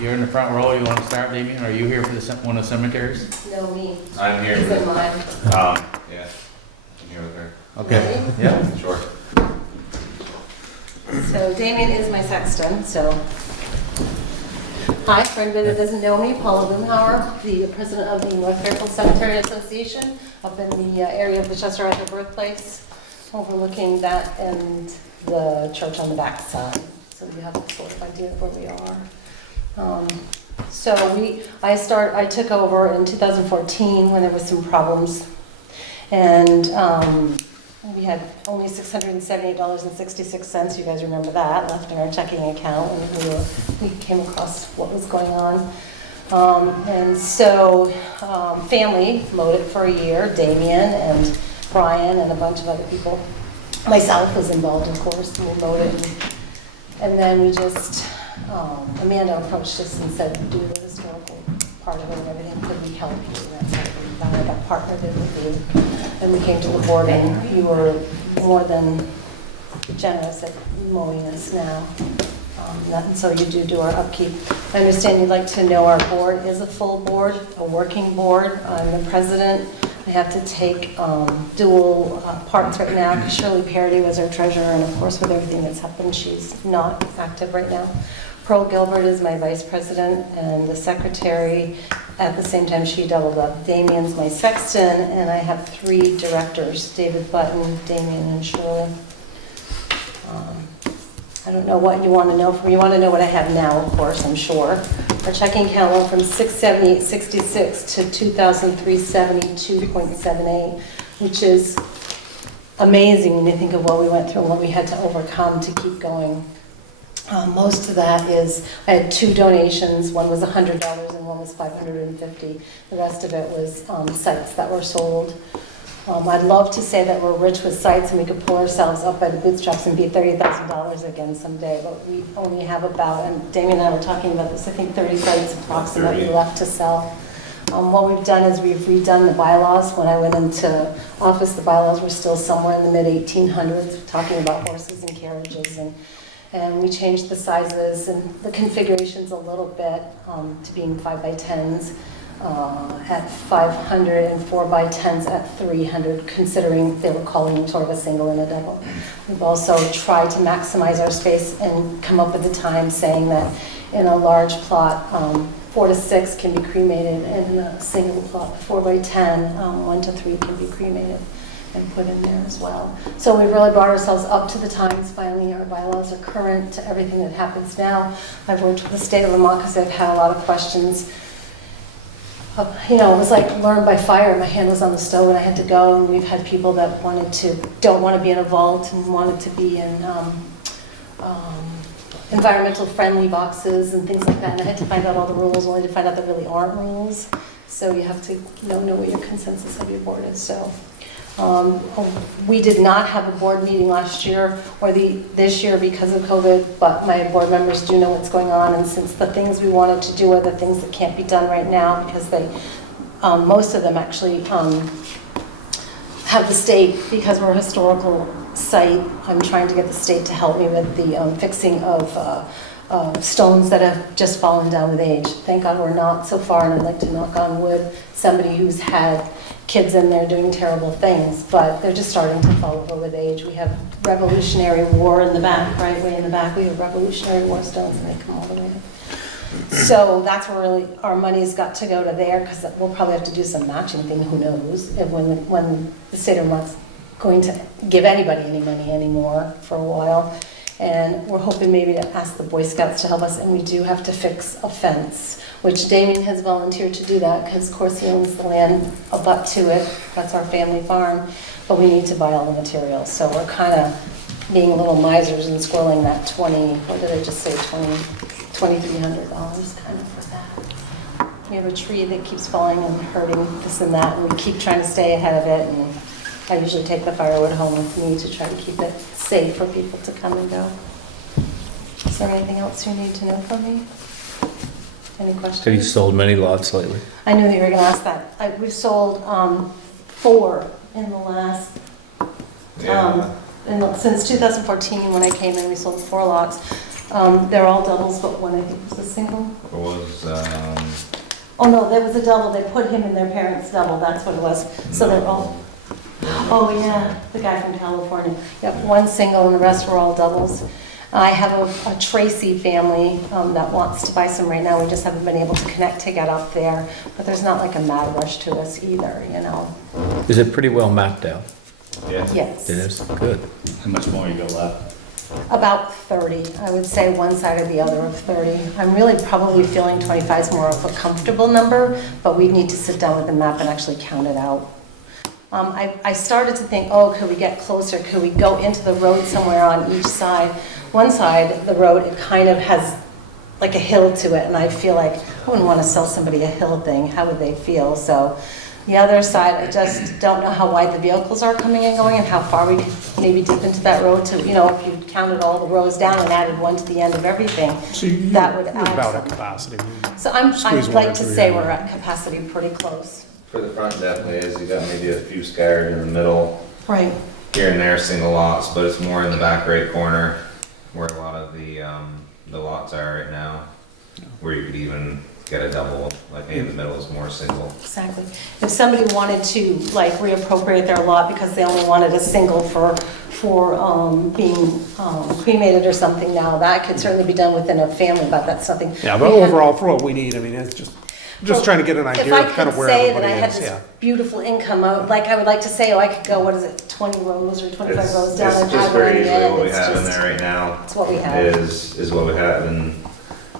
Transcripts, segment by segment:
you're in the front row, you wanna start, Damien? Are you here for one of the cemeteries? No, me. I'm here. He's in mine. Yeah, I'm here with her. Okay, yeah. Sure. So Damien is my sexton, so. Hi, for anybody that doesn't know me, Paula Boomhauer, the president of the North Fairfield Cemetery Association, up in the area of the Chester Arthur birthplace, overlooking that and the church on the back side. So you have a sort of idea of where we are. I took over in 2014 when there was some problems, and we had only $678.66, you guys remember that, left in our checking account when we came across what was going on. Family mowed it for a year, Damien and Brian and a bunch of other people. Myself was involved, of course, and we mowed it. And then we just, Amanda approached us and said, do the historical part of it and everything, could we help you? And that's how I got partnered in with you. And we came to the board and you were more than generous at mowing us now. And so you do our upkeep. I understand you'd like to know our board is a full board, a working board. I'm the president. I have to take dual parts right now because Shirley Parody was our treasurer, and of course with everything that's happened, she's not active right now. Pearl Gilbert is my vice president and the secretary. At the same time, she doubled up. Damien's my sexton, and I have 3 directors, David Button, Damien, and Shirley. I don't know what you want to know from me. You want to know what I have now, of course, I'm sure. Our checking account went from $678.66 to $2,372.78, which is amazing when you think of what we went through and what we had to overcome to keep going. Most of that is, I had 2 donations. One was $100 and one was $550. The rest of it was sites that were sold. I'd love to say that we're rich with sites and we could pull ourselves up by the bootstraps and be $30,000 again someday, but we only have about, and Damien and I were talking about this, I think 30 sites approximately left to sell. What we've done is we've redone the bylaws. When I went into office, the bylaws were still somewhere in the mid-1800s, talking about horses and carriages, and we changed the sizes and the configurations a little bit to being 5x10s. At 500 and 4x10s at 300, considering they were calling them sort of a single and a double. We've also tried to maximize our space and come up with a time saying that in a large plot, 4 to 6 can be cremated, and in a single plot, 4x10, 1 to 3 can be cremated and put in there as well. So we've really brought ourselves up to the times. Finally, our bylaws are current to everything that happens now. I've worked with the state of Vermont because I've had a lot of questions. It was like learned by fire. My hand was on the stove and I had to go, and we've had people that don't want to be in a vault and wanted to be in environmental friendly boxes and things like that, and I had to find out all the rules, only to find out there really aren't rules. So you have to know what your consensus of your board is. So we did not have a board meeting last year or this year because of COVID, but my board members do know what's going on, and since the things we wanted to do are the things that can't be done right now because most of them actually have the state, because we're a historical site, I'm trying to get the state to help me with the fixing of stones that have just fallen down with age. Thank God we're not so far, and I'd like to knock on wood, somebody who's had kids in there doing terrible things, but they're just starting to fall over with age. We have Revolutionary War in the back, right way in the back. We have Revolutionary War stones, and they come all the way up. So that's where really our money's got to go to there, because we'll probably have to do some matching thing, who knows, when the state of Vermont's going to give anybody any money anymore for a while. And we're hoping maybe to ask the Boy Scouts to help us, and we do have to fix a fence, which Damien has volunteered to do that, because of course he owns the land abut to it. That's our family farm, but we need to buy all the materials. So we're kind of being little misers and squirreling that $2,300 kind of for that. We have a tree that keeps falling and hurting this and that, and we keep trying to stay ahead of it, and I usually take the firewood home with me to try to keep it safe for people to come and go. Is there anything else you need to know from me? Any questions? Have you sold many lots lately? I knew that you were going to ask that. We've sold 4 in the last, since 2014 when I came in, we sold 4 lots. They're all doubles, but one I think was a single. Well, Oh, no, there was a double, they put him in their parents' double, that's what it was. So they're all, oh yeah, the guy from California. Yep, one single and the rest were all doubles. I have a Tracy family that wants to buy some right now. We just haven't been able to connect to get up there. But there's not like a mad rush to us either, you know. Is it pretty well mapped out? Yeah. Yes. It is? Good. How much more you got left? About 30. I would say one side or the other of 30. I'm really probably feeling 25 is more of a comfortable number, but we need to sit down with the map and actually count it out. I started to think, oh, could we get closer? Could we go into the road somewhere on each side? One side, the road, it kind of has like a hill to it, and I feel like I wouldn't want to sell somebody a hill thing. How would they feel? So the other side, I just don't know how wide the vehicles are coming and going and how far we could maybe dip into that road to, you know, if you counted all the rows down and added one to the end of everything, So you- that would you're add about at some. capacity. So I'd Squeeze one like or to two say in. we're at capacity pretty close. For the front definitely is, you got maybe a few scattered in the middle, Right. here and there, single lots, but it's more in the back right corner where a lot of the lots are right now, where you could even get a double, like maybe in the middle is more single. Exactly. If somebody wanted to like reappropriate their lot because they only wanted a single for being cremated or something now, that could certainly be done within a family, but that's something. Yeah, but we have- overall, for what we need, I mean, it's just Well, trying to get an idea of kind of where If I could say that everybody I had is, this yeah. beautiful income, I would like to say, oh, I could go, what is it, 20 rows or 25 It's rows down and it's just have one very in the easily end. what we It's have in just- there right now. It's what we have. Is what we have, and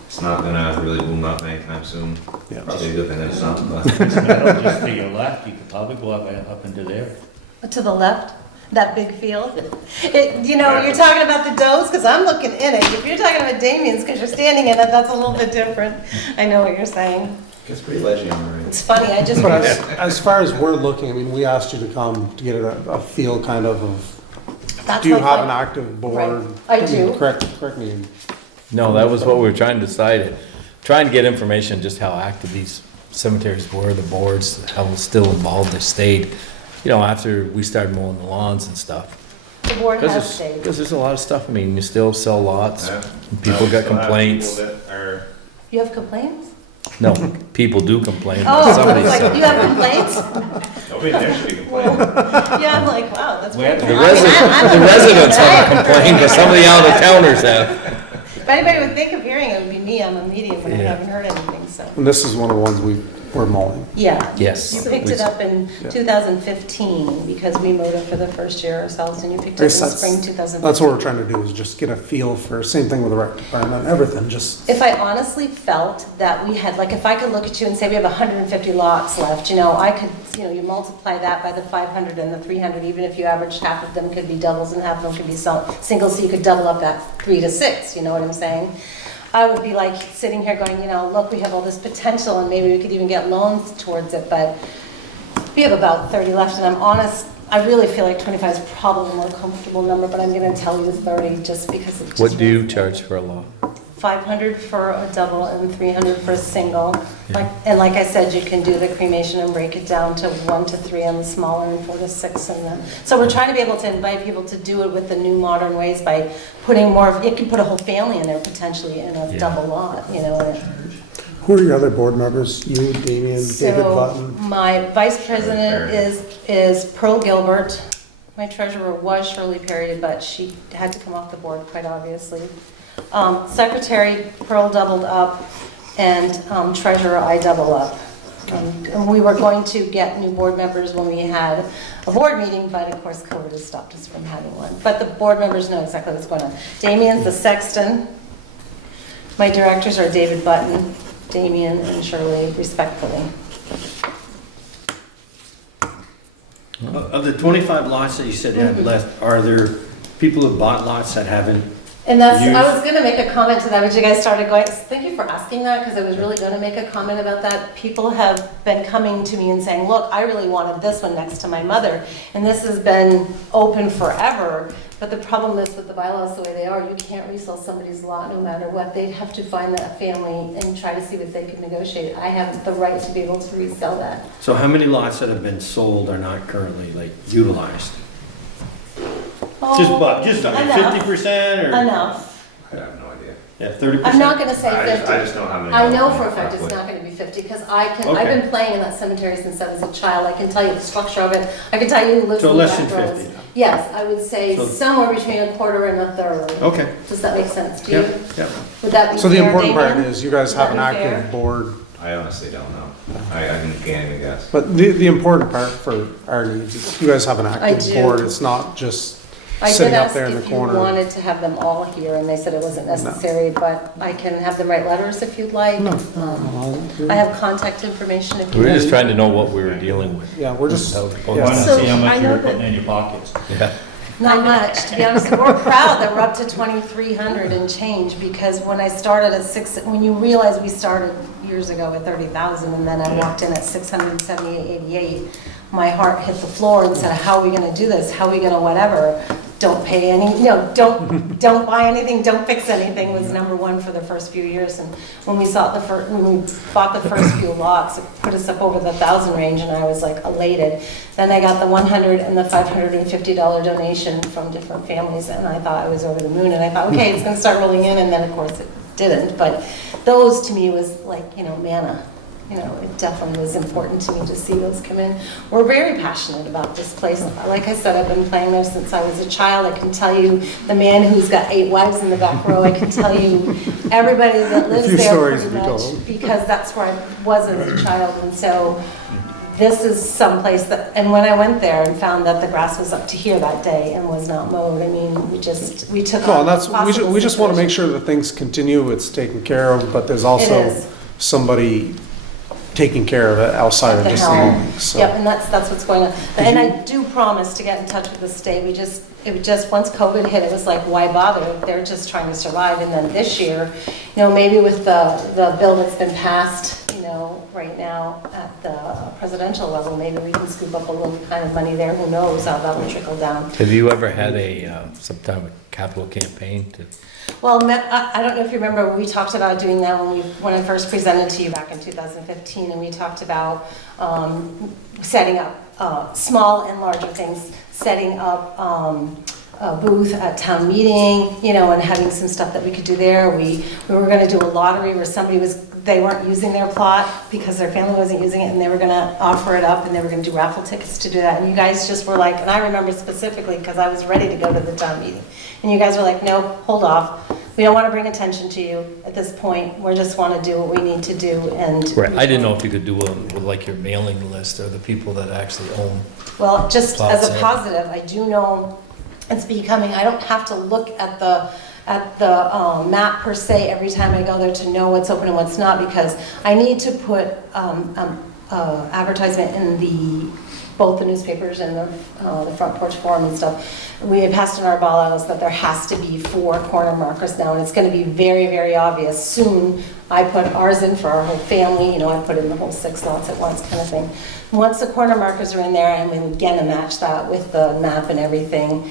it's not gonna really boom up anytime soon. Yeah. Probably a good thing that it's not, but. Metal just to your left, you could probably go up into there. To the left, that big field. You know, you're talking about the does, because I'm looking in it. If you're talking about Damien's, because you're standing in it, that's a little bit different. I know what you're saying. It's pretty ledgy on the right. It's funny, I just. But as far as we're looking, I mean, we asked you to come to get a feel kind of That's do you my have point. an active board? Right. I mean, do. Correct me. No, that was what we were trying to decide. Trying to get information, just how active these cemeteries were, the boards, how still involved they stayed, you know, after we started mowing the lawns and stuff. The board has stayed. Because there's a lot of stuff, I mean, you still sell lots, Yeah. people got Still have complaints. people that are- You have complaints? No, people do complain, Oh, but I somebody was like, said. you have complaints? Nobody there should be complaining. Yeah, I'm like, wow, that's Where- pretty. The I mean, I'm the a residents medium, haven't right? complained, but some of the out-of-towners have. If anybody would think of hearing it, it would be me. I'm a medium, but I Yeah. haven't heard anything, so. And this is one of the ones we're mowing. Yeah. Yes. You picked it up in Yeah. 2015 because we mowed it for the first year ourselves, and you picked it up in Yes, that's- spring 2015. That's what we're trying to do, is just get a feel for, same thing with the rec department, everything, just, If I honestly felt that we had, like, if I could look at you and say we have 150 lots left, you know, I could, you know, you multiply that by the 500 and the 300, even if you averaged half of them could be doubles and half of them could be singles, so you could double up that 3 to 6, you know what I'm saying? I would be like sitting here going, you know, look, we have all this potential and maybe we could even get loans towards it, but we have about 30 left, and I'm honest, I really feel like 25 is probably a more comfortable number, but I'm gonna tell you 30 just because it's just. What do you charge for a lot? 500 for a double and 300 for a single. Like I said, you can do the cremation and break it down to 1 to 3 on the smaller and 4 to 6 in them. So we're trying to be able to invite people to do it with the new modern ways by putting more, you can put a whole family in there potentially in a Yeah. double lot, you know. who are your other board members? You, Damien, David So Button? my vice president Perry. is Pearl Gilbert. My treasurer was Shirley Perry, but she had to come off the board, quite obviously. Secretary, Pearl doubled up, and treasurer, I double up. And we were going to get new board members when we had a board meeting, but of course COVID has stopped us from having one. But the board members know exactly what's going on. Damien's the sexton. My directors are David Button, Damien, and Shirley, respectfully. Of the 25 lots that you said you had left, are there people who bought lots that haven't? And that's, I Use- was gonna make a comment to that, but you guys started going, thank you for asking that, because I was really gonna make a comment about that. People have been coming to me and saying, look, I really wanted this one next to my mother, and this has been open forever, but the problem is with the bylaws the way they are, you can't resell somebody's lot no matter what. They'd have to find that family and try to see what they can negotiate. I have the right to be able to resell that. So how many lots that have been sold are not currently like utilized? Just Oh, about, just enough. 50% or? Enough. I have no idea. Yeah, 30%? I'm not gonna say I 50. just don't have any. I know idea, for a fact it's roughly. not gonna be 50, because I've Okay. been playing in that cemetery since I was a child. I can tell you the structure of it. I can tell you who lives So in the less than back rows. 50? Yes, I would say So- somewhere between a quarter and a third. Okay. Does that make sense to Yeah, you? yeah. Would that be So the fair, important part Damien? is you guys Would have that an be fair? active board. I honestly don't know. I can't even guess. But the important part for our needs is you guys have an active do. board. It's not just I did sitting up ask there in the if you corner. wanted to have them all here, and they said it wasn't necessary, but I can have them write letters if you'd like. No. I have contact information if you We were want. just trying to know what we were dealing with. Yeah, we're just, That was the I point. Yeah. wanted to So, see how I much you know were that- putting in your pockets. Yeah. Not much, to be honest. We're proud that we're up to 2,300 and change, because when I started at when you realize we started years ago at 30,000, and then I walked in at 678.88, my heart hit the floor and said, how are we gonna do this? How are we gonna whatever? Don't pay any, don't buy anything, don't fix anything was number one for the first few years. And when we bought the first few lots, it put us up over the 1,000 range, and I was like elated. Then I got the $100 and the $550 donation from different families, and I thought I was over the moon. And I thought, okay, it's gonna start rolling in, and then of course it didn't. But those to me was like, manna. It definitely was important to me to see those come in. We're very passionate about this place. Like I said, I've been playing there since I was a child. I can tell you the man who's got 8 wives in the back row. I can tell you everybody that lives few there stories pretty to be much, told. because that's where I was as a child. And so this is someplace that, and when I went there and found that the grass was up to here that day and was not mowed, I mean, we took well, on that's, possible we just want to make situation. sure that things continue, it's taken care of, but there's It also is. somebody taking care of it outside of The just the helm. mowing, so. Yep, and that's what's going on. And I do promise to get in touch with the state. It was just, once COVID hit, it was like, why bother? They're just trying to survive. And then this year, maybe with the bill that's been passed, right now at the presidential level, maybe we can scoop up a little kind of money there. Who knows how that will trickle down. Have you ever had some type of capital campaign to? Well, I don't know if you remember, we talked about doing that when I first presented to you back in 2015, and we talked about setting up small and larger things, setting up a booth at town meeting, and having some stuff that we could do there. We were going to do a lottery where they weren't using their plot because their family wasn't using it, and they were going to offer it up, and they were going to do raffle tickets to do that. And you guys just were like, and I remember specifically because I was ready to go to the town meeting, and you guys were like, no, hold off. We don't want to bring attention to you at this point. We just want to do what we need to do. And Right, I didn't know if you could do one with like your mailing list or the people that actually own. Well, just as a Plots, positive, I do know it's becoming, I don't have to look at the map per se every time I go there to know what's open and what's not, because I need to put advertisement in both the newspapers and the Front Porch Forum and stuff. We have passed in our bylaws that there has to be 4 corner markers now, and it's going to be very, very obvious. Soon, I put ours in for our whole family, I put in the whole 6 lots at once kind of thing. Once the corner markers are in there, and then again to match that with the map and everything,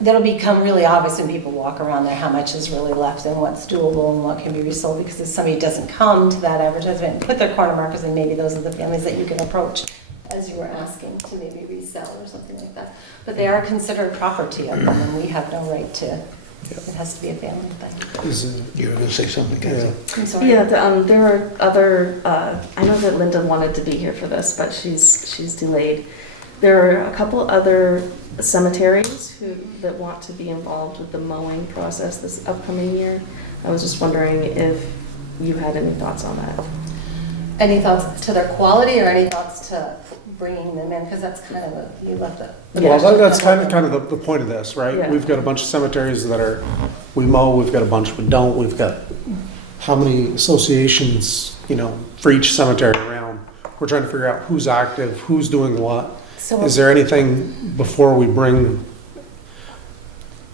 that'll become really obvious when people walk around there how much is really left and what's doable and what can be resold, because if somebody doesn't come to that advertisement and put their corner markers in, maybe those are the families that you can approach, as you were asking, to maybe resell or something like that. But they are considered property of them, and we have no right to, it has to be a family thing. You were going to say something, Kathy? I'm sorry. Yeah, there are other, I know that Linda wanted to be here for this, but she's delayed. There are a couple other cemeteries that want to be involved with the mowing process this upcoming year. I was just wondering if you had any thoughts on that. Any thoughts to their quality, or any thoughts to bringing them in? Because that's kind of you left it. Well, that's kind of the point of this, right? Yeah. We've got a bunch of cemeteries that we mow, we've got a bunch we don't, we've got how many associations, for each cemetery around. We're trying to figure out who's active, who's doing what. So Is there anything before we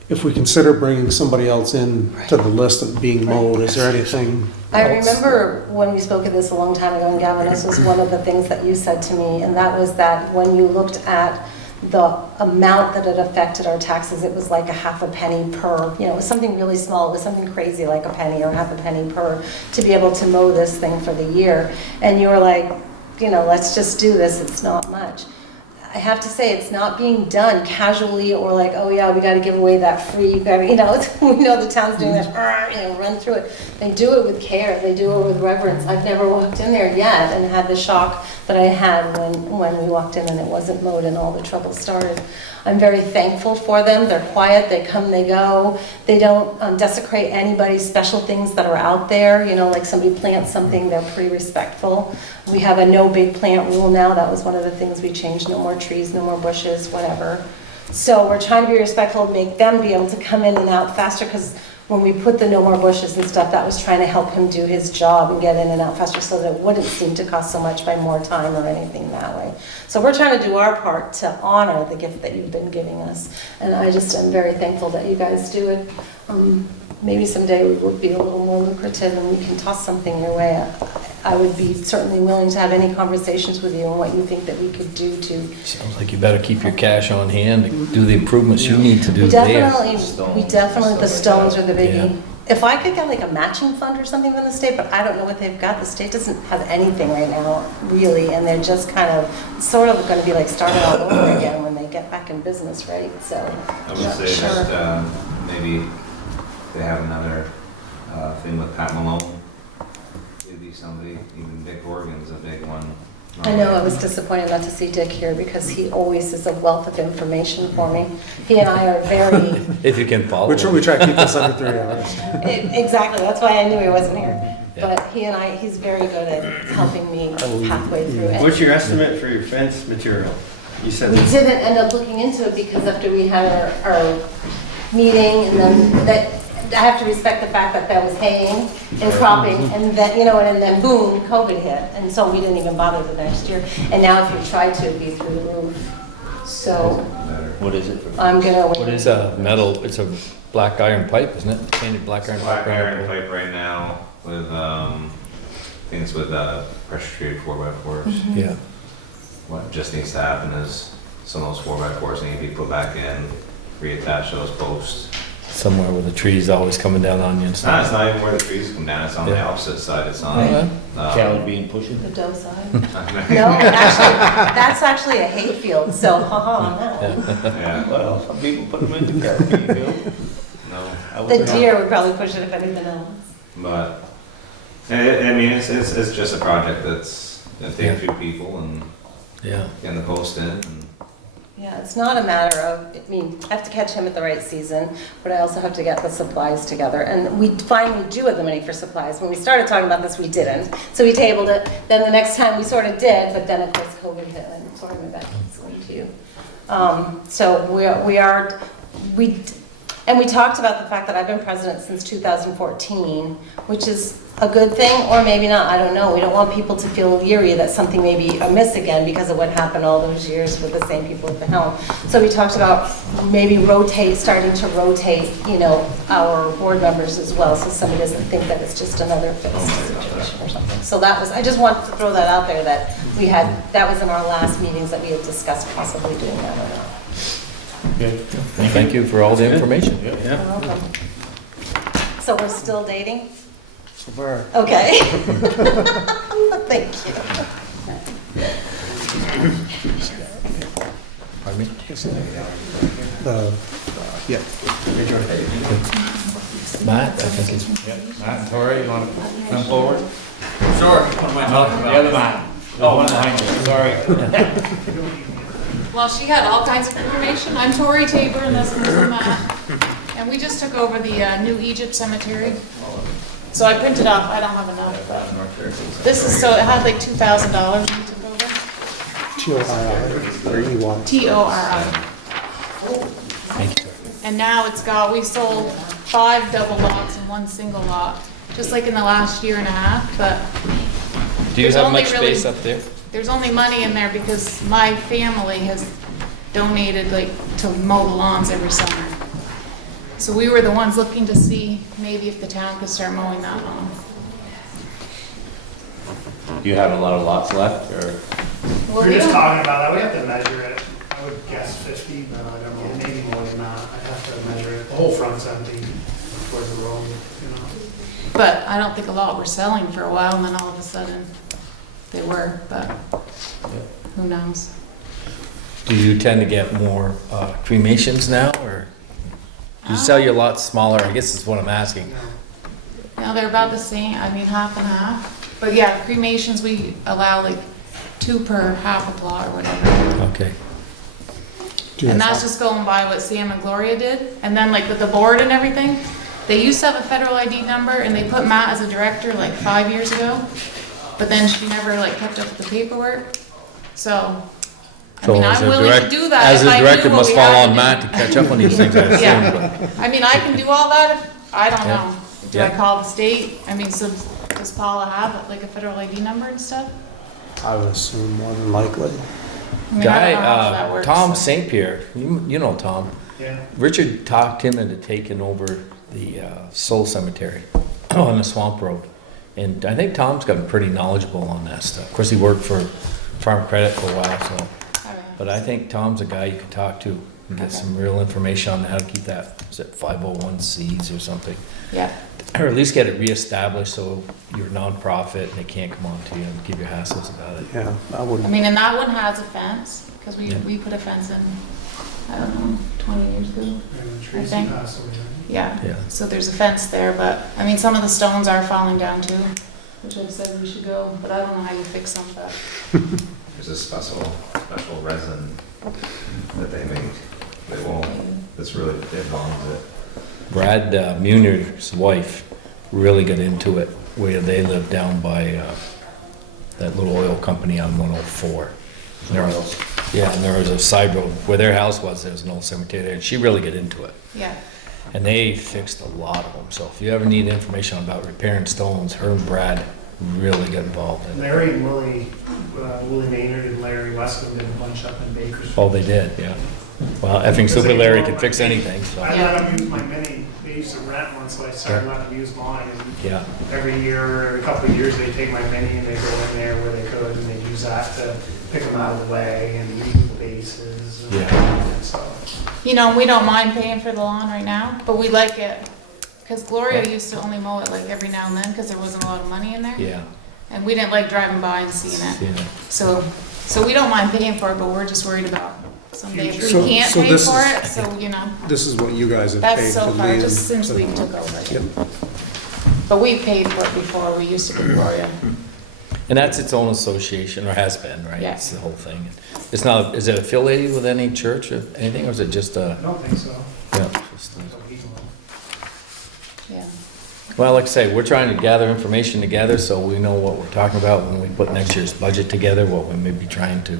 if we consider bringing somebody else in to the list of being mowed, is there anything I else? remember when we spoke of this a long time ago, and Gavin, this was one of the things that you said to me, and that was that when you looked at the amount that it affected our taxes, it was like a half a penny per, it was something really small, it was something crazy like a penny or half a penny per, to be able to mow this thing for the year. And you were like, let's just do this, it's not much. I have to say, it's not being done casually or like, oh yeah, we gotta give away that free, you know, we know the town's doing that, run through it. They do it with care, they do it with reverence. I've never walked in there yet and had the shock that I had when we walked in and it wasn't mowed and all the trouble started. I'm very thankful for them. They're quiet, they come, they go. They don't desecrate anybody's special things that are out there. You know, like somebody plants something, they're pretty respectful. We have a no big plant rule now. That was one of the things we changed. No more trees, no more bushes, whatever. So we're trying to be respectful, make them be able to come in and out faster, because when we put the no more bushes and stuff, that was trying to help him do his job and get in and out faster so that it wouldn't seem to cost so much by more time or anything that way. So we're trying to do our part to honor the gift that you've been giving us. And I just am very thankful that you guys do it. Maybe someday we will be a little more lucrative and we can toss something your way. I would be certainly willing to have any conversations with you on what you think that we could do to. Sounds like you better keep your cash on hand and do the improvements you need to do We there. definitely, the stones are the biggie. Yeah. If I could get like a matching fund or something from the state, but I don't know what they've got. The state doesn't have anything right now, really, and they're just kind of, sort of gonna be like starting all over again when they get back in business, right? So. I would say just, maybe they have another, thing with Pat Malone. Maybe somebody, even Dick Horgan's a big one. I know, I was disappointed not to see Dick here because he always is a wealth of information for me. He and I are very, If you can follow. We try to keep this under 3 hours. exactly, that's why I knew he wasn't here. Yeah. But he and I, he's very good at helping me halfway through. And What's your estimate for your fence material? You said we this. didn't end up looking into it because after we had our meeting and then that, I have to respect the fact that there was haying and cropping and then, you know, and then boom, COVID hit. And so we didn't even bother the next year. And now if you tried to, it'd be through the roof. So What is it? I'm gonna What wait. is a metal, it's a black iron pipe, isn't it? Painted black iron Black pipe. iron pipe right now with, I think it's with, pressure treated 4x4s. Yeah. What just needs to happen is some of those 4x4s need to be put back in, reattach those posts. Somewhere where the tree's always coming down on you and It's stuff. not even where the trees come down, it's on the Yeah. opposite side, it's on. Right. Cows being pushed. The doe side. No, actually, that's actually a hayfield, so haha, no. Yeah, Well, some people put them in the car, you no, The deer would probably push it if anything else. but, I mean, it's just a project that's gonna take a few people and Yeah. getting the post in and. Yeah, it's not a matter of, I mean, I have to catch him at the right season, but I also have to get the supplies together. And we finally do have the money for supplies. When we started talking about this, we didn't. So we tabled it. Then the next time we sort of did, but then of course COVID hit and sort of went back to you. So we talked about the fact that I've been president since 2014, which is a good thing, or maybe not, I don't know. We don't want people to feel leery that something may be amiss again because of what happened all those years with the same people at the helm. So we talked about maybe starting to rotate, you know, our board members as well, so somebody doesn't think that it's just another fixed situation or something. So that was, I just wanted to throw that out there, that that was in our last meetings that we had discussed possibly doing that or not. Thank you for all the information. You're welcome. So we're still dating? So far. Okay. Thank you. Pardon me? Yeah. Matt, I think it's, Matt and Tori, you want to come forward? Sure. What am I talking about? The other Matt. Oh, one behind you, sorry. Well, she had all kinds of information. I'm Tori Tabor, and this is Matt. And we just took over the New Egypt Cemetery. So I printed off, I don't have enough, but this is, so it had like $2,000 when we took over. TORI or EY. TORI. thank you. And now it's got, we sold 5 double lots and 1 single lot, just like in the last year and a half, but Do you There's have only much really- space up there? there's only money in there because my family has donated like to mow the lawns every summer. So we were the ones looking to see maybe if the town could start mowing that lawn. Do you have a lot of lots left, or? Well, We're just don't- talking about that, we have to measure it. I would guess 50, but I don't know, maybe more than that. I'd have to measure it. The whole front's empty towards the road, you know. But I don't think a lot were selling for a while, and then all of a sudden they were, but who knows? Do you tend to get more cremations now, or do you sell your lots smaller? I guess is what I'm asking. No, they're about the same, I mean, half and half. But yeah, cremations, we allow like 2 per half a plot or whatever. Okay. And that's just going by what Sam and Gloria did. And then like with the board and everything, they used to have a federal ID number and they put Matt as a director like 5 years ago. But then she never like kept up with the paperwork. So, I So mean, as I'm a willing direct- to do that As if a I knew director, what must we fall had on to Matt do. to catch up on these things, I assume. Yeah. I mean, I can do all that if, I don't Yeah. know. Do I Yeah. call the state? I mean, so does Paula have like a federal ID number and stuff? I would assume more than likely. I mean, I Guy, don't know how that works. Tom St. Pierre, you know Tom. Yeah. Richard talked him into taking over the Soul Cemetery on the Swamp Road. And I think Tom's gotten pretty knowledgeable on that stuff. Of course, he worked for Farm Credit for a while, so. All right. But I think Tom's a guy you can talk to and get Okay. some real information on how to keep that, is it 501Cs or something? Yeah, Or at least get it reestablished so you're a nonprofit and they can't come on to you and give you hassles about it. Yeah, I would. I mean, and that one has a fence, because Yeah. we put a fence in, I don't know, 20 years ago. And Tracy think- passed away, right? Yeah, Yeah. so there's a fence there, but, I mean, some of the stones are falling down too, which I've said we should go, but I don't know how you fix some of that. There's a special resin that they make. They won't, it's really, it bonds it. Brad Munier's wife really got into it where they live down by that little oil company on 104. And there was- Yeah, and there was a side road where their house was, there was an old cemetery there, and she really got into it. Yeah, And they fixed a lot of them, so if you ever need information about repairing stones, her and Brad really got involved in it. Larry and Willie Maynard and Larry Westman did a bunch up in Bakersfield. Oh, they did, yeah. Well, effing stupid Larry can fix anything, so, I let them use my mini, they used to rent one, so I started letting them use mine. And yeah. every year, or every couple of years, they take my mini and they go in there where they could, and they use that to pick them out of the way and leave the bases and Yeah. so. you know, we don't mind paying for the lawn right now, but we like it, because Gloria used to only mow it like every now and then, because there wasn't a lot of money in there. Yeah, And we didn't like driving by and seeing it. yeah. So we don't mind paying for it, but we're just worried about someday if So- we can't so pay this for is- it, so, you know, This is what you guys have that's paid so to far, Liam. just since we took over. But we paid for it before, we used to do Gloria. And that's its own association, or has been, right? Yeah. It's the whole thing. It's not, is it affiliated with any church or anything, or is it just a, I don't think so. yeah, just a- So he's alone. Yeah. well, like I say, we're trying to gather information together so we know what we're talking about when we put next year's budget together, what we may be trying to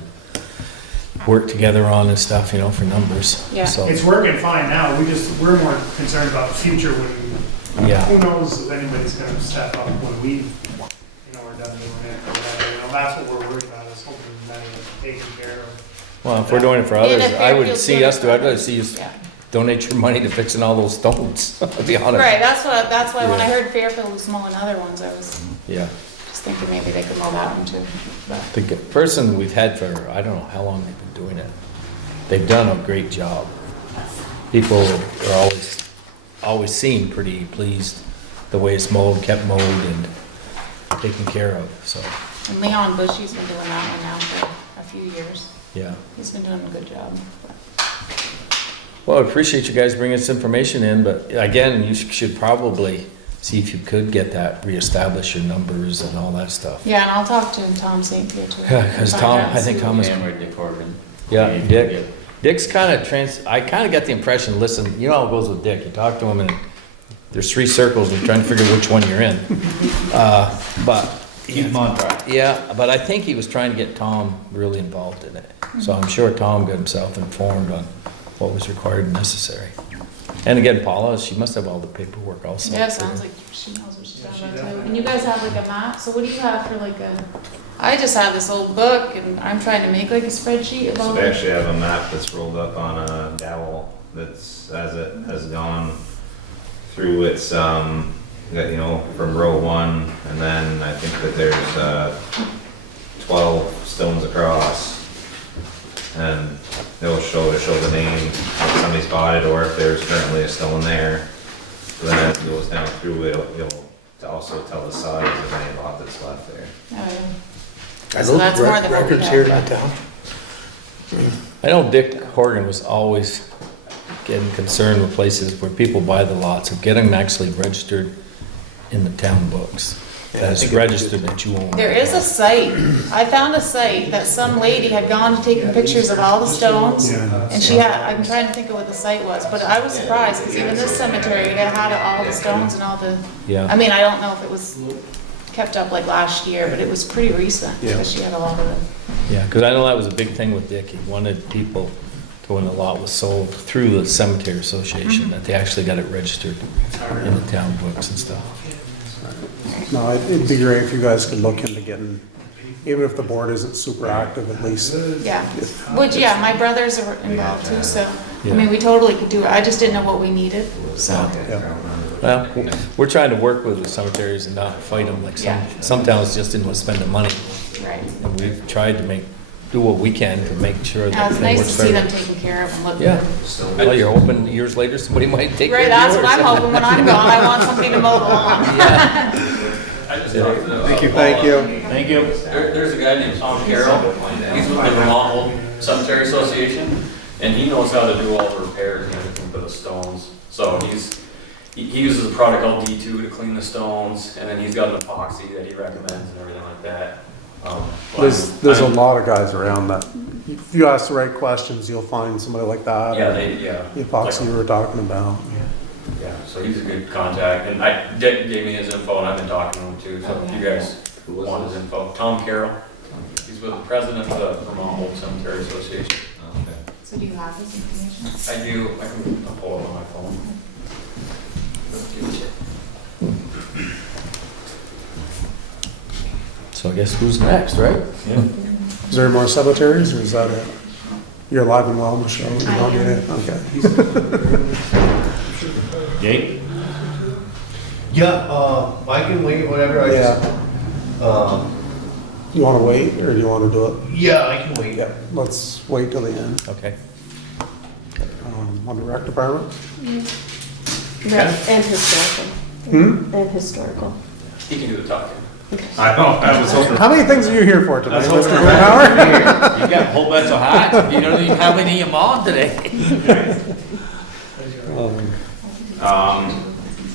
work together on and stuff, you know, for numbers. Yeah. So, It's working fine now, we're more concerned about the future when, yeah, who knows if anybody's gonna step up when we, are done doing it or whatever, that's what we're worried about, is hoping that it's taken care of. well, if we're doing it for And others, if I would Fairfield's see doing us it do, for I'd rather others, see you Yeah. donate your money to fixing all those stones, to be honest. Right, that's why when I Yeah. heard Fairfield was mowing other ones, I was Yeah. just thinking maybe they could mow that one too. But The person we've had for, I don't know how long they've been doing it, they've done a great job. People are always seem pretty pleased the way it's mowed, kept mowed and taken care of, so, And Leon Bushy's been doing that one now for a few years. yeah. He's been doing a good job. Well, I appreciate you guys bringing this information in, but again, you should probably see if you could get that, reestablish your numbers and all that stuff. Yeah, and I'll talk to Tom St. Pierre too. Yeah, because Find Tom, out. I think Tom is, And Dick Corbin. yeah, Dick. Dick's kind of I kind of got the impression, listen, you know how it goes with Dick, you talk to him and there's 3 circles and you're trying to figure which one you're in. But, Keep him on track. yeah, but I think he was trying to get Tom really involved in it. So I'm sure Tom got himself informed on what was required and necessary. And again, Paula, she must have all the paperwork also. Yeah, it sounds like she knows what she's Yeah, talking she about does. too. And you guys have like a map, so what do you have for like a, I just have this old book and I'm trying to make like a spreadsheet of So all they the. actually have a map that's rolled up on a dowel that's, as it has gone through its, from row 1, and then I think that there's 12 stones across. And it'll show the name if somebody's bought it or if there's currently a stone there. So then as it goes down through it, it'll also tell the size of any lot that's left there. Oh, yeah. Are So those that's more than what we records here have. in the town? I know Dick Horgan was always getting concerned with places where people buy the lots, of getting them actually registered in the town books. That it's registered that you own. There is a site, I found a site that some lady had gone to taking pictures of all the stones, and she had, I'm trying to think of what the site was, but I was surprised, because even this cemetery, it had all the stones and all the, Yeah. I mean, I don't know if it was kept up like last year, but it was pretty recent, because she had a lot of it. Yeah, because I know that was a big thing with Dick. He wanted people to, when the lot was sold through the cemetery association, that they actually got it registered in the town books and stuff. No, it'd be great if you guys could look into getting, even if the board isn't super active, at least. Yeah, which, yeah, my brothers are involved too, so, I Yeah. mean, we totally could do it, I just didn't know what we needed, so. Yeah. Well, we're trying to work with the cemeteries and not fight them like some towns just didn't want to spend the money. Right. And we've tried to do what we can to make sure Yeah, that it's they nice work to see them better. taken care of and look Yeah. good. Well, you're hoping years later, somebody might take care Right, of that's yours. what I'm hoping when I'm gone, I want somebody to mow the lawn. Thank you. Thank you. Thank you. There's a guy named Tom Carroll, he's with the Vermont Old Cemetery Association, and he knows how to do all the repairs and everything for the stones. So he uses a product called D2 to clean the stones, and then he's got an epoxy that he recommends and everything like that. There's a lot of guys around that, if you ask the right questions, you'll find somebody like that. Yeah, The epoxy we were talking about. Yeah, so he's a good contact, and Dick gave me his info, and I've been talking to him too, so if you guys want his info. Tom Carroll, he's with the president of the Vermont Old Cemetery Association. So do you have this information? I do, I'll pull it on my phone. So I guess who's next, right? Yeah. Is there more cemeteries, or is that it? You're alive and well, Michelle? You don't get it? Okay. Jake? Yeah, I can wait, whatever, I just, You wanna wait, or do you wanna do it? yeah, I can wait. Yeah, let's wait till the end. Okay. On the rec department? And historical. And historical. He can do the talking. I know, I was hoping. How many things are you here for tonight, I was Mr. hoping- Greenhour? You got a whole bunch of hats, you don't even have any of them on today.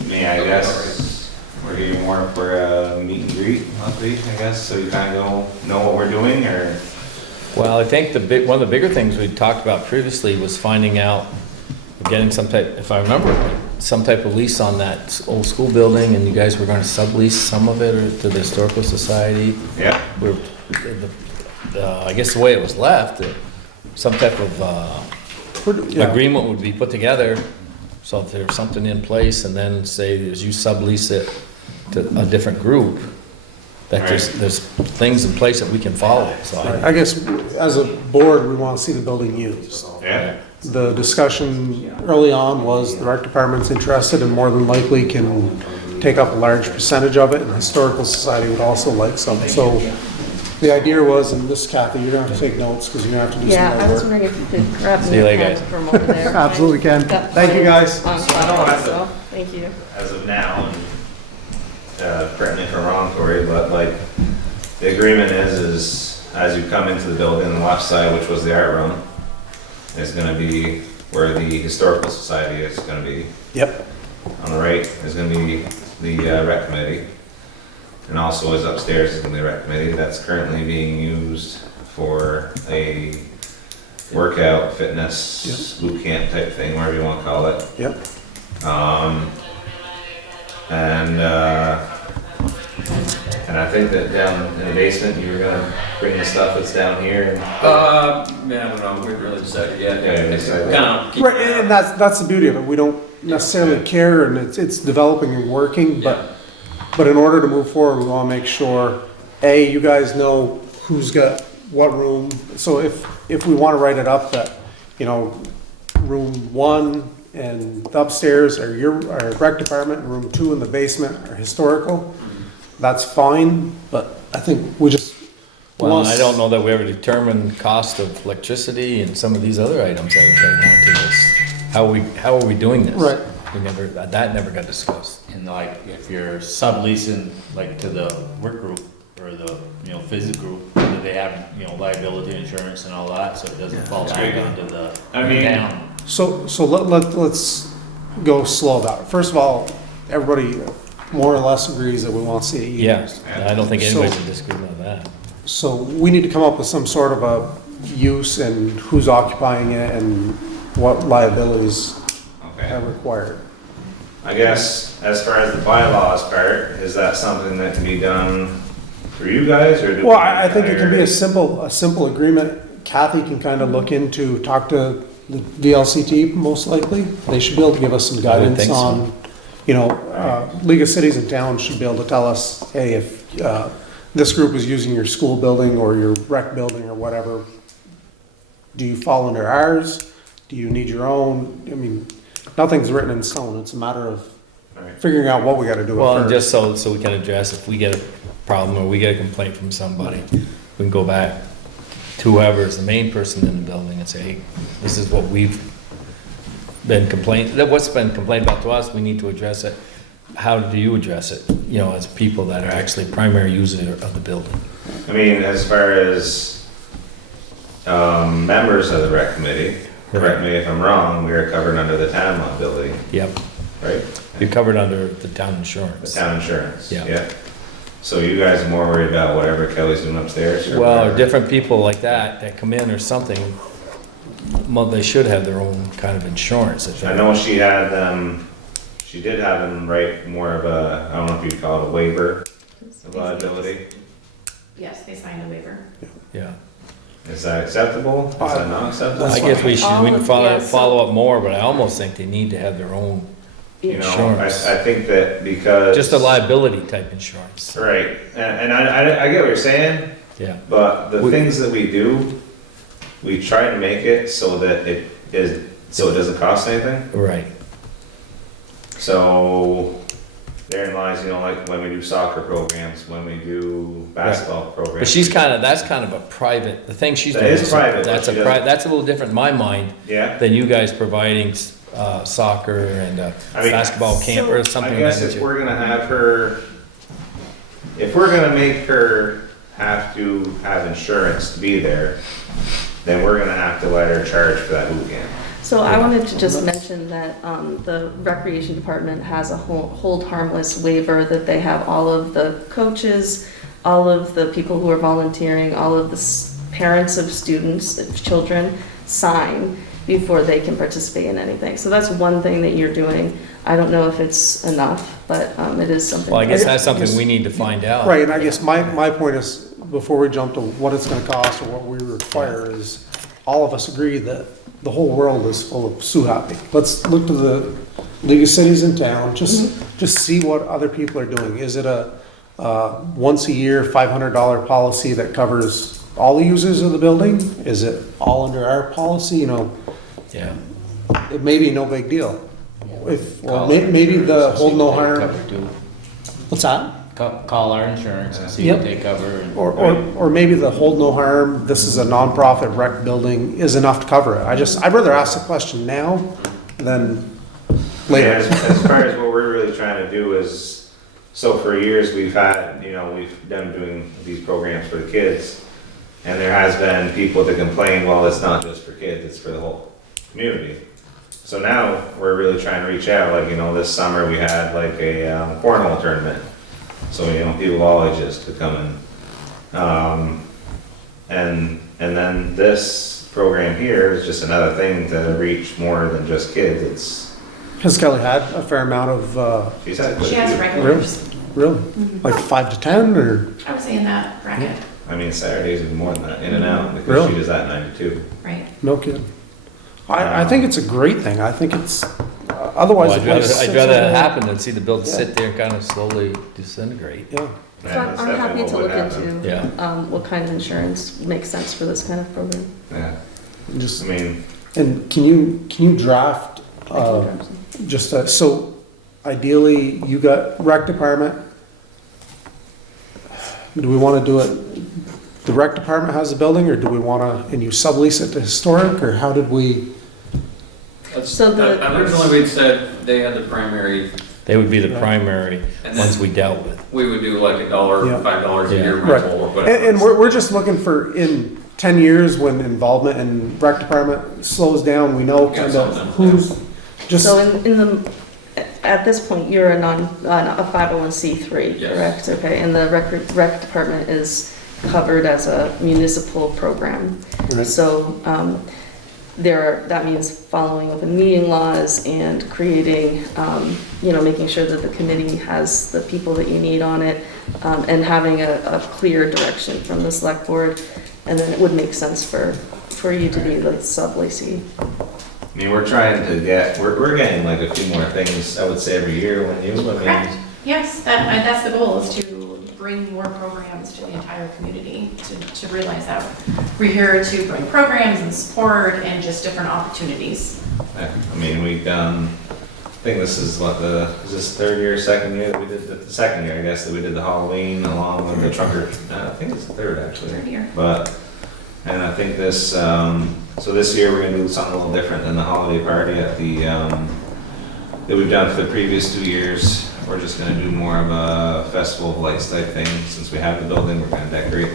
I guess we're here more for a meet and greet update, I guess, so you kind of know what we're doing, or? Well, I think one of the bigger things we talked about previously was finding out, getting some type, if I remember, right, some type of lease on that old school building, and you guys were going to sublease some of it to the Historical Society. Yeah. I guess the way it was left, some type of Yeah. agreement would be put together, so if there's something in place, and then say, as you sublease it to a different group, that there's things in place that we can follow, so. I guess, as a board, we wanna see the building used. Yeah. The discussion early on was the rec department's interested and more than likely can take up a large percentage of it, and the Historical Society would also like some. So the idea was, and this, Kathy, you're gonna have to take notes because you're gonna have to do some Yeah, I was more work. wondering if you could grab See me you a later, pen guys. from over there. Absolutely can. Got Thank you, guys. on So I don't have file, to- so, thank you. As of now, and correct me if I'm wrong, Tori, but like, the agreement is as you come into the building, the left side, which was the art room, is gonna be where the Historical Society is gonna be. Yep. On the right is gonna be the rec committee. And also is upstairs is gonna be the rec committee. That's currently being used for a workout, fitness, boot camp type thing, whatever you wanna call it. Yep. And I think that down in the basement, you were gonna bring the stuff that's down here. Yeah, I don't know, we haven't really decided yet. Yeah, you decided. Kind of. Right, and that's the beauty of it. We don't necessarily care, and it's developing and working, but in order to move forward, we wanna make sure, A, you guys know who's got what room. So if we wanna write it up that, you know, room 1 and the upstairs are our rec department, and room 2 in the basement are historical, that's fine, but I think we just. Well, I don't know that we ever determined cost of electricity and some of these other items that are going on to this. How are we doing this? Right. That never got discussed. And like, if you're subleasing, like to the work group or the, physical group, they have, liability insurance and all that, so it doesn't fall back onto the I mean- town. So let's go slow about it. First of all, everybody more or less agrees that we want to see it used. Yeah, I don't think anybody's disagreeing with that. So we need to come up with some sort of a use and who's occupying it and what liabilities Okay. are required. I guess as far as the bylaws part, is that something that can be done for you guys or do? Well, we I think it can be hire- a simple agreement. Kathy can kind of look into, talk to the VLCT most likely. They should be able to give us some I would guidance think so. on, League of Cities and Towns should be able to tell us, hey, if this group is using your school building or your rec building or whatever, do you fall under ours? Do you need your own? I mean, nothing's written in stone. It's a matter of Right. figuring out what we gotta do Well, and first. just so we can address, if we get a problem or we get a complaint from somebody, we can go back to whoever's the main person in the building and say, hey, this is what we've been what's been complained about to us, we need to address it. How do you address it, as people that are actually primary users of the building? I mean, as far as members of the rec committee, correct me if I'm wrong, we are covered under the town liability, Yep, right? you're covered under the town The insurance. town insurance, Yeah. yeah. So you guys are more worried about whatever Kelly's doing upstairs? or Well, whatever? different people like that come in or something, well, they should have their own kind of insurance. If I know she had them, she did have them write more of a, I don't know if you'd call it a waiver of liability. Yes, they signed a waiver. Yeah, Is that acceptable? Is that not acceptable? I guess we All can of- yeah, so- follow up more, but I almost think they need to have their own, You know, insurance. I think that because. just a liability type insurance. Right, and I get what you're saying, Yeah, but the We- things that we do, we try to make it so that it doesn't cost anything. right. So therein lies, like when we do soccer programs, when we do basketball programs. But that's kind of a private, the thing she's That doing. is private, but That's she doesn't- that's a little different in my mind Yeah, than you guys providing, soccer and I mean, basketball camp or I something of guess that if nature. we're gonna have her, if we're gonna make her have to have insurance to be there, then we're gonna have to let her charge for that boot camp. So I wanted to just mention that the Recreation Department has a hold harmless waiver that they have all of the coaches, all of the people who are volunteering, all of the parents of students, of children, sign before they can participate in anything. So that's one thing that you're doing. I don't know if it's enough, but it is something. Well, I guess that's something we need to find out. Right, and I guess my point is, before we jump to what it's gonna cost or what we require, is all of us agree that the whole world is full of Sue Happy. Let's look to the League of Cities in Town, just see what other people are doing. Is it a once a year $500 policy that covers all the users of the building? Is it all under our policy? Yeah. It may be no big deal. Maybe the hold no harm, what's that? Call our insurance and see Yep. what they cover. And Or maybe the hold no harm, this is a nonprofit rec building, is enough to cover it. I'd rather ask the question now than Yeah, later. as far as what we're really trying to do is, so for years we've had, we've done doing these programs for the kids. And there has been people that complain, well, it's not just for kids, it's for the whole community. So now we're really trying to reach out, this summer we had like a cornhole tournament. So, people of all ages could come in. And then this program here is just another thing to reach more than just kids. It's, Has Kelly had a fair amount of, she's had. She has regulars. really? Like 5 to 10 or? I would say in that bracket, I mean, Saturdays is more than that, in and out, because Really? she does that 9 to 2. right? No kidding. I think it's a great thing. I think it's, otherwise. Well, the place I'd sits rather on it the- happen than see the building Yeah. sit there and kind of slowly disintegrate. Yeah. So Yeah, that's I'm happy definitely to what look would happen. into Yeah. what kind of insurance makes sense for this kind of program. Yeah, Just, I mean, and can you draft, I can grab some. just, so ideally, you got rec department. Do we want to do it, the rec department has the building, or do we want to, and you sublease it to historic, or how did we? So the- Originally, we'd said they had the primary They would be the primary And ones then we dealt with. we would do like $1, Yeah. $5 a year Yeah. Right. rental or whatever. And we're just looking for, in 10 years, when involvement in rec department slows down, we know Got kind of something, who's, just, So in the, at this point, you're a a 501c3, Yes. correct? Okay, and the rec department is covered as a municipal program. Right. So, that means following open meeting laws and creating, making sure that the committee has the people that you need on it, and having a clear direction from the select board. And then it would make sense for you to be the sub-lacey. I mean, we're trying to get, we're getting like a few more things, I would say, every year when you, I mean, Correct. Yes, that's the goal, is to bring more programs to the entire community, to realize that we're here to bring programs and support and just different opportunities. I mean, we've done, I think this is is this third year, second year that we did, the second year, I guess, that we did the Halloween along with the trunker, I think it's the third actually. Third year. But, and I think this, so this year we're gonna do something a little different than the holiday party at the, that we've done for the previous 2 years. We're just gonna do more of a festival of lights type thing. Since we have the building, we're gonna decorate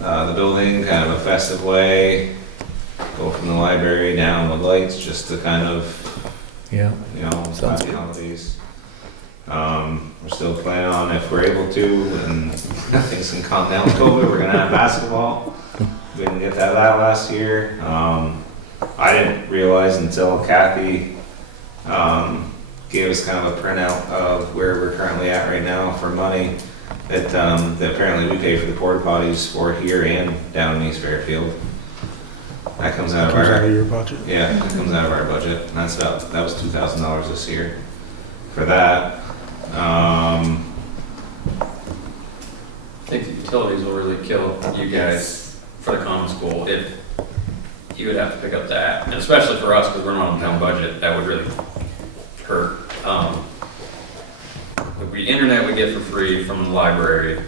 the building kind of a festive way, go from the library down with lights, just to kind of, Yeah. you know, Sounds happy good. holidays. We're still planning on, if we're able to, and things can calm down with COVID, we're gonna have basketball. We didn't get that last year. I didn't realize until Kathy gave us kind of a printout of where we're currently at right now for money, that apparently we pay for the porta potties for here and down in East Fairfield. That comes out of comes out our, of your budget. yeah, that comes out of our budget, and that was $2,000 this year for that. I think the utilities will really kill you guys for the common school if you would have to pick up that, and especially for us, because we're not on town budget, that would really hurt. The internet we get for free from the library.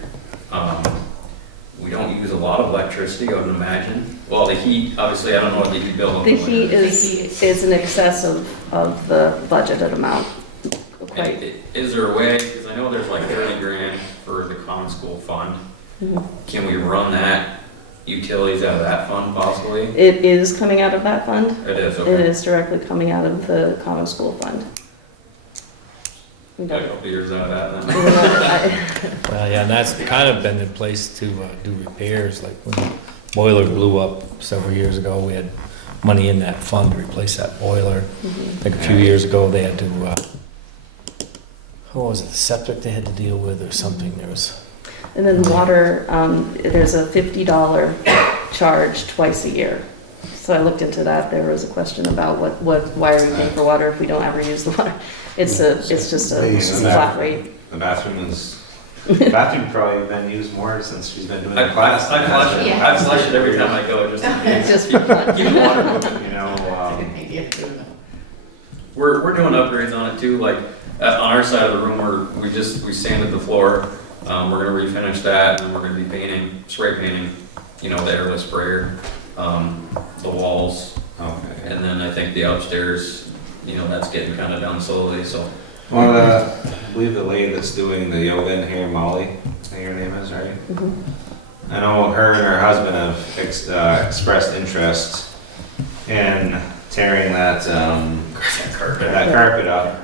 We don't use a lot of electricity, I would imagine. Well, the heat, obviously, I don't know what the heat bill will The be. heat is in excess of the budgeted amount. Quite. Is there a way, because I know there's like 30 grand for the common school fund. Mhm. Can we run that utilities out of that fund possibly? It is coming out of that fund. It is, It okay. is directly coming out of the common school fund. We Got a don't- couple years out of that we then. don't know. Well, yeah, and that's kind of been in place to do repairs, like when the boiler blew up several years ago, we had money in that fund to replace that boiler. Mhm. Like a few years ago, they had to, what was it, the septic they had to deal with or something, there was, And then water, there's a $50 charge twice a year. So I looked into that. There was a question about why are we paying for water if we don't ever use the water? It's just a flat rate. The bathroom probably been used more since she's been doing the class. I flush it, Yeah. I flush it every time I go, just in case. Just for fun. Keep the water moving. You know, We're doing upgrades on it too, like, on our side of the room, we sanded the floor. We're gonna refinish that, and then we're gonna be painting, spray painting, the airless sprayer, the walls. okay. And then I think the upstairs, that's getting kind of done slowly, so. Well, I believe the lady that's doing the yoga in here, Molly, I think her name is, right? Mhm. I know her and her husband have expressed interest in tearing that carpet up.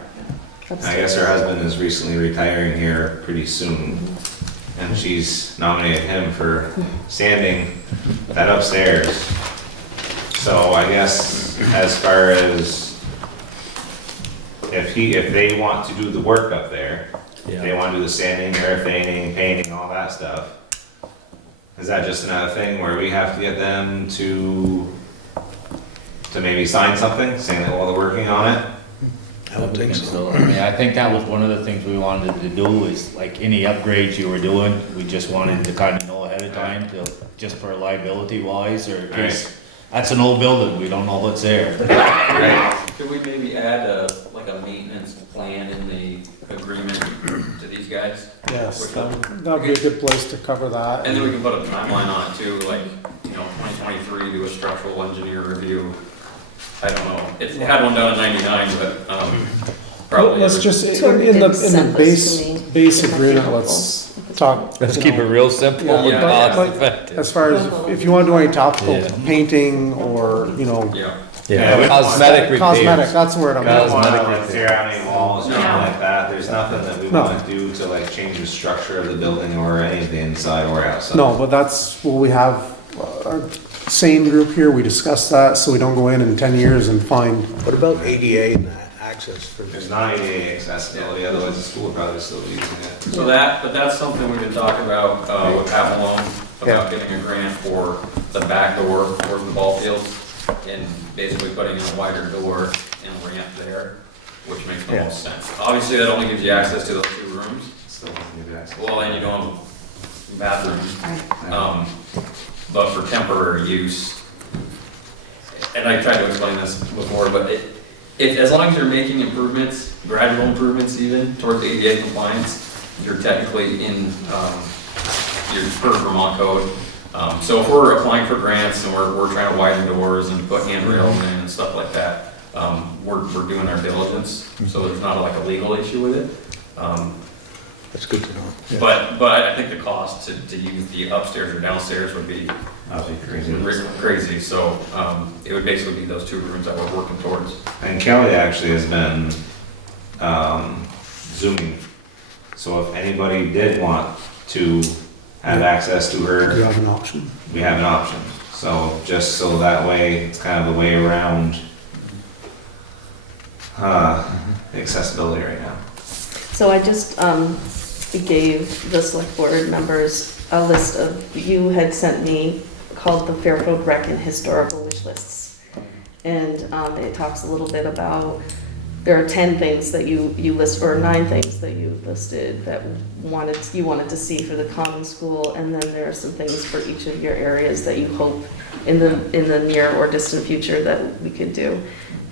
I guess her husband is recently retiring here pretty soon, and she's nominated him for sanding that upstairs. So I guess as far as if they want to do the work up there, if they yeah. want to do the sanding, airplaning, painting, all that stuff, is that just another thing where we have to get them to maybe sign something saying that while they're working on it? I don't think so. I mean, I think that was one of the things we wanted to do, is like any upgrades you were doing, we just wanted to kind of know ahead of time to, just for liability wise, or in case, that's an old building, we don't know what's there. Right. Could we maybe add a maintenance plan in the agreement to these guys? Yes, that'd be a good place to cover that. And then we can put a timeline on it too, like, 2023, do a structural engineer review. I don't know, it had one done in '99, but, Probably. Let's just, Tori in the did send this to me. base It might be agreement, helpful let's at this talk. Let's you keep it know, real simple Yeah, and yeah, cost but- effective. As far as, if you wanna do any topical Yeah. painting or, you know, Yeah. Yeah, we- cosmetic cosmetic, repairs. that's the word I'm. We don't Cosmetic wanna like repair. tear out any walls or anything No. like that, there's nothing that we No. wanna do to like change the structure of the building or any of the inside or outside. No, but that's what we have, our same group here, we discussed that, so we don't go in 10 years and find, What about ADA and access for? There's not ADA accessibility, otherwise the school would probably still be using it. So but that's something we've been talking about, with Avalon, about getting a grant for the back door towards the ball fields, and basically putting in a wider door and ramp there, which makes the most sense. Obviously, that only gives you access to those 2 rooms, Still doesn't give access. well, then you don't have a bathroom. But for temporary use, and I tried to explain this before, but if, as long as you're making improvements, gradual improvements even, towards ADA compliance, you're technically in, your per Vermont code. So if we're applying for grants and we're trying to widen doors and put handrails in and stuff like that, we're doing our diligence, so there's not like a legal issue with it. That's good to know. But I think the cost to use the upstairs or downstairs would be That'd be crazy. crazy, so, it would basically be those 2 rooms that we're working towards. And Kelly actually has been, Zooming. So if anybody did want to have access to you her, have an option. we have an option. So just so that way, it's kind of the way around, accessibility right now. So I just gave the select board members a list of, you had sent me, called the Fairfield Rec and Historical Wish Lists. And it talks a little bit about, there are 10 things that you list, or 9 things that you listed that you wanted to see for the common school, and then there are some things for each of your areas that you hope in the near or distant future that we could do.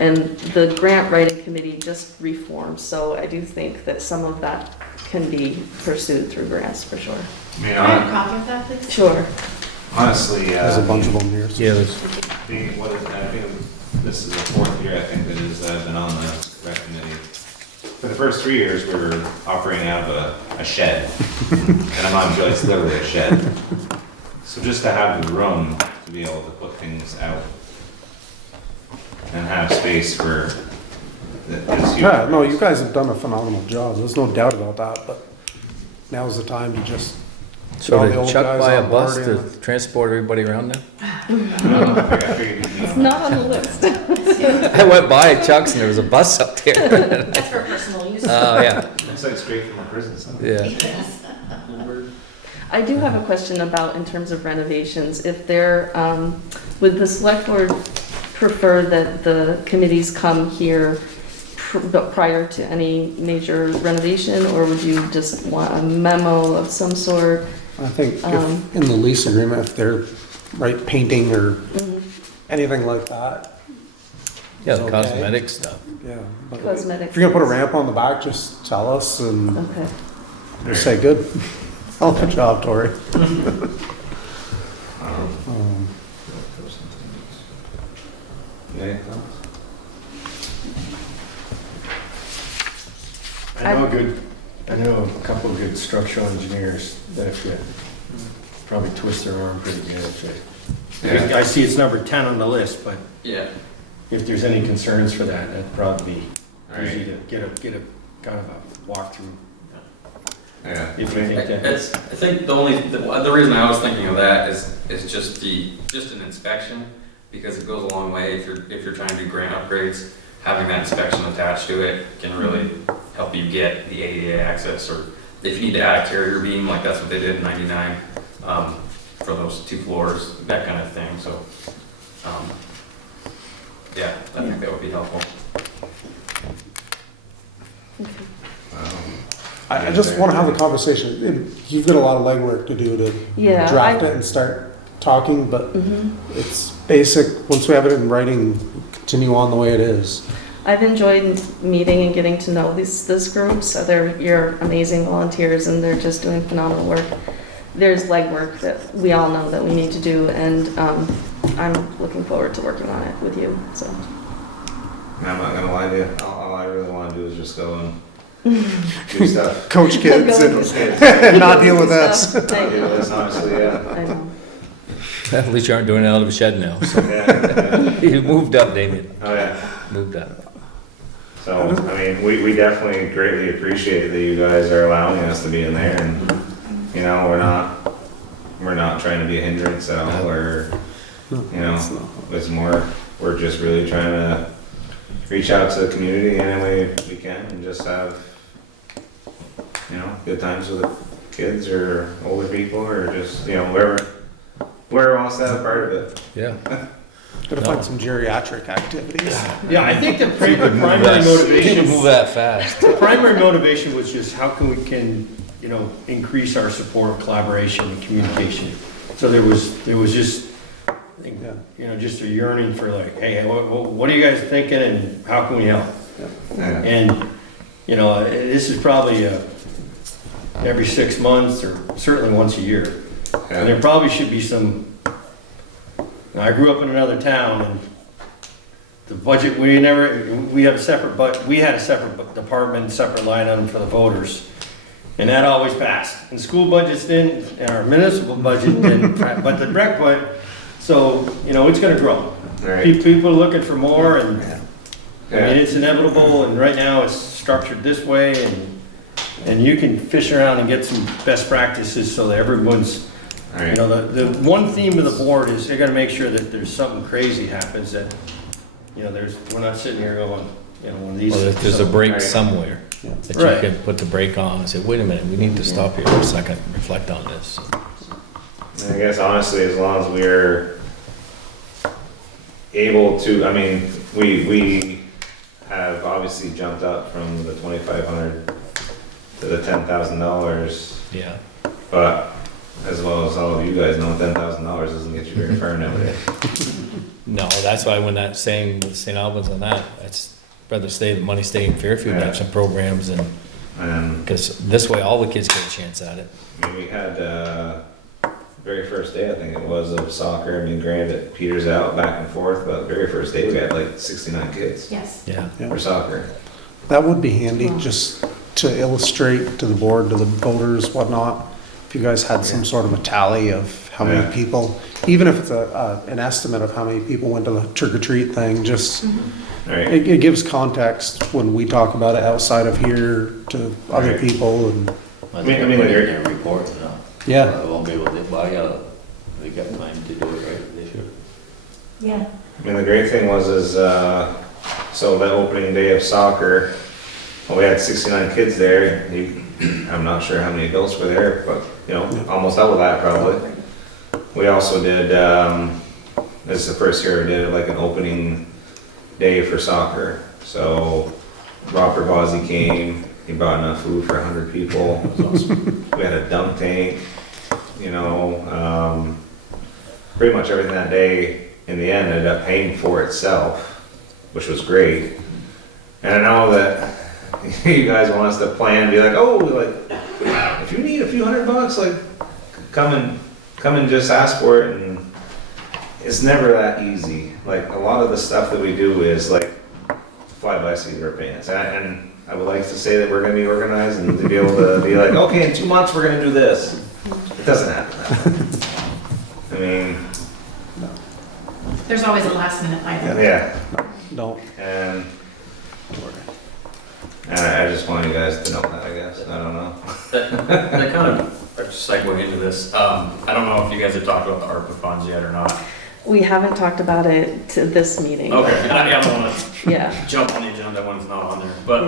And the grant writing committee just reformed, so I do think that some of that can be pursued through grants for sure. I mean, Can I have a copy of that, please? Sure. honestly, There's a bunch of them here. Yeah, there's, I think this is the 4th year, I think that is, that I've been on the rec committee. For the first 3 years, we were operating out of a shed. And I'm not sure, it's literally a shed. So just to have the room to be able to put things out and have space for this huge. Yeah, no, you guys have done a phenomenal job, there's no doubt about that, but now's the time to just. so all the did old Chuck guys buy a on bus board, to yeah. transport everybody around there? I figured you'd It's need- not on the list. I went by Chuck's and there was a bus up there. That's for personal use. Oh, yeah, Looks like straight from a prison cell. yeah. I do have a question about, in terms of renovations, if they're, would the select board prefer that the committees come here prior to any major renovation, or would you just want a memo of some sort? I think if, Um, in the lease agreement, if they're, right, painting or Mhm. anything like that, Yeah, It's the okay. cosmetic stuff. yeah. But Cosmetic. if you're gonna put a ramp on the back, just tell us and Okay. we'll say, good. Hell of a job, Tori. Yeah. I know a couple of good structural engineers that if you probably twist their arm pretty good. Yeah. I see it's number 10 on the list, but Yeah. if there's any concerns for that, that'd probably be easy Alright, to get a kind of a walkthrough. yeah. If you think that. I think the reason I was thinking of that is just an inspection, because it goes a long way if you're trying to do grant upgrades. Having that inspection attached to it can really help you get the ADA access, or if you need to add a carrier beam, like that's what they did in '99, for those 2 floors, that kind of thing, so, yeah, I think that would be helpful. I just wanna have a conversation. You've got a lot of legwork to do to Yeah. draft it and start talking, but Mhm. it's basic, once we have it in writing, continue on the way it is. I've enjoyed meeting and getting to know this group, so you're amazing volunteers and they're just doing phenomenal work. There's legwork that we all know that we need to do, and I'm looking forward to working on it with you, so. I'm not gonna lie to you, all I really wanna do is just go and do stuff. Coach kids Go and not deal with us. Not deal with this, honestly, yeah. I know. At least you aren't doing it out of a shed now, so. Yeah, You moved up, Damien, oh yeah. moved up. So, I mean, we definitely greatly appreciate that you guys are allowing us to be in there and, you know, we're not trying to be a hindrance at all or, you know, it's more, we're just really trying to reach out to the community any way we can and just have, you know, good times with the kids or older people or just, you know, whoever wants to have a part of it. Yeah. Gotta find some geriatric activities. Yeah, I think the primary Didn't motivation, move that fast. the primary motivation was just how can we you know, increase our support, collaboration, and communication. So there was just, I think, you know, just a yearning for like, hey, what are you guys thinking and how can we help? Yeah. And, you know, this is probably every 6 months or certainly once a year. And there probably should be some, I grew up in another town and the budget, we had a separate department, separate line item for the voters. And that always passed. And school budgets didn't, and our municipal budget didn't, but the rec budget, so, you know, it's gonna grow. Right. People are looking for more and, I Yeah. mean, it's inevitable and right now it's structured this way and you can fish around and get some best practices so that everyone's, Right. you know, the one theme of the board is they're gonna make sure that there's something crazy happens that, you know, we're not sitting here going, you know, one of these. Well, if there's a break Right. somewhere, that Right. you can put the brake on and say, wait a minute, we need to stop here for a second, and reflect on this. I guess honestly, as long as we're able to, I mean, we have obviously jumped up from the 2,500 to the $10,000, Yeah. but as well as all of you guys know, $10,000 doesn't get you very far nowadays. No, that's why when that saying with St. Albans on that, that's rather the money stay in Fairfield, and have some programs and, And because this way all the kids get a chance at it. I mean, we had, very first day, I think it was, of soccer. I mean, granted, it peters out back and forth, but the very first day we had like 69 kids Yes. Yeah. for soccer. That would be handy, just to illustrate to the board, to the voters, whatnot. If you guys had some sort of a tally of how many Yeah. people, even if it's an estimate of how many people went to the trick or treat thing, just, Right. it gives context when we talk about it outside of here to other Right. people and, I mean, think I I mean, put it they're- in their report, you know. yeah. I won't be able to, well, they got time to do it, right, they should. Yeah. I mean, the great thing was so that opening day of soccer, well, we had 69 kids there. I'm not sure how many adults were there, but, you know, almost double that probably. We also did, this is the first year we did like an opening day for soccer. So Rob Brazzi came, he brought enough food for 100 people. We had a dunk tank, you know, pretty much everything that day in the end ended up paying for itself, which was great. And I know that you guys want us to plan, be like, oh, like, if you need a few $100, like, come and just ask for it, and it's never that easy. Like, a lot of the stuff that we do is like fly by seat of our pants, and I would like to say that we're gonna be organized and to be able to be like, okay, in 2 months we're gonna do this. It doesn't happen that way. I mean, There's always a last minute item. yeah, Don't. and I just want you guys to know that, I guess, I don't know. That kind of segue into this. I don't know if you guys have talked about the ARPA funds yet or not. We haven't talked about it to this meeting. Okay, I don't want to Yeah. jump on the agenda when it's not on there, but,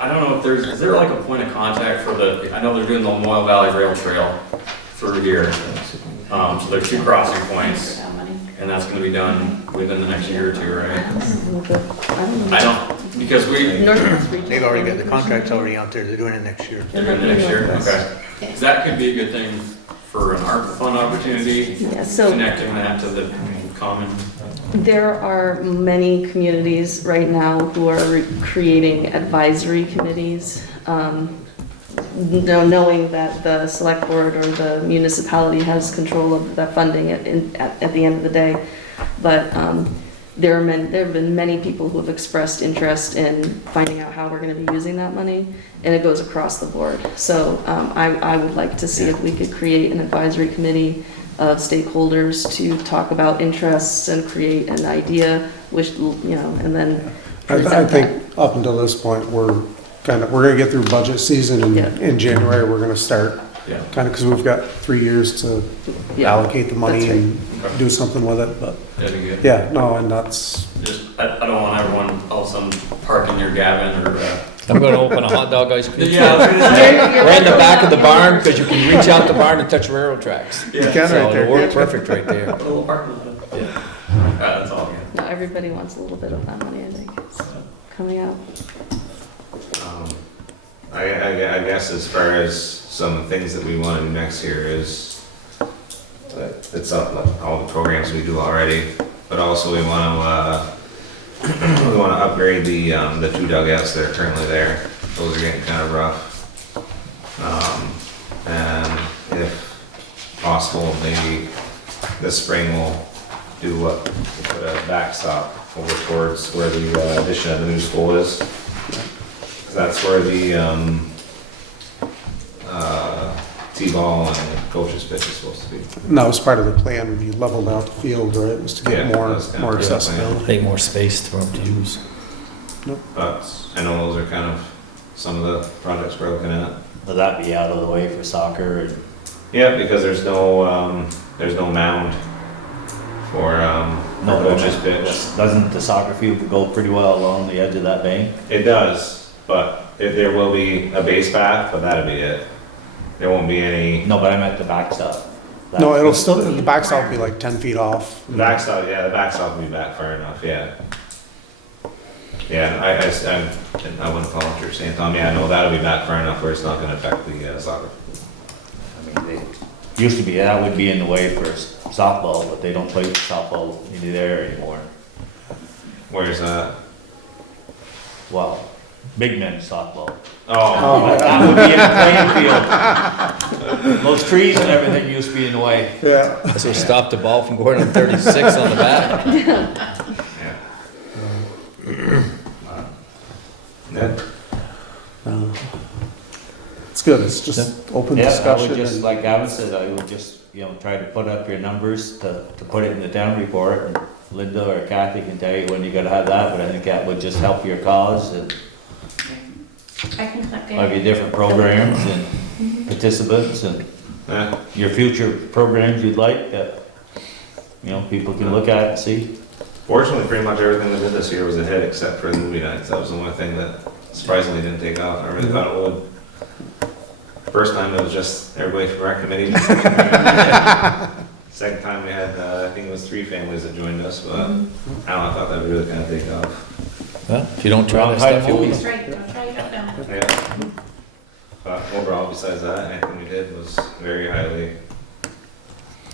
I don't know if is there like a point of contact for I know they're doing the Moyle Valley Rail Trail through here. So there's 2 crossing points, and that's gonna be done within the next year or 2, right? I don't, because Northwest Region. They've already got the contracts already out there, they're doing it next year. they're doing it next year, okay. 'Cause that could be a good thing for an ARPA fund opportunity, Yeah, so connecting that to the common. there are many communities right now who are creating advisory committees, knowing that the select board or the municipality has control of the funding at the end of the day. But there have been many people who have expressed interest in finding out how we're gonna be using that money, and it goes across the board. So, I would like to see if we could create an advisory committee of stakeholders to talk about interests and create an idea, which, and then I present that. think up until this point, we're gonna get through budget season, and Yeah. in January, we're gonna start, Yeah. because we've got 3 years to Yeah, allocate the money that's right. and do something with it, but, That'd be good. yeah, no, and that's, Just, I don't want everyone all of a sudden parking near Gavin or, I'm gonna open a hot dog ice cream. Yeah, I was gonna say. Right in the back of the barn, because you can reach out the barn and touch railroad tracks. you Yeah. can So right there. it'll work perfect right there. A little parking lot. Yeah. That's all, yeah. No, everybody wants a little bit of that money, I think, it's coming out. I guess as far as some things that we want to do next year is, it's up, like, all the programs we do already, but also we want to upgrade the 2 dugouts that are currently there. Those are getting kind of rough. And if possible, maybe this spring we'll put a backstop over towards where the addition of the new school is. That's where the T-ball and coach's pitch is supposed to be. And that was part of the plan, when you leveled out the field, right, was to get Yeah, more, that was kind of more the plan. accessibility. Make more space for them to use. But I know those are kind of some of the projects we're looking at. Will that be out of the way for soccer? And Yeah, because there's no mound for No, coach's pitch. doesn't the soccer field go pretty well along the edge of that bank? It does, but there will be a base path, but that'll be it. There won't be any. No, but I meant the backstop. No, it'll still, the backstop will be like 10 feet off. The backstop, yeah, the backstop will be back far enough, yeah. Yeah, I wouldn't follow what you're saying, Tom. Yeah, no, that'll be back far enough where it's not gonna affect the soccer. I mean, they, used to be, that would be in the way for softball, but they don't play softball in there anymore. Where's that? Well, big men's softball. Oh, But that would be in the playing field. Those trees and everything used to be in the way. Yeah. That's what stopped the ball from going on 36 on the back. yeah. Ned? It's good, it's just open Yeah, I discussion. would just, and- like Gavin said, I would just, try to put up your numbers to put it in the town report, and Linda or Kathy can tell you when you gotta have that, but I think that would just help your cause and I can collect have your different programs and participants and Yeah. your future programs you'd like that, people can look at and see. Fortunately, pretty much everything we did this year was a hit except for the movie nights. That was the only thing that surprisingly didn't take off. I really thought it would. First time it was just everybody from our committee. Second time we had, I think it was 3 families that joined us, but I don't know, I thought that would really kind of take off. Well, if you don't try that stuff, you won't. That's right, don't try it out now. Yeah. But overall, besides that, anything we did was very highly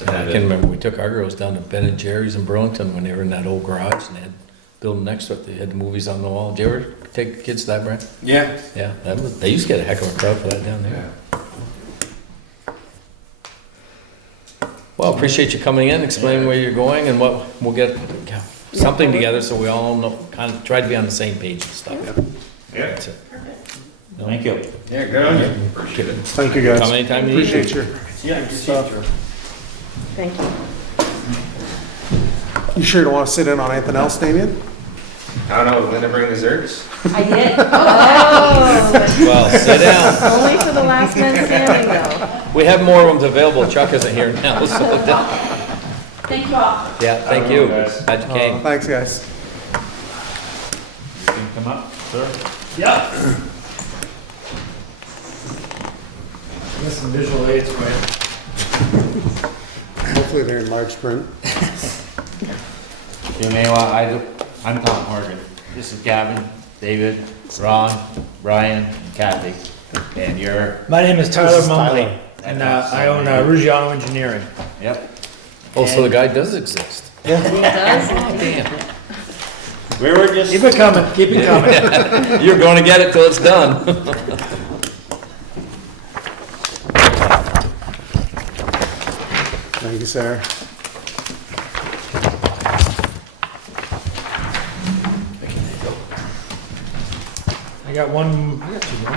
I can attended. remember we took our girls down to Ben and Jerry's in Burlington when they were in that old garage and they had building next to it, they had the movies on the wall. Did you ever take the kids to that, Brent? Yeah. Yeah, they used to get a heck of a crowd for that down there. Yeah. Well, appreciate you coming in, explaining where you're going and what, we'll get something together so we all know, kind of try to be on the same page and stuff. Yeah. That's it. No? Thank you. Yeah, good on you. Appreciate it. Thank you, guys. Come anytime you need. Appreciate your Yeah, good to see stuff. you. Thank you. You sure you don't want to sit in on anything else, Damien? I don't know, did Linda bring desserts? I did. Oh, Well, sit down. only for the last man standing though. We have more rooms available. Chuck isn't here now, so. Thank you all. Yeah, thank you. Guys. Glad you came. Thanks, guys. You can come up, sir. There's some visual aids, right? Hopefully they're in large print. You may want, I'm Tom Horgan. This is Gavin, David, Ron, Brian, and Kathy. And you're, My name is Tyler is Tyler. Mumley, and I own Rugiano Engineering. yep. Oh, so the guy does exist. He does. Damn. We were just. Keep it coming, keep it coming. You're going to get it till it's done. Thank you, sir. got one, I got two more.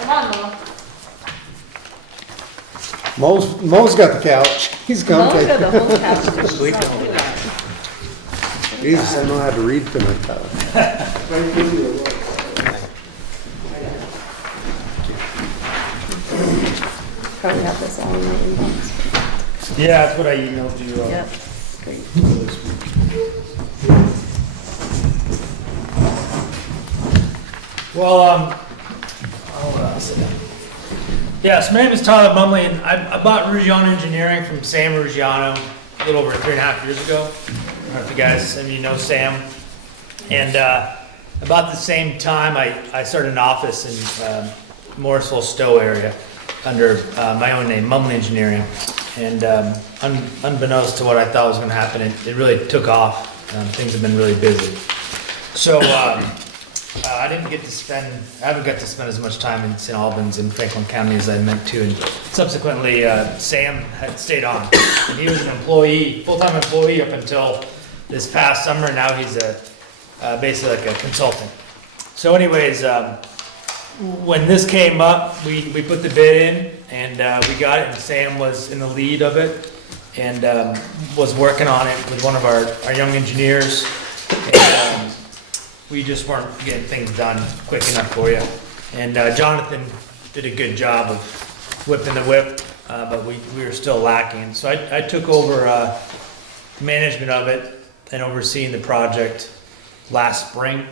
Come on, Noah. Mo's got the couch. He's Mo's comfy. got the whole couch. Jesus, I know how to read tonight, Tyler. Probably have this all in my inbox. Yeah, that's what I emailed you. Yep, great. Well, yes, my name is Tyler Bumley, and I bought Erosion Engineering from Sam Ruggiano a little over 3.5 years ago. I don't know if you guys, some of you know Sam. And about the same time, I started an office in Morrisville Stowe area under my own name, Mumley Engineering. And unbeknownst to what I thought was going to happen, it really took off. Things have been really busy. So I haven't got to spend as much time in St. Albans and Franklin County as I meant to. And subsequently, Sam had stayed on. And he was an employee, full-time employee up until this past summer. Now he's basically like a consultant. So anyways, when this came up, we put the bid in and we got it, and Sam was in the lead of it and was working on it with one of our young engineers. And, we just weren't getting things done quick enough for you. And Jonathan did a good job of whipping the whip, but we were still lacking. So I took over management of it and overseeing the project last spring.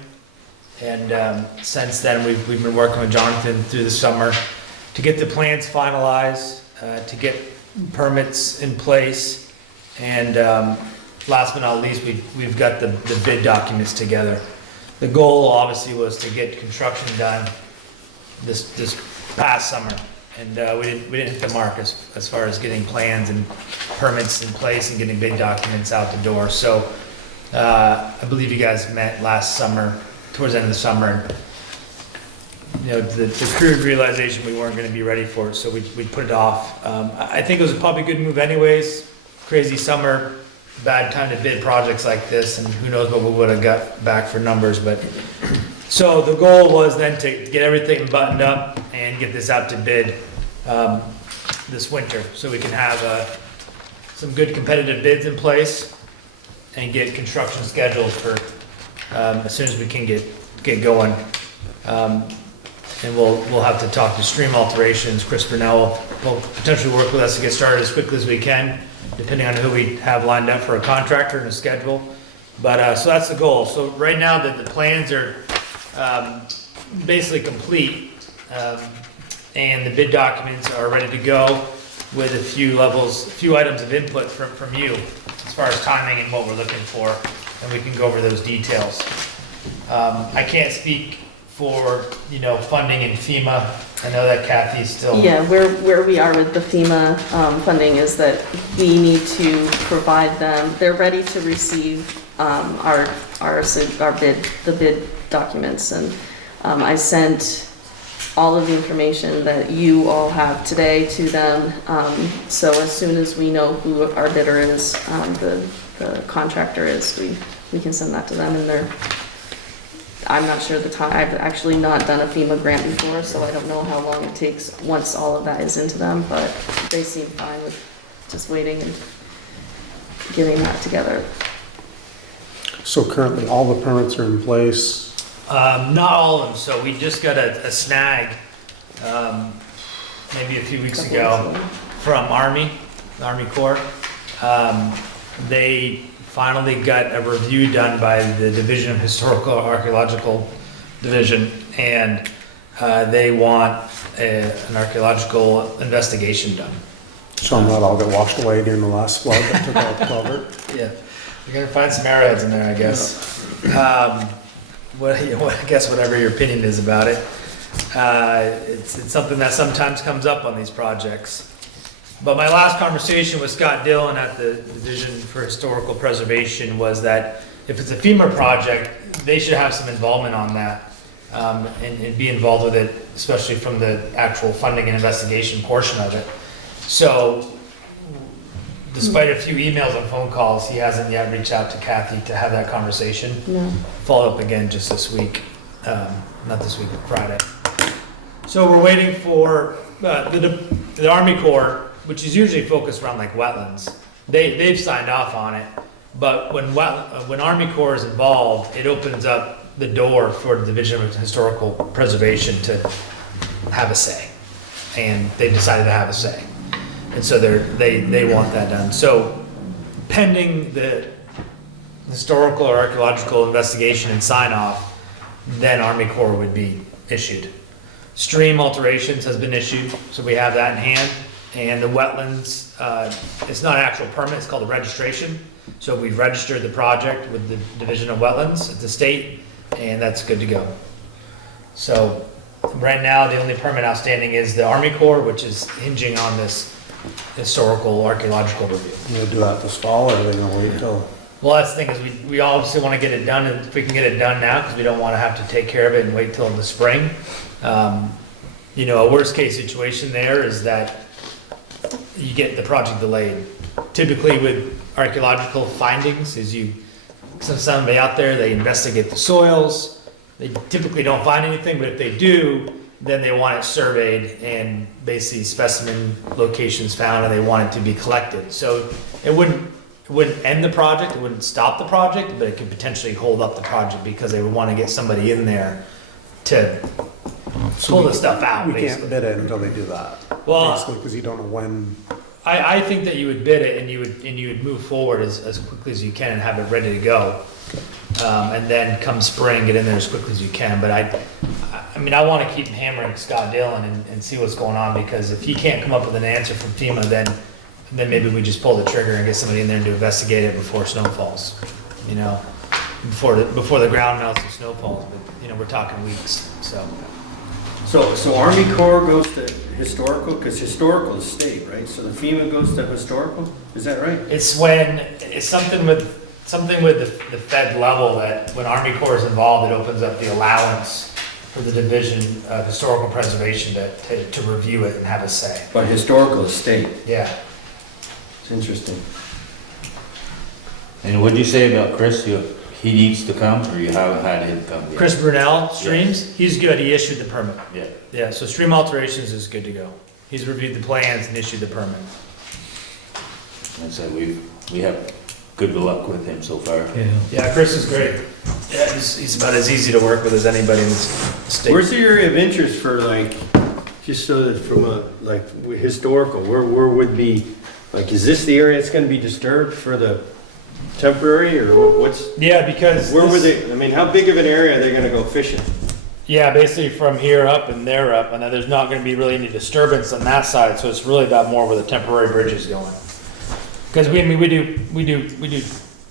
And since then, we've been working with Jonathan through the summer to get the plans finalized, to get permits in place. And last but not least, we've got the bid documents together. The goal obviously was to get construction done this past summer, and we didn't hit the mark as far as getting plans and permits in place and getting bid documents out the door. So I believe you guys met last summer, towards the end of the summer. And, you know, the crude realization we weren't going to be ready for it, so we put it off. I think it was probably a good move anyways. Crazy summer. Bad time to bid projects like this, and who knows what we would have got back for numbers. But so the goal was then to get everything buttoned up and get this out to bid this winter, so we can have some good competitive bids in place and get construction scheduled for as soon as we can get going. And we'll have to talk to Stream Alterations. Chris Burnell will potentially work with us to get started as quickly as we can, depending on who we have lined up for a contractor and a schedule. But so that's the goal. So right now the plans are basically complete, and the bid documents are ready to go with a few items of input from you as far as timing and what we're looking for, and we can go over those details. I can't speak for funding in FEMA. I know that Kathy's still. Yeah, where we are with the FEMA funding is that we need to provide them, they're ready to receive our bid documents. And I sent all of the information that you all have today to them. So as soon as we know who our bidder is, the contractor is, we can send that to them, and I'm not sure the time. I've actually not done a FEMA grant before, so I don't know how long it takes once all of that is into them, but they seem fine with just waiting and getting that together. So currently, all the permits are in place. Not all of them. So we just got a snag maybe a few weeks ago from the Army Corps. They finally got a review done by the Division of Historical Archaeological Division, and they want an archaeological investigation done. So I'm not all got washed away during the last flood that took out the culvert. Yeah, you're gonna find some arrowheads in there, I guess. I guess whatever your opinion is about it, it's something that sometimes comes up on these projects. But my last conversation with Scott Dillon at the Division for Historical Preservation was that if it's a FEMA project, they should have some involvement on that. and be involved with it, especially from the actual funding and investigation portion of it. So despite a few emails and phone calls, he hasn't yet reached out to Kathy to have that conversation. No. Follow up again just this week, not this week, but Friday. So we're waiting for the Army Corps, which is usually focused around like wetlands. They've signed off on it, but when Army Corps is involved, it opens up the door for the Division of Historical Preservation to have a say, and they've decided to have a say, and so they want that done. So pending the historical or archaeological investigation and sign off, then Army Corps would be issued. Stream alterations has been issued, so we have that in hand. And the wetlands, it's not an actual permit, it's called a registration. So we registered the project with the Division of Wetlands at the state, and that's good to go. So right now, the only permit outstanding is the Army Corps, which is hinging on this historical archaeological review. You gonna do that this fall, or are they gonna wait till? Well, that's the thing, is we obviously want to get it done, and if we can get it done now, because we don't want to have to take care of it and wait till the spring. You know, a worst case situation there is that you get the project delayed. Typically with archaeological findings is you send somebody out there, they investigate the soils, they typically don't find anything, but if they do, then they want it surveyed and basically specimen locations found, and they want it to be collected. So it wouldn't end the project, it wouldn't stop the project, but it could potentially hold up the project because they would want to get somebody in there to pull the stuff out, We basically. can't bid it until they do that. Well, Basically, because you don't know when. I think that you would bid it and you would move forward as quickly as you can and have it ready to go. And then come spring, get in there as quickly as you can. But I mean, I want to keep hammering Scott Dillon and see what's going on, because if he can't come up with an answer from FEMA, then maybe we just pull the trigger and get somebody in there to investigate it before snow falls. You know, before the ground melts and snow falls. But you know, we're talking weeks. So Army Corps goes to historical, because historical is state, right? So the FEMA goes to historical, is that right? It's something with the Fed level, that when Army Corps is involved, it opens up the allowance for the Division of Historical Preservation to review it and have a say. But historical is state, Yeah. it's interesting. And what'd you say about Chris? He needs to come, or you haven't had him come yet? Chris Brunel, Streams, he's good, he issued the permit. Yeah. Yeah, so Stream Alterations is good to go. He's reviewed the plans and issued the permit. I said, we have good luck with him so far. Yeah, Chris is great. Yeah, he's about as easy to work with as anybody in this state. Where's the area of interest for, like, just so that from a, like, historical, where would be, like, is this the area that's gonna be disturbed for the temporary, or what's, Yeah, because. where were they, I mean, how big of an area are they gonna go fishing? Yeah, basically from here up and there up, and then there's not gonna be really any disturbance on that side, so it's really about more where the temporary bridge is going. Because we do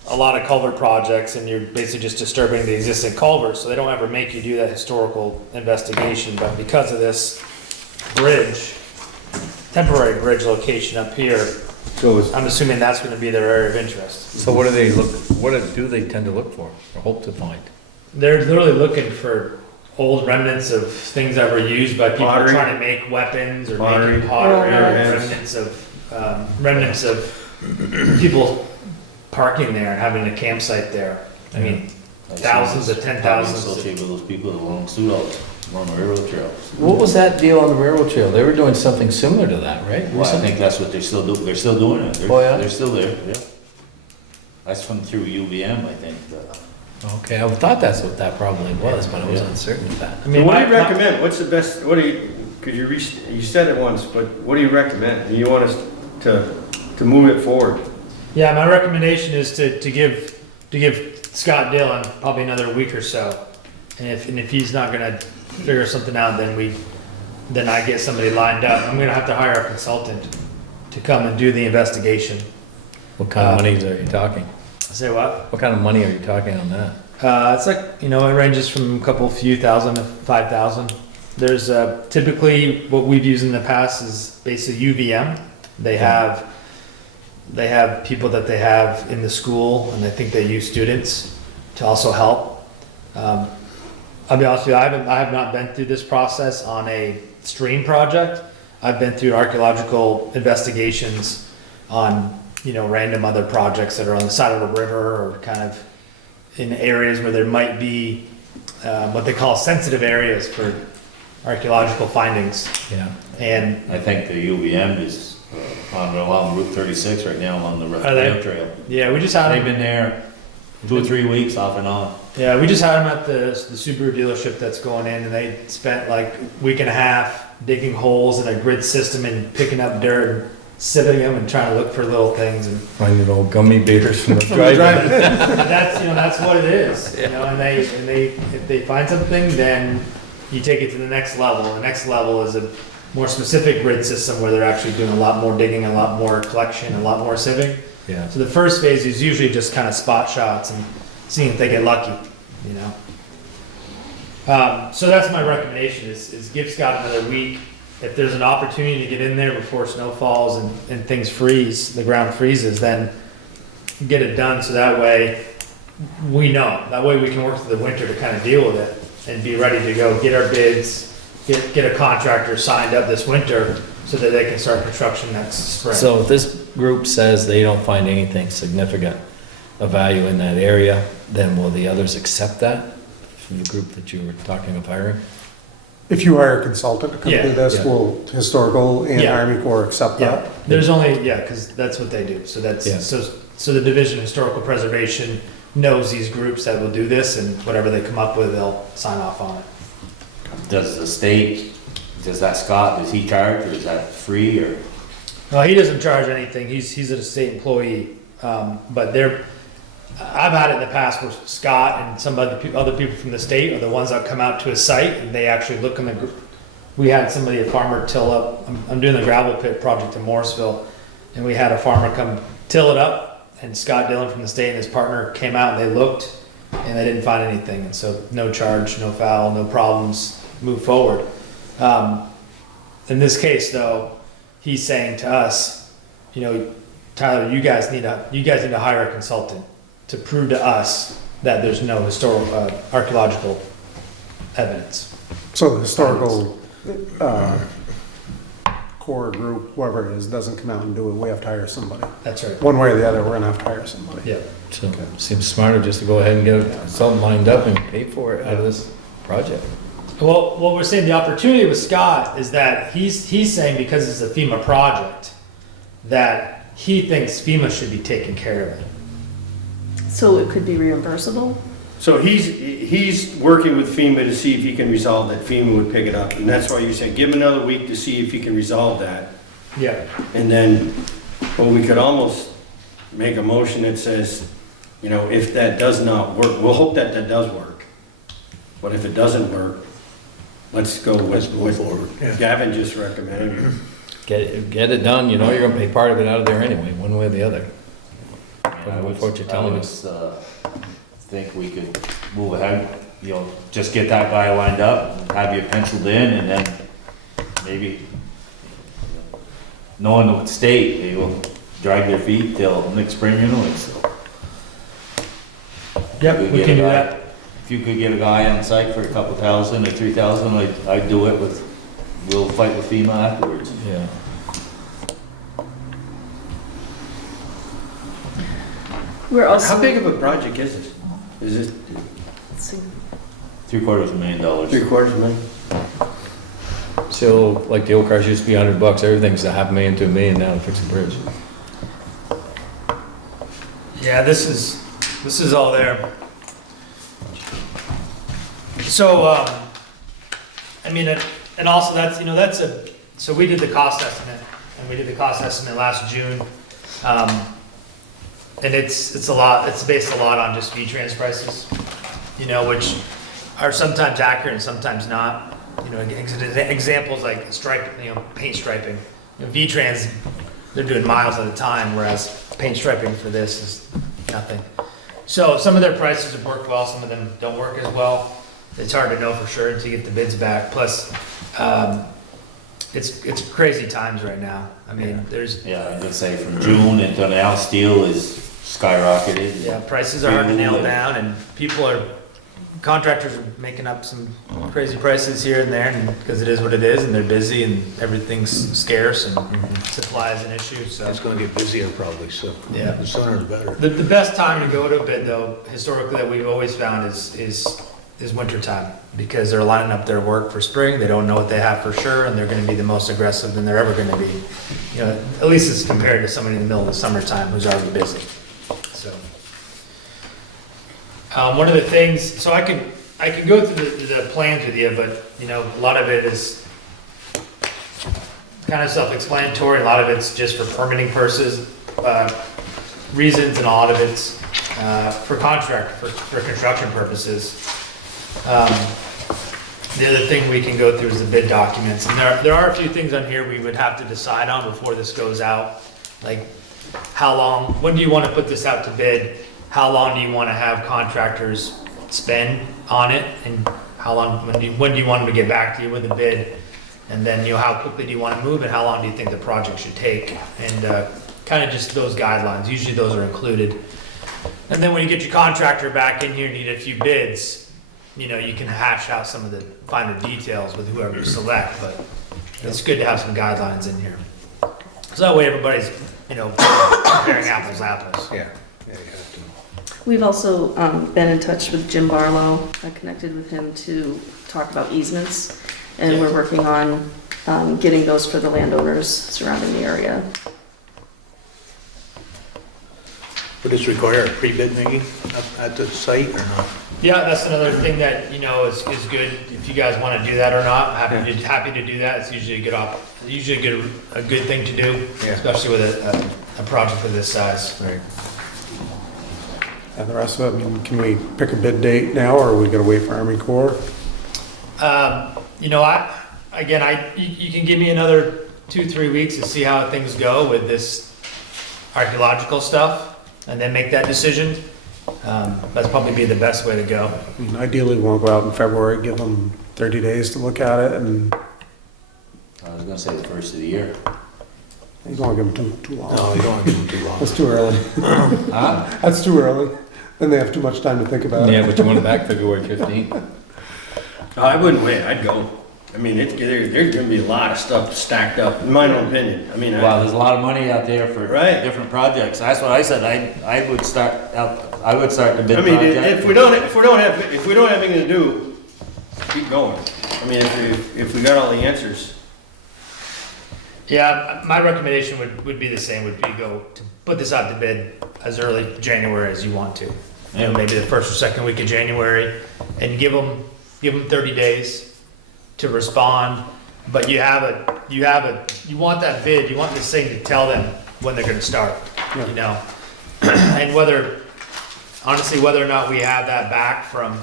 a lot of culvert projects, and you're basically just disturbing the existing culverts, so they don't ever make you do that historical investigation, but because of this bridge, temporary bridge location up here, So I'm assuming that's gonna be their area of interest. So what do they tend to look for, or hope to find? They're literally looking for old remnants of things that were used by people Pottery. trying to make weapons or Pottery. making pottery, Oh, or yes. remnants of people parking there and having a campsite there. I mean, thousands of 10,000s. Associated with those people that along Sudols, along the railroad trails. What was that deal on the railroad trail? They were doing something similar to that, right? Well, I think that's what they're still doing. They're still doing it. Oh, yeah? They're still there, yeah. That's from through UVM, I think. Okay, I thought that's what that probably was, but I wasn't certain of that. I So mean, what do you my- recommend? What's the best, because you said it once, but what do you recommend? Do you want us to move it forward? Yeah, my recommendation is to give Scott Dillon probably another week or so. And if he's not gonna figure something out, then I get somebody lined up. I'm gonna have to hire a consultant to come and do the investigation. What kind of monies are you talking? Say what? What kind of money are you talking on that? It's like, it ranges from a few thousand to 5,000. There's typically what we've used in the past is basically UVM. They have people that they have in the school, and I think they use students to also help. I'll be honest with you, I have not been through this process on a stream project. I've been through archaeological investigations on, random other projects that are on the side of the river or kind of in areas where there might be what they call sensitive areas for archaeological findings. Yeah. And I think the UVM is along Route 36 right now on the Are they? rail trail. yeah, we just had They've them. been there 2 or 3 weeks off and on. Yeah, we just had them at the Subaru dealership that's going in, and they spent like a week and a half digging holes in a grid system and picking up dirt, sieving them, and trying to look for little things. And Finding old gummy beaters from the driveway. that's what it is. And they if they find something, then you take it to the next level. The next level is a more specific grid system where they're actually doing a lot more digging, a lot more collection, a lot more sieving. Yeah. So the first phase is usually just kind of spot shots and seeing if they get lucky, So that's my recommendation is give Scott another week. If there's an opportunity to get in there before snow falls and things freeze, the ground freezes, then get it done so that way we know. That way we can work through the winter to kind of deal with it and be ready to go, get our bids, get a contractor signed up this winter so that they can start construction next spring. So if this group says they don't find anything significant of value in that area, then will the others accept that from the group that you were talking of hiring? If you hire a consultant to come Yeah, do this, yeah. will Historical and Yeah. Army Corps accept Yeah, that? there's only, because that's what they do. So that's, Yeah. so the Division of Historical Preservation knows these groups that will do this, and whatever they come up with, they'll sign off on it. Does the state, does that Scott, does he charge or is that free or? No, he doesn't charge anything. He's a state employee. But I've had it in the past where Scott and some other people from the state are the ones that come out to a site and they actually look in the. We had somebody, a farmer, till up. I'm doing the gravel pit project in Morrisville, and we had a farmer come till it up, and Scott Dillon from the state and his partner came out and they looked, and they didn't find anything. And so no charge, no foul, no problems. Move forward. In this case, though, he's saying to us, Tyler, you guys need to hire a consultant to prove to us that there's no historical archaeological evidence. So the Historical Corps group, whoever it is, doesn't come out and do it, we have to hire somebody. That's right. One way or the other, we're gonna have to hire somebody. Yeah. So seems smarter just to go ahead and get something lined up and pay for it out of this project. Well, what we're saying, the opportunity with Scott is that he's saying because it's a FEMA project, that he thinks FEMA should be taking care of it. So it could be reimbursable? So he's working with FEMA to see if he can resolve that, FEMA would pick it up, and that's why you're saying, give him another week to see if he can resolve that. Yeah. And then, well, we could almost make a motion that says, if that does not work, we'll hope that does work. But if it doesn't work, let's go with what Gavin just recommended. Get it done, you're gonna pay part of it out of there anyway, one way or the other. I With what you're telling us. Think we could move ahead, just get that guy lined up, have you penciled in, and then maybe, knowing the state, they will drag their feet till next spring anyway, so. Yep, we can do that. If you could get a guy on site for a couple thousand or 3,000, I'd do it we'll fight with FEMA afterwards. Yeah. We're also. How big of a project is it? Is it Let's see. $750,000. $750,000? So, like the old cars used to be $100, everything's a $500,000 to $1 million now to fix a bridge. Yeah, this is all there. So, and also so we did the cost estimate, and we did the cost estimate last June. And it's a lot, it's based a lot on just V-Trans prices, which are sometimes accurate and sometimes not. Examples like paint striping. V-Trans, they're doing miles at a time, whereas paint striping for this is nothing. So some of their prices have worked well, some of them don't work as well. It's hard to know for sure until you get the bids back. Plus, it's crazy times right now. There's. Yeah, I would say from June until now, steel is skyrocketed. Yeah, prices are hard to nail down, and people are contractors are making up some crazy prices here and there, and because it is what it is, and they're busy, and everything's scarce, and supply is an issue, so. It's gonna get busier probably, so Yeah. the sooner the better. The best time to go to a bid, though, historically, that we've always found is winter time, because they're lining up their work for spring, they don't know what they have for sure, and they're gonna be the most aggressive than they're ever gonna be. You know, at least as compared to somebody in the middle of the summertime who's already busy, so. One of the things, so I can go through the plans with you, but, you know, a lot of it is kind of self-explanatory, a lot of it's just for permitting purposes, reasons, and a lot of it's for construction purposes. The other thing we can go through is the bid documents, and there are a few things on here we would have to decide on before this goes out, like how long, when do you want to put this out to bid? How long do you want to have contractors spend on it, and how long, when do you want them to get back to you with a bid? And then, you know, how quickly do you want to move, and how long do you think the project should take? And kind of just those guidelines, usually those are included. And then when you get your contractor back in here and you need a few bids, you know, you can hash out some of the finer details with whoever you select, but it's good to have some guidelines in here. So that way everybody's, you know, comparing apples to apples. Yeah, yeah, you have to. We've also been in touch with Jim Barlow. I connected with him to talk about easements, and we're working on getting those for the landowners surrounding the area. Would this require a pre-bid meeting up at the site or not? Yeah, that's another thing that, you know, is good, if you guys want to do that or not, happy to do that. It's usually a good a good thing to do, Yeah. especially with a project of this size. Right. And the rest of it, I mean, can we pick a bid date now, or are we gonna wait for Army Corps? You know, you can give me another 2-3 weeks to see how things go with this archaeological stuff, and then make that decision. That's probably be the best way to go. I mean, ideally, we wanna go out in February, give them 30 days to look at it, and I was gonna say the first of the year. you don't wanna give them too long. No, you don't want to give them too long. That's too early. Huh? That's too early. Then they have too much time to think about it. Yeah, but you want it back February 15th. I wouldn't wait, I'd go. I mean, there's gonna be a lot of stuff stacked up, in my own opinion. I mean, Well, there's a lot of money out there for Right. different projects. That's what I said. I would start the bid I mean, project. if we don't have anything to do, keep going. I mean, if we got all the answers. Yeah, my recommendation would be the same, would be to put this out to bid as early January as you want to. You know, maybe the first or second week of January, and give them 30 days to respond. But you want that bid, you want this thing to tell them when they're gonna start, you know? And honestly, whether or not we have that back from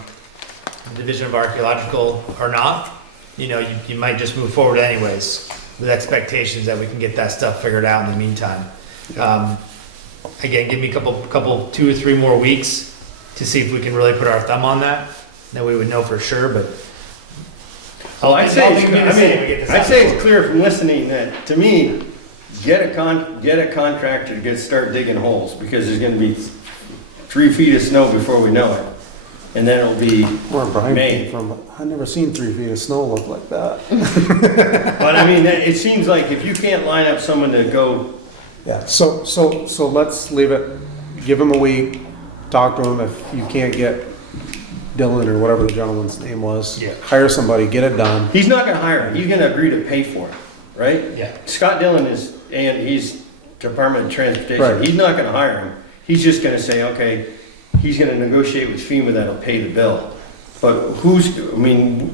the Division of Archaeological or not, you know, you might just move forward anyways, with expectations that we can get that stuff figured out in the meantime. Again, give me a couple, 2 or 3 more weeks to see if we can really put our thumb on that. Then we would know for sure, but. I'd say it's clear from listening that, to me, get a contractor to start digging holes, because there's gonna be 3 feet of snow before we know it. And then it'll be Where Brian May. came from, I've never seen 3 feet of snow look like that. But I mean, it seems like if you can't line up someone to go, Yeah, so let's leave it, give him a week, talk to him. If you can't get Dylan or whatever the gentleman's name was, Yeah. hire somebody, get it done. he's not gonna hire him, he's gonna agree to pay for it, right? Yeah. Scott Dillon he's Department of Transportation, Right. he's not gonna hire him. He's just gonna say, okay, he's gonna negotiate with FEMA that'll pay the bill. But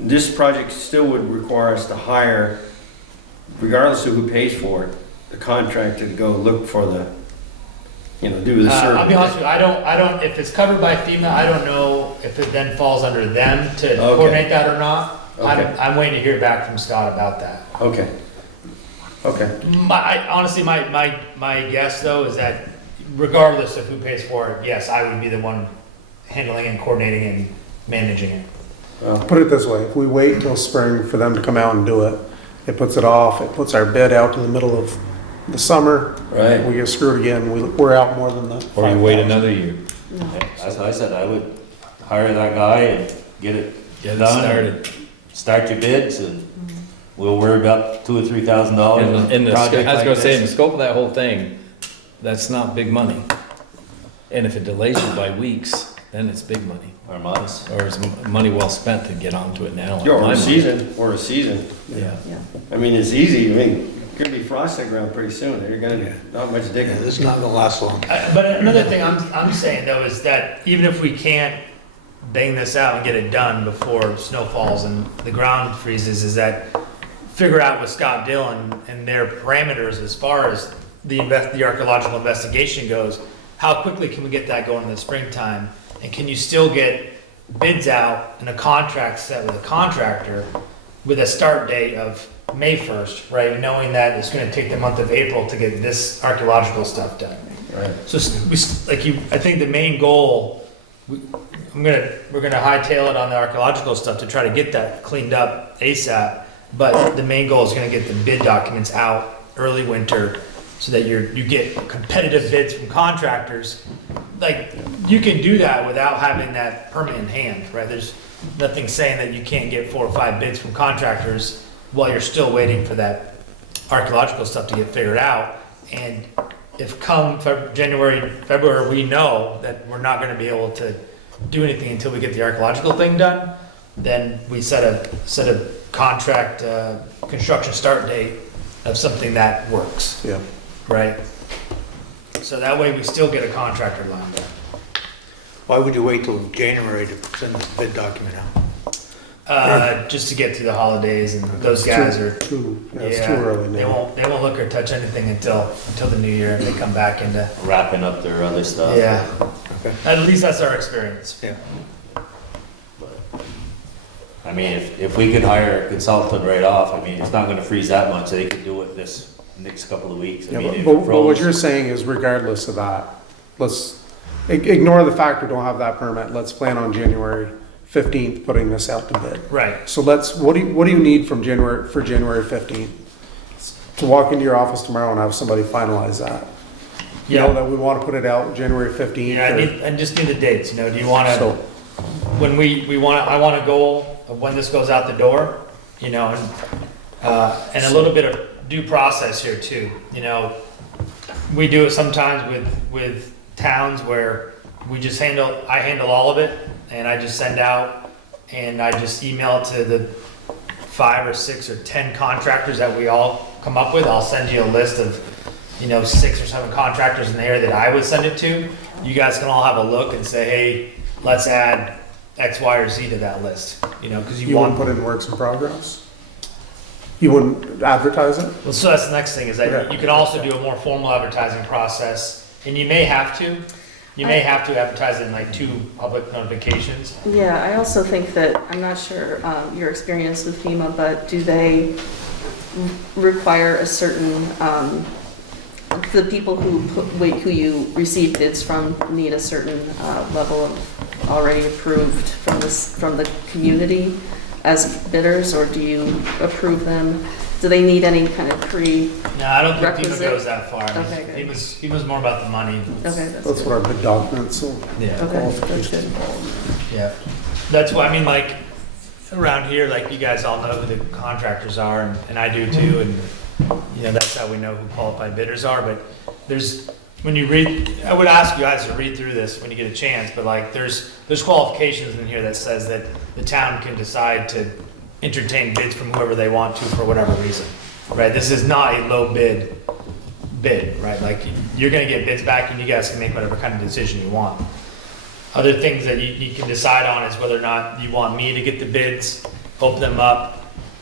this project still would require us to hire, regardless of who pays for it, the contractor to go look for do the survey. I'll be honest with you, I don't, if it's covered by FEMA, I don't know if it then falls under them to coordinate that or not. Okay. I'm waiting to hear back from Scott about that. Okay. Honestly, my guess though is that regardless of who pays for it, yes, I would be the one handling and coordinating and managing it. Put it this way, if we wait till spring for them to come out and do it, it puts it off, it puts our bid out to the middle of the summer. Right. We get screwed again, we're out more than the Or you wait 5,000. another year. That's what I said. hire that guy and get it Get it done. started. Start your bids and we'll worry about $2,000 or $3,000. In the, I was project gonna like say, in the this. scope of that whole thing, that's not big money. And if it delays you by weeks, then it's big money. Or months. Or is money well spent to get onto it now? Or My a money. season, or a season. Yeah. I mean, it's easy, I mean, gonna be frost in the ground pretty soon, they're gonna, not much Yeah, digging. this is not gonna last long. But another thing I'm saying though is that even if we can't bang this out and get it done before snow falls and the ground freezes, is that figure out with Scott Dillon and their parameters as far as the archaeological investigation goes, how quickly can we get that going in the springtime? And can you still get bids out and a contract set with a contractor with a start date of May 1st, right? Knowing that it's gonna take the month of April to get this archaeological stuff done. Right. So I think the main goal, we're gonna hightail it on the archaeological stuff to try to get that cleaned up ASAP. But the main goal is gonna get the bid documents out early winter so that you get competitive bids from contractors. Like, you can do that without having that permit in hand, right? There's nothing saying that you can't get 4 or 5 bids from contractors while you're still waiting for that archaeological stuff to get figured out. And if come January, February, we know that we're not gonna be able to do anything until we get the archaeological thing done, then we set a contract, construction start date of something that works, Yeah. right? So that way we still get a contractor lined up. Why would you wait till January to send this bid document out? Just to get through the holidays, and those guys are, It's too early they now. won't look or touch anything until the new year, and they come back into, Wrapping up their other stuff. yeah. Okay. At least that's our experience. Yeah. I mean, if we could hire a consultant right off, I mean, it's not gonna freeze that much, they could do it this next couple of weeks. I Yeah, mean, if it but what froze- you're saying is regardless of that, let's ignore the fact we don't have that permit. Let's plan on January 15th, putting this out to bid. Right. So what do you need from January 15th? To walk into your office tomorrow and have somebody finalize that? You know, Yeah, that we want to put it out January 15th? yeah, I just need the dates, do you wanna, So, when I want a goal of when this goes out the door, and a little bit of due process here too, we do it sometimes with towns where I handle all of it, and I just send out, and I just email it to the 5 or 6 or 10 contractors that we all come up with. I'll send you a list of, 6 or 7 contractors in the area that I would send it to. You guys can all have a look and say, hey, let's add X, Y, or Z to that list, because you wouldn't put in works in progress? You wouldn't advertise it? Well, so that's the next thing, is that Okay. you can also do a more formal advertising process, and you may have to. You may have to advertise it in like 2 public notifications. Yeah, I also think that, I'm not sure your experience with FEMA, but do they require a certain, the people who you receive bids from need a certain level of already approved from the community as bidders, or do you approve them? Do they need any kind of No, I don't think FEMA Requisite? goes that far. I mean, Okay, good. FEMA's more about the money. Okay, That's that's what good. our bid documents will. Yeah. Okay, that's good. Yeah, that's why, like, around here, like, you guys all know who the contractors are, and I do too, and, that's how we know who qualified bidders are, but when you read, I would ask you guys to read through this when you get a chance, but like, there's qualifications in here that says that the town can decide to entertain bids from whoever they want to for whatever reason, right? This is not a low bid, right? Like, you're gonna get bids back, and you guys can make whatever kind of decision you want. Other things that you can decide on is whether or not you want me to get the bids, open them up.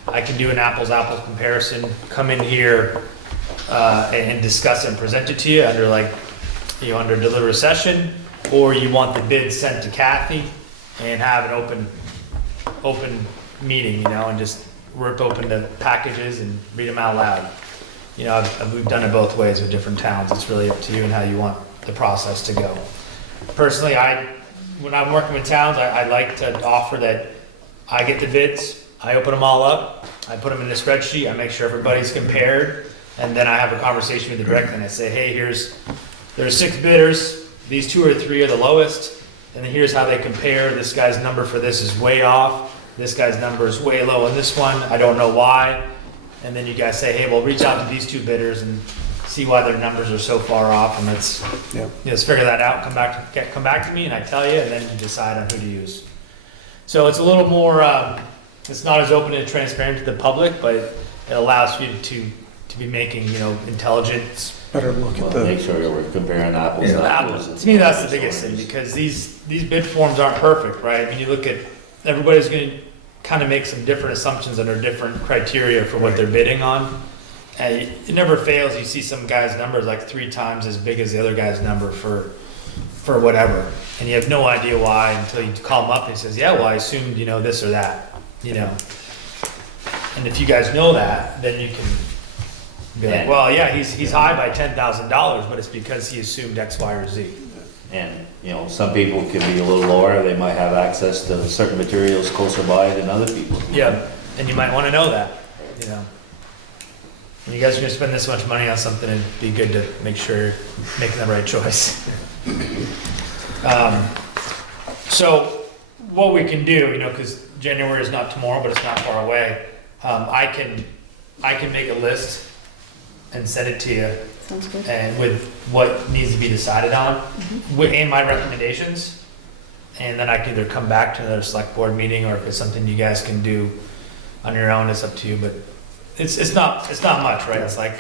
I can do an apples comparison, come in here and discuss and present it to you under under deliver session, or you want the bids sent to Kathy and have an open meeting, and just rip open the packages and read them out loud. We've done it both ways with different towns. It's really up to you and how you want the process to go. Personally, when I'm working with towns, I like to offer that I get the bids, I open them all up, I put them in a spreadsheet, I make sure everybody's compared, and then I have a conversation with the director and I say, hey, there's 6 bidders, these 2 or 3 are the lowest. and then here's how they compare. This guy's number for this is way off. This guy's number is way low on this one. I don't know why. And then you guys say, hey, well, reach out to these two bidders and see why their numbers are so far off, and let's let's figure that out. Come back to me, and I tell you, and then you decide on who to use. So it's a little more. It's not as open and transparent to the public, but it allows you to be making intelligent. Better look at Make the, sure that we're comparing apples to apples. To me, that's the biggest thing, because these bid forms aren't perfect, right? I mean, you look at, everybody's going to kind of make some different assumptions under different criteria for what they're bidding on. And it never fails. You see some guy's number is like 3 times as big as the other guy's number for whatever, and you have no idea why until you call him up and he says, "Yeah, well, I assumed this or that," And if you guys know that, then you can be like, "Well, yeah, he's high by $10,000, but it's because he assumed X, Y, or Z." And, some people could be a little lower, they might have access to certain materials closer by than other people. Yeah, and you might want to know that, And you guys are gonna spend this much money on something, it'd be good to make sure you're making the right choice. So what we can do, because January is not tomorrow, but it's not far away, I can make a list and send it to you, Sounds good. and with what needs to be decided on, and my recommendations. And then I can either come back to another select board meeting, or if it's something you guys can do on your own, it's up to you, but it's not much, right? It's like,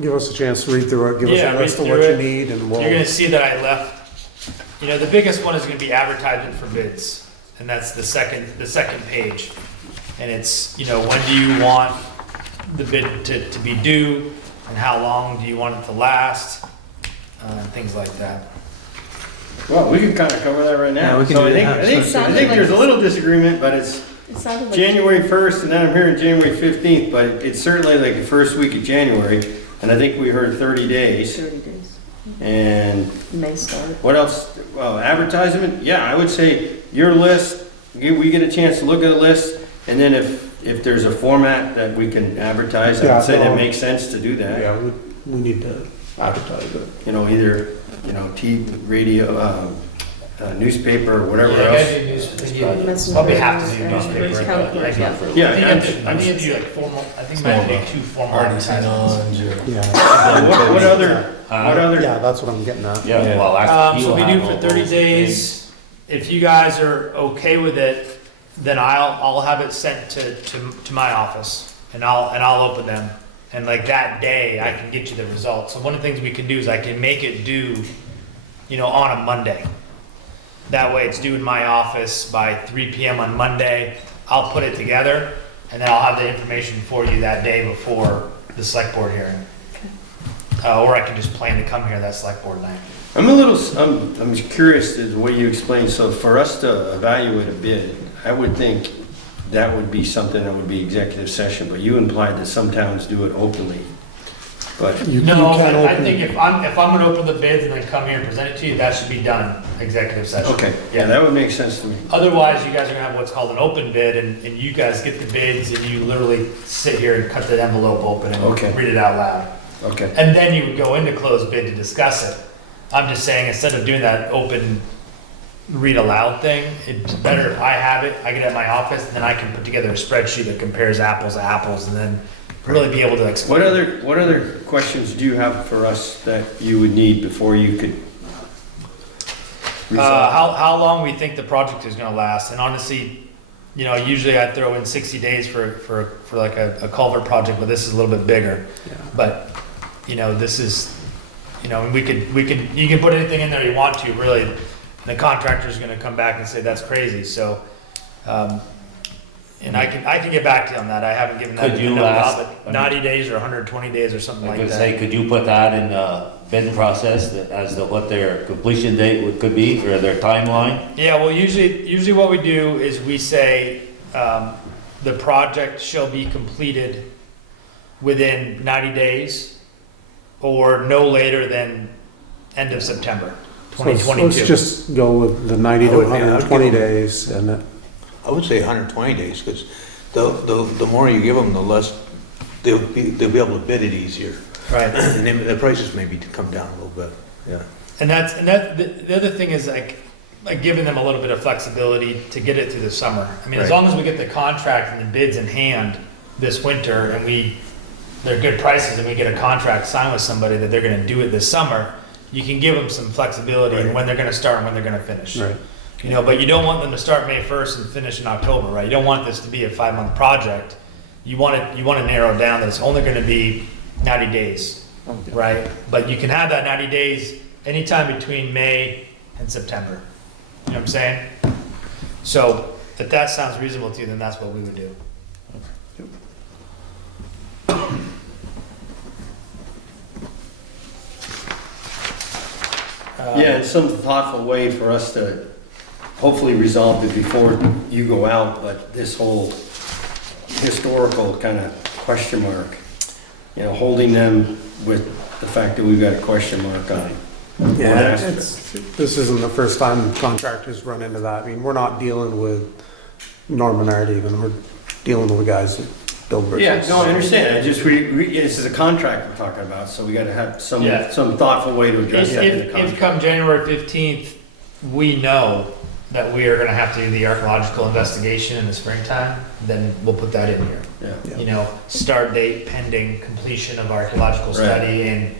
give us a chance to read through it, give us Yeah, a list of read what through you it. need, and you're gonna we'll, see that I left, the biggest one is gonna be advertisement for bids, and that's the second page. And it's, when do you want the bid to be due, and how long do you want it to last, things like that. Well, we can kind of cover that right now. Yeah, we can So do I think, that. I think, I Sounded think like there's a this- little disagreement, but it's It sounded like. January 1st, and then I'm hearing January 15th, but it's certainly like the first week of January, and I think we heard 30 days. 30 days. And May start. what else? Well, advertisement, yeah, I would say your list, we get a chance to look at a list, and then if there's a format that we can advertise, I Yeah, would say that no. makes sense to do that. yeah, we need to advertise it. Either, TV, radio, newspaper, or whatever Yeah, else. Messenger, Probably have to do and newspaper. county clerk, yeah. Yeah, I need to do like formal, I think I might do 2 formal advertisements. Yeah, What other, yeah, that's what I'm getting at. Yeah, well, actually, So we you'll do have for all 30 those days. If you guys are okay with it, then I'll have it sent to my office, and I'll open them. And like that day, I can get you the results. So one of the things we can do is I can make it due, on a Monday. That way it's due in my office by 3 PM on Monday. I'll put it together, and then I'll have the information for you that day before the select board hearing. Or I can just plan to come here that select board night. I'm curious as the way you explained, so for us to evaluate a bid, I would think that would be something that would be executive session, but you implied that some towns do it openly. But, You No, can I open- think if I'm gonna open the bids and then come here and present it to you, that should be done executive session. okay, yeah, that would make sense to me. Otherwise, you guys are gonna have what's called an open bid, and you guys get the bids, and you literally sit here and cut the envelope open Okay. and read it out loud. Okay, And then you would go into closed bid to discuss it. I'm just saying, instead of doing that open read aloud thing, it's better if I have it, I get it at my office, and then I can put together a spreadsheet that compares apples to apples, and then really be able to explain. what other questions do you have for us that you would need before you could resolve? How long we think the project is gonna last, and honestly, usually I throw in 60 days for like a culvert project, but this is a little bit bigger. Yeah. But, this is, you can put anything in there you want to, really. And the contractor's gonna come back and say, that's crazy, so, and I can get back to you on that, I haven't given that. Could you no ask- thought, but 90 days or 120 days or something I like could that. say, could you put that in the bidding process as to what their completion date could be, or their timeline? Yeah, well, usually what we do is we say, the project shall be completed within 90 days or no later than end of September So let's 2022. just go with the 90 to I would- yeah, I'd 120 give 'em- days, and it- I would say 120 days, because the more you give them, the less, they'll be able to bid it easier. Right. And then the prices maybe come down a little bit, yeah. And the other thing is, like, like giving them a little bit of flexibility to get it through the summer. I mean, as Right. long as we get the contract and the bids in hand this winter and they're good prices and we get a contract signed with somebody that they're gonna do it this summer, you can give them some flexibility in when they're gonna start and when they're gonna finish. Right. You know, but you don't want them to start May 1st and finish in October, right? You don't want this to be a 5-month project. You want to narrow it down that it's only gonna be 90 days, right? But you can have that 90 days anytime between May and September. You know what I'm saying? So if that sounds reasonable to you, then that's what we would do. Yeah, it's some thoughtful way for us to hopefully resolve it before you go out, but this whole historical kind of question mark, you know, holding them with the fact that we've got a question mark on. Yeah, one aspect. this isn't the first time contractors run into that. I mean, we're not dealing with Norman Art even, we're dealing with guys that build bridges. Yeah, no, I understand. I just, this is a contract we're talking about, so we gotta have some, Yeah. some thoughtful way to address that in the If contract. come January 15th, we know that we are gonna have to do the archaeological investigation in the springtime, then we'll put that in here. Yeah. You know, start date pending completion of archaeological Right. study and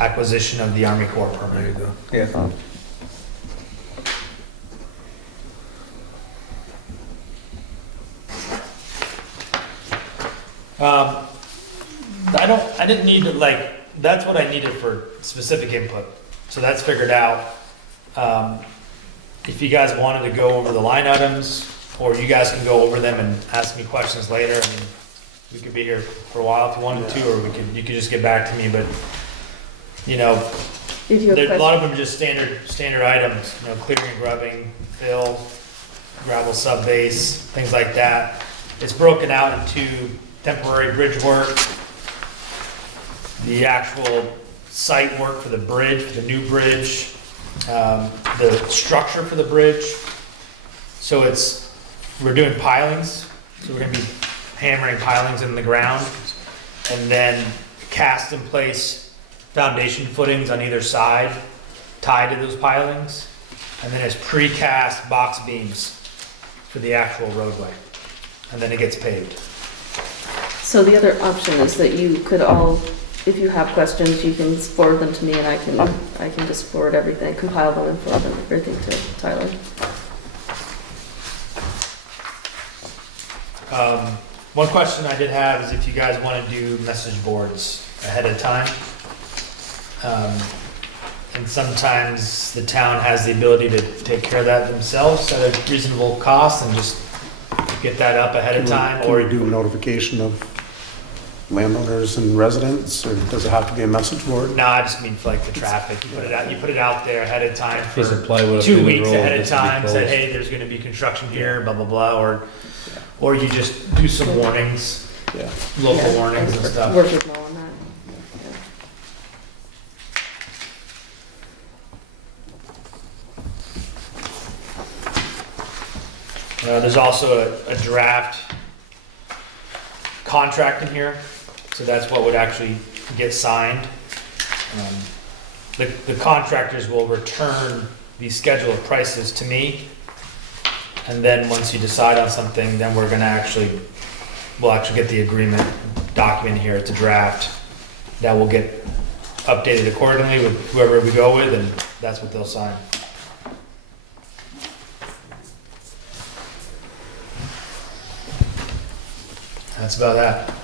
acquisition of the Army Corps permit. Yeah. I didn't need to, like, that's what I needed for specific input, so that's figured out. If you guys wanted to go over the line items, or you guys can go over them and ask me questions later, I mean, we could be here for a while if you wanted to, or you could just get back to me, but, you know, If you have a lot questions, of them are just standard items, you know, clearing and grubbing, fill, gravel sub base, things like that. It's broken out into temporary bridge work, the actual site work for the bridge, for the new bridge, the structure for the bridge. So we're doing pilings, so we're gonna be hammering pilings in the ground, and then cast in place foundation footings on either side, tied to those pilings, and then it's precast box beams for the actual roadway, and then it gets paved. so the other option is that you could all, if you have questions, you can forward them to me and I can just forward everything, compile them and forward them everything to Tyler. One question I did have is if you guys want to do message boards ahead of time. And sometimes the town has the ability to take care of that themselves at a reasonable cost and just get that up ahead of time, Or or do notification of landowners and residents, or does it have to be a message board? no, I just mean for like the traffic. You put it out there ahead of time Piece for of plywood up 2 in the weeks road ahead of that's gonna be time, said, closed. hey, there's gonna be construction here, blah, blah, blah, or you just do some warnings, Yeah. local Yeah, warnings and stuff. Work with Mo on that. There's also a draft contract in here, so that's what would actually get signed. The contractors will return the schedule of prices to me, and then once you decide on something, then we'll actually get the agreement document here. It's a draft that will get updated accordingly with whoever we go with, and that's what they'll sign. That's about that.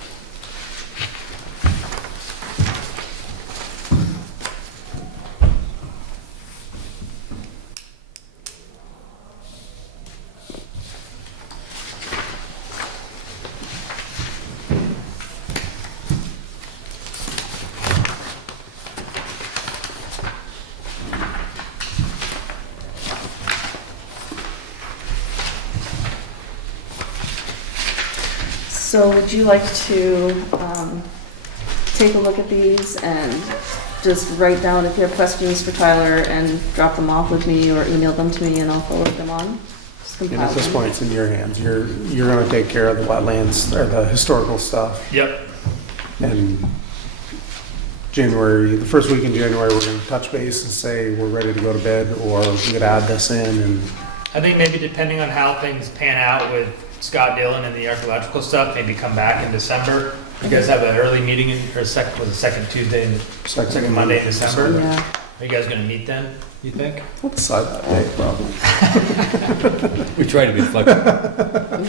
So would you like to take a look at these and just write down if you have questions for Tyler and drop them off with me or email them to me and I'll forward them on? Just And compile at this them. point, it's in your hands. You're gonna take care of the wetlands, or the historical stuff, Yep. and January, the first week in January, we're gonna touch base and say we're ready to go to bed, or we could add this in and, I think maybe depending on how things pan out with Scott Dillon and the archaeological stuff, maybe come back in December. You guys have an early meeting in, or second, was it second Tuesday, second Monday in December? Yeah. Are you guys gonna meet then, you think? we'll decide that day, probably. We try to be flexible.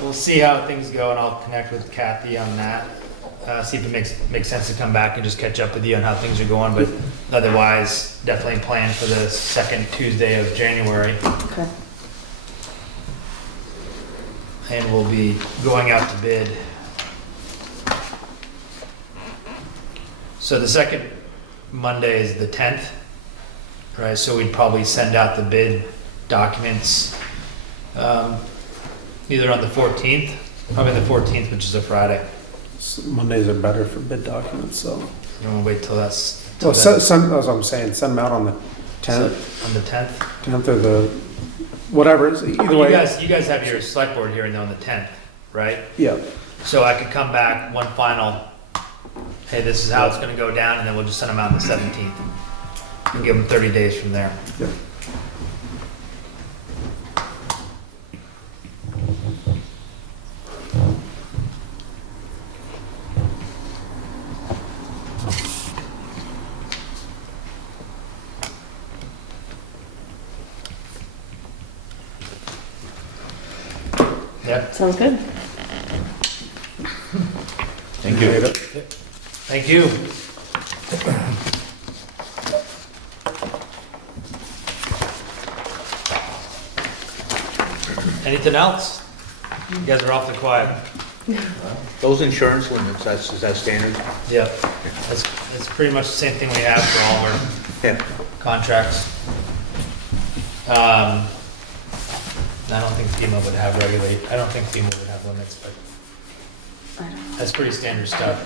We'll see how things go, and I'll connect with Kathy on that. See if it makes sense to come back and just catch up with you on how things are going, but otherwise, definitely plan for the second Tuesday of January. Okay. And we'll be going out to bid. So the second Monday is the 10th, right? So we'd probably send out the bid documents either on the 14th, probably the 14th, which is a Friday. Mondays are better for bid documents, so. You want to wait till that's... Well, send, that's what I'm saying, send them out on the 10th, On the 10th? 10th or the, whatever, either You way. guys have your select board hearing on the 10th, right? Yeah, So I could come back, one final, hey, this is how it's gonna go down, and then we'll just send them out on the 17th. And give them 30 days from there. yeah. Yep. Sounds good. Thank you. Thank you. Anything else? You guys are awfully quiet. Those insurance limits, is that standard? Yep. That's pretty much the same thing we have for all of our Yeah. contracts. I don't think FEMA would have I don't think FEMA would have limits, but I don't know. that's pretty standard stuff.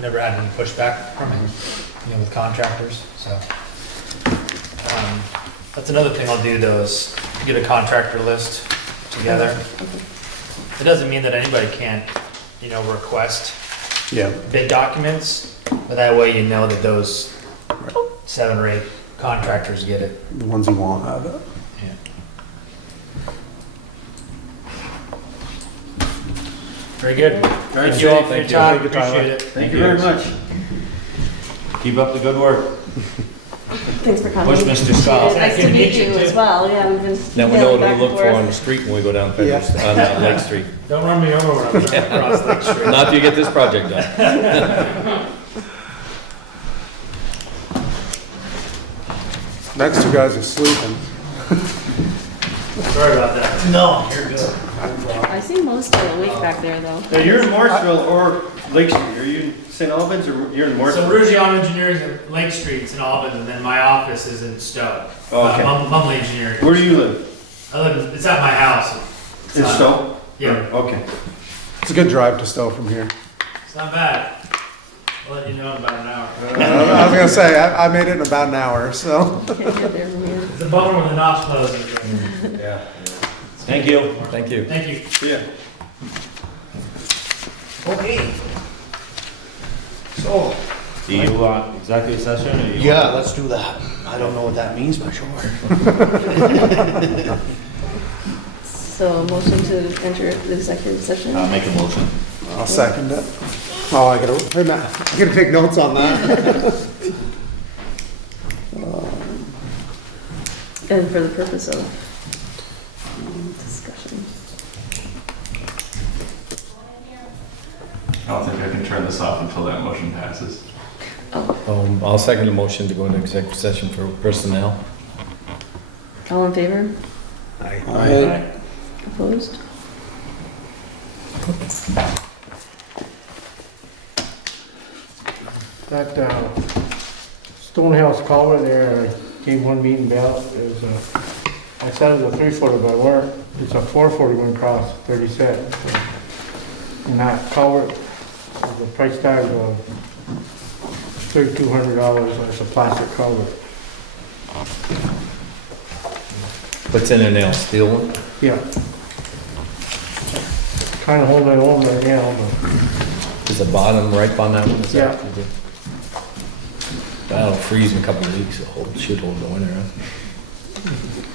Never had any pushback from it, with contractors, so. That's another thing I'll do though, is get a contractor list together. It doesn't mean that anybody can't, request Yeah, bid documents, but that way you know that those 7 or 8 contractors get it. the ones you want have it. Yeah. Very good. Thank you all for your time, Thank you, Tyler. appreciate it. Thank you very much. Keep up the good work. Thanks for coming. Push Mr. Scott. Nice to meet you as well, yeah, we've been. Now we know what back to and look for on forth. the street when we go down Fairfield, on Lake Street. Don't run me over when I'm driving across Lake Street. Not till you get this project done. Next two guys are sleeping. Sorry about that. No, you're good. I see most of the week back there, though. Now, you're in Marshville or Lake Street, are you in St. Albans or you're in So Marshville? Erosion Engineering is in Lake Street, it's in Albans, and then my office is in Stowe. Oh, okay. Mumley Engineering. Where do you live? It's at my house. In Stowe? Yeah, Okay. It's a good drive to Stowe from here. it's not bad. I'll let you know in about an hour. I was gonna say, I made it in about an hour, so. Can't get there from here. It's a bummer when the knob's closing. Yeah. Thank you. Thank you. Thank you. Yeah. Okay. So, Do you want executive session or you? Yeah, let's do that. I don't know what that means, but sure. So motion to enter the executive session. I'll make a motion. I'll second it. Oh, I gotta take notes on that. And for the purpose of discussion. I don't think I can turn this off until that motion passes. Oh, I'll second the motion to go into executive session for personnel. all in favor? Aye. Opposed? That Stonehouse culvert there, came one meeting about, there's I said it was a 3-footer, but it weren't. It's a 4-footer going across 37. And that culvert, the price tag of $3,200, it's a plastic culvert. What's in it now, steel one? Yeah. Kind of holding my own right now, but Is Is the bottom ripe on that one? Is that- Yeah. That'll freeze in a couple of weeks, should hold the winter,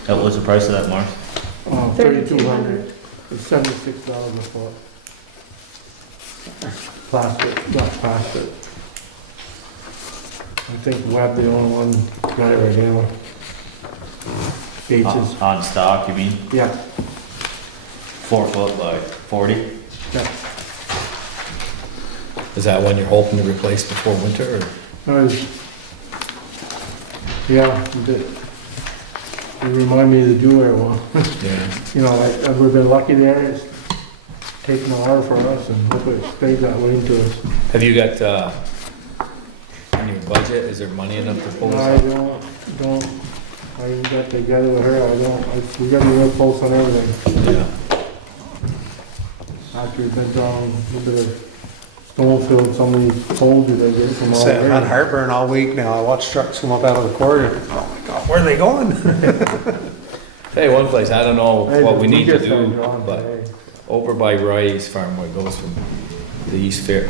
huh? What's the price of that, Mark? 3,200, it's $76 a foot. Plastic, not plastic. I think Webb, the only one, got it right now. Bates is, On stock, you mean? yeah, 4 foot by 40? yeah. Is that one you're hoping to replace before winter, or? Yeah, it remind me of the jewelry one. Yeah. You know, we've been lucky there, it's taken a while for us and hope it stays that way into us. Have you got, in your budget, is there money enough to pull No, this I off? don't, I even got together with her, we gotta be real close on everything. Yeah. After we've been down a little bit of stone filled, some of these holes that they get from all I've had there. heartburn all week now. I watch trucks come up out of the quarry. Oh my God, where are they going? Tell you one place, I don't know what we need to just had do, it on but today. over by Rice Farm, where it goes from the East Fair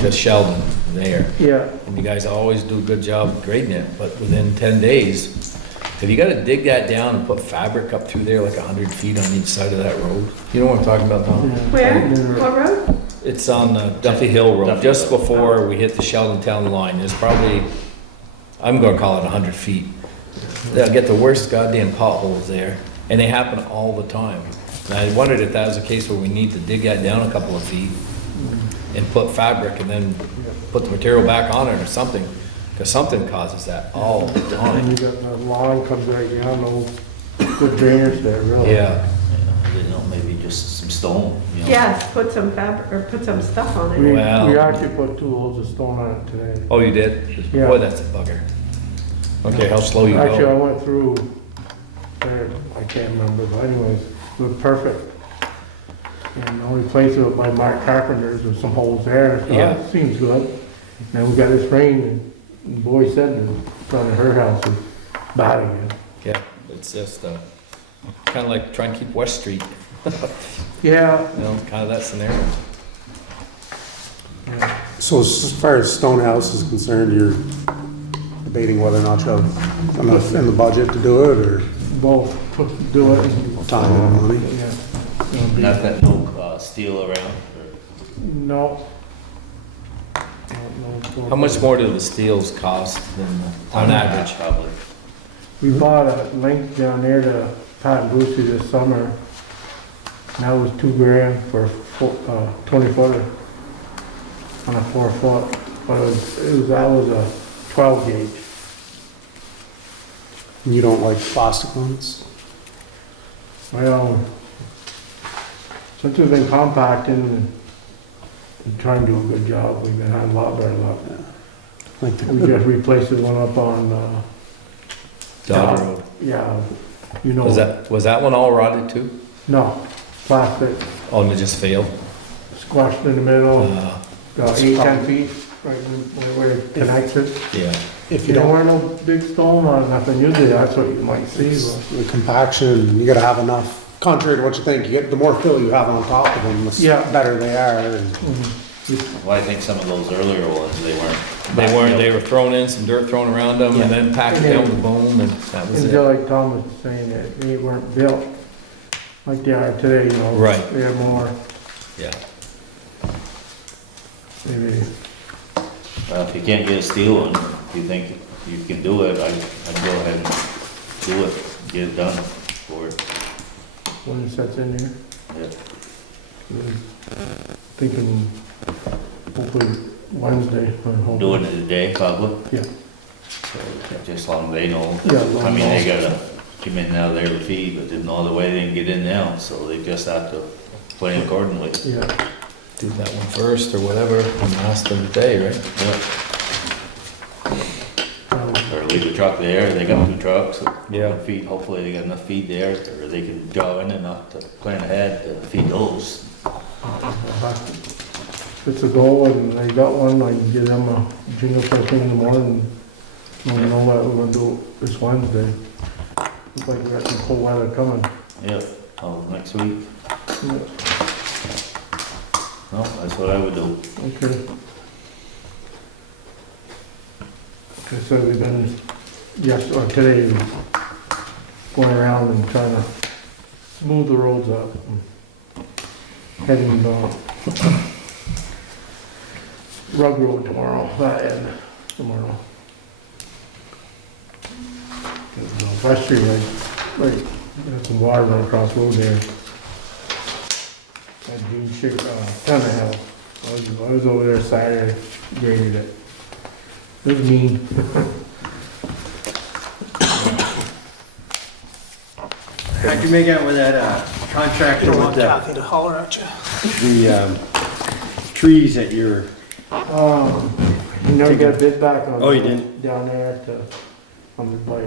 to Sheldon there. Yeah, And you guys always do a good job grading it, but within 10 days, have you gotta dig that down and put fabric up through there like 100 feet on each side of that road? You know what I'm talking about, Tom? Where? Yeah. What road? It's on Duffy Hill Road, Duffy just Hill. before we hit the Sheldon Town line. There's probably, I'm gonna call it 100 feet. They'll get the worst goddamn potholes there, and they happen all the time. And I wondered if that was a case where we need to dig that down a couple of feet and put fabric and then put the material back on it or something, because something causes that all the and time. you got the lawn comes right down, no good drainage there, really. Yeah, I didn't know, maybe just some stone, you know? Yeah, put some fabric, or put some stuff on We, it. Well- we actually put 2 loads of stone on it today. oh, you did? Yeah. Boy, that's a bugger. Okay, how slow you Actually, I go. went through there, I can't remember, but anyways, it was perfect. And the only place was by Mark Carpenter's, with some holes there, so Yeah. it seems good. Then we got this rain, and boy said in front of her house is bad again. Yeah, it's just, kinda like trying to keep West Street, Yeah, you know, kinda that scenario. So as far as Stonehouse is concerned, you're debating whether or not you have enough in the budget to do it, or both do it. and- time and money? Yeah. It'll be- Nothing, no steel around, or? No. How much more do the steels cost than, on average? Probably. We bought a link down there to Pat and Brucey this summer. And that was $2,000 for a 20 footer on a 4 foot. But that was a 12 gauge. You don't like plastic ones? Well, since we've been compacting and trying to do a good job, we've been having a lot better luck. Like We just replaced the one up on, Dodge Road. yeah, you know. Was that one all rotted too? No, plastic, Oh, and it just failed? squashed in the middle, Uh, 8, 10 feet, right where it connects it. yeah. If You you don't don't, wear no big stone or nothing, usually that's what you might see, but. the compaction, you gotta have enough, contrary to what you think, you get, the more fill you have on top of them, the Yeah. better they are. and- Well, I think some of those earlier ones, they weren't. They were thrown in, some dirt thrown around them, and then packed down with boom, and that was And it. just like Tom was saying, that they weren't built like they are today, you know. Right. They're more, Yeah. maybe, If you can't get a steel one, if you think you can do it, I'd go ahead and do it, get it done for it. when it sets in there. Yeah. Thinking hopefully Wednesday, I hope. Doing it today, public? Yeah. So, just long as they know. Yeah, I mean, they gotta come in and out of there to feed, but there's no other way they can get in now, so they just have to plan accordingly. Yeah. Do that one first or whatever, and last of the day, right? Or leave the truck there, they got 2 trucks. Yeah. Feed, hopefully they got enough feed there, or they can draw in enough to plan ahead to feed those. If it's a goal and they got one, I can give them a jingle first thing in the morning. And we know what we're gonna do this Wednesday. Looks like we got some cold weather coming. Yep, next week. No, that's what I would do. Okay. Okay, so we've been, today, going around and trying to smooth the roads up. Heading, Rug Road tomorrow, that end, tomorrow. West Street, right, there's some water running across the road there. That June shit, ton of hell. I was over there Saturday, graded it. It was mean. How'd you make out with that contractor Don't with want Kathy to holler at you. the trees at your, You never got bid back on. Oh, you didn't? Down there by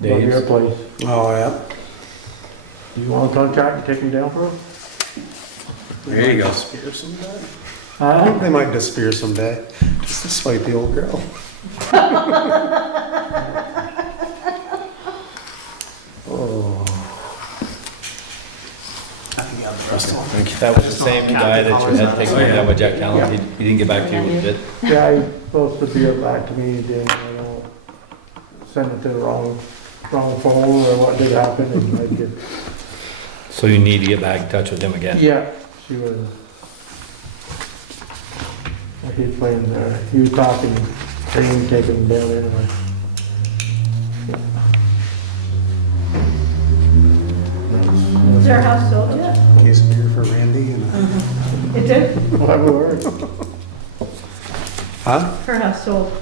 Dave's. your place. Oh, yeah. Do you want a contract to take them down for us? There you go. Spear someday. I think they might disappear someday, just to spite the old girl. Oh. I think you have the rest of them. That was the same guy that you had taken down with Jack Callan. He didn't get back to you with it. Yeah, he's supposed to be back to me, then, send it to the wrong phone or what did happen, and I did. So you need to get back in touch with him again. Yeah, she was. He's playing there. He was talking, they didn't take him down anyway. Was their house sold yet? Here's a beer for Randy and a... It did? Whatever word. Huh? Her house sold.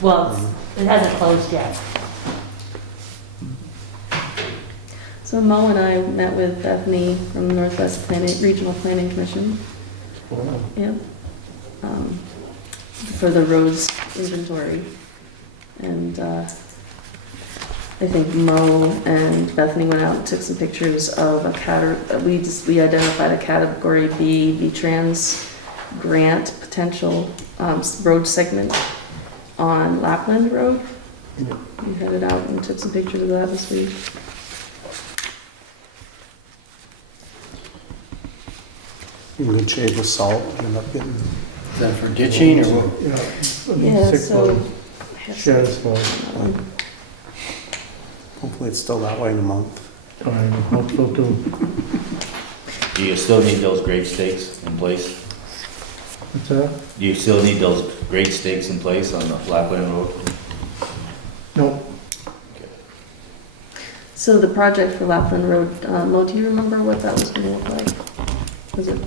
Well, it hasn't closed yet. So Mo and I met with Bethany from the Northwest Regional Planning Commission. Wow. Yeah. For the roads inventory. And I think Mo and Bethany went out and took some pictures of we identified a category B V-Trans grant potential road segment on Lapland Road. We headed out and took some pictures of that this week. In good shape with salt, end up getting... Is that for ditching or what? Yeah, 6 so. months. Sheds, Hopefully it's still that way in a month. I hope so too. Do you still need those grade stakes in place? What's that? Do you still need those grade stakes in place on the Lapland Road? No. So the project for Lapland Road, Mo, do you remember what that was gonna look like? Was it,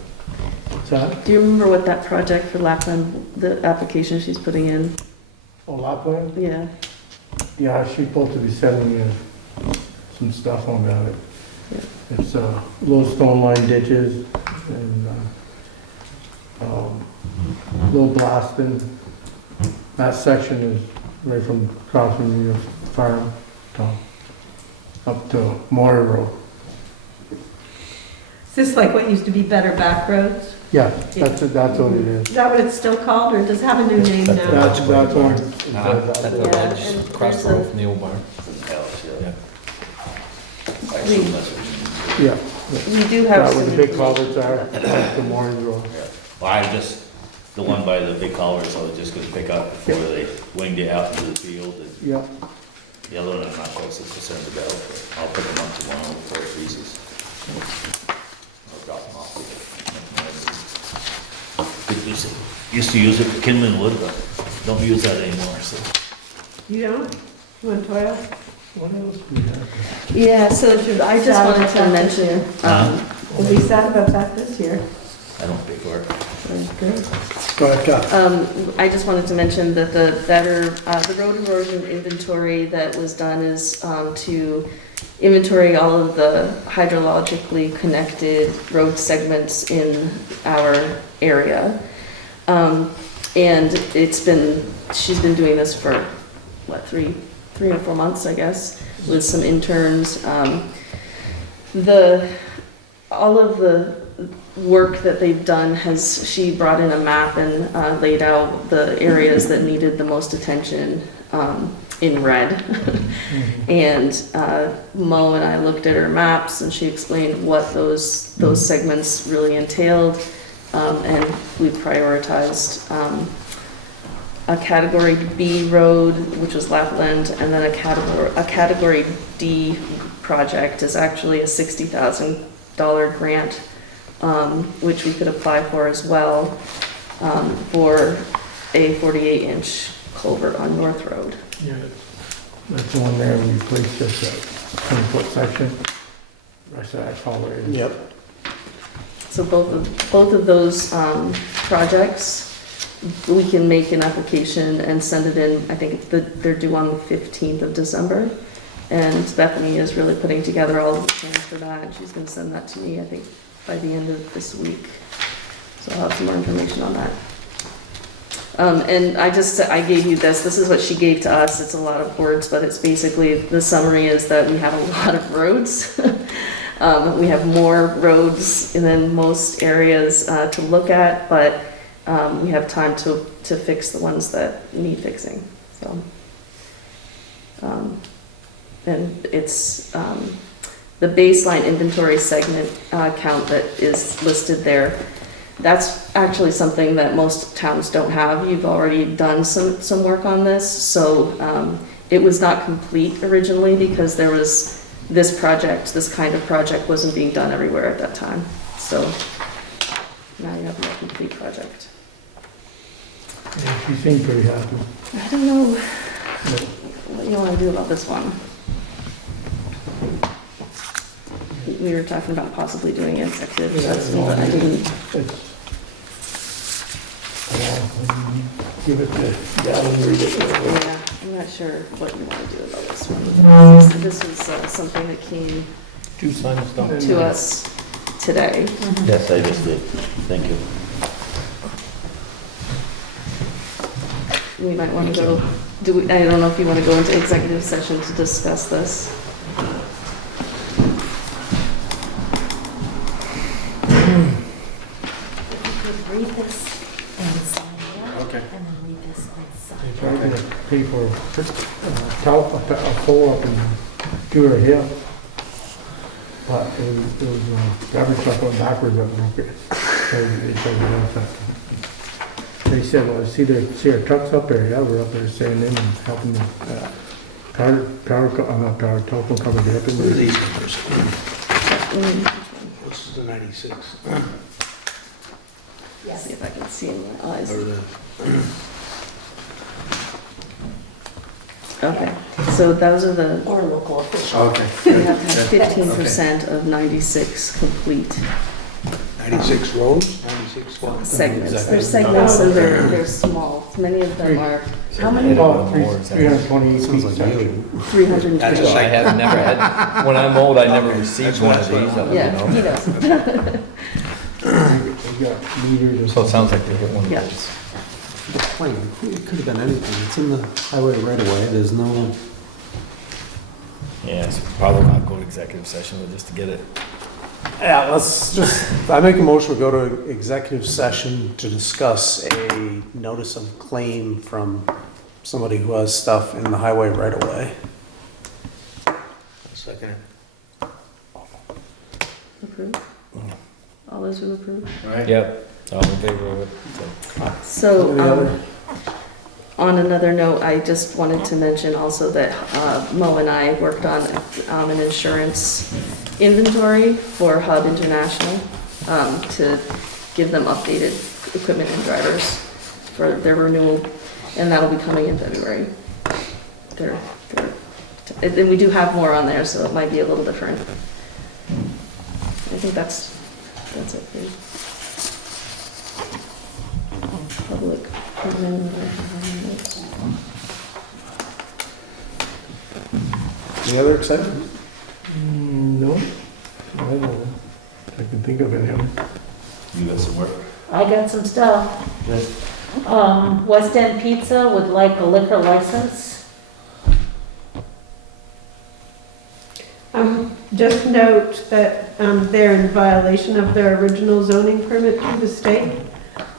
What's that? do you remember what that project for Lapland, the application she's putting in? Oh, Lapland? Yeah, Yeah, she's supposed to be sending me some stuff on about it. Yeah. It's low stone line ditches and low blasting. That section is right from across from your farm up to Moore Road. Is this like what used to be Better Back Roads? Yeah, that's what it is. Is that what it's still called, or does it have a new name now? That's what it That's says. the ledge across the road from the old barn. Yeah. Yeah, we do have that some. where the big culverts are, the Moore Road. Well, the one by the big culverts, I was just gonna pick up before they winged it out into the field. And Yeah, the other one I'm not so concerned about, but I'll pick them up tomorrow before it freezes. I'll drop them off. Used to use it for kindling wood, but don't use that anymore, so. You don't? You want toil? what else do we have? Yeah, so I just wanted to mention, We'll be sad about that this year. I don't pay for it. good. Go ahead, Kat. I just wanted to mention that the road erosion inventory that was done is to inventory all of the hydrologically connected road segments in our area. And she's been doing this for, what, three or 4 months, I guess, with some interns. All of the work that they've done she brought in a map and laid out the areas that needed the most attention in red. And Mo and I looked at her maps and she explained what those segments really entailed. And we prioritized a Category B road, which was Lapland, and then a Category D project is actually a $60,000 grant, which we could apply for as well, for a 48-inch culvert on North Road. Yeah, that's the one there, we replaced just a 20-foot section. Rest of that culvert. Yep. So both of those projects, we can make an application and send it in. I think they're due on the 15th of December. And Bethany is really putting together all of the plans for that, and she's gonna send that to me, I think, by the end of this week. So I'll have some more information on that. And I gave you this is what she gave to us. It's a lot of words, but it's basically, the summary is that we have a lot of roads. We have more roads than most areas to look at, but we have time to fix the ones that need fixing. So, and it's the baseline inventory segment count that is listed there. That's actually something that most towns don't have. You've already done some work on this, so it was not complete originally because there was this kind of project wasn't being done everywhere at that time. So now you have a more complete project. Yeah, she seemed pretty happy. I don't know what you want to do about this one. We were talking about possibly doing executive session, but I didn't. Give it to Gal and read it. Yeah, I'm not sure what you want to do about this one. This was something that came to us today. Yes, I just did. Thank you. We might want to go, I don't know if you want to go into executive session to discuss this. Read this and sign it. Okay. And then read this and sign They tried to pay for a pole up in Jura Hill. But it was garbage truck going backwards that broke it. So they tried to run that. They said, well, see our trucks up there? Yeah, we're up there staying in and helping them. Telephone company get up in What are there. these numbers? This is the 96. Yes. See if I can see in my eyes. Or the, Okay, so those are the, Or local official. Okay. we have to have 15% of 96 complete 96 roads, 96 what? segments. They're segments, so they're small. Many of them are How many? About 328 feet like section. 320. That's a I have never had, when I'm old, I never received one of these. Yeah, he does. They got meters and So it sounds like they hit one of Yeah. those. The plan, it could have been anything. It's in the highway right away. There's no. Yeah, so probably not go to executive session, but just to get it. Yeah, let's just, I make a motion, we go to executive session to discuss a notice of claim from somebody who has stuff in the highway right away. Second. Approved? All those who approve? Right. Yep, all in favor of it, so. So, Any other? on another note, I just wanted to mention also that Mo and I worked on an insurance inventory for Hub International to give them updated equipment and drivers for their renewal, and that'll be coming in February. And we do have more on there, so it might be a little different. I think that's it. Public. Any other excitement? No, I don't know. I can think of any other. You got some work? I got some stuff. West End Pizza would like a liquor license. Just note that they're in violation of their original zoning permit through the state.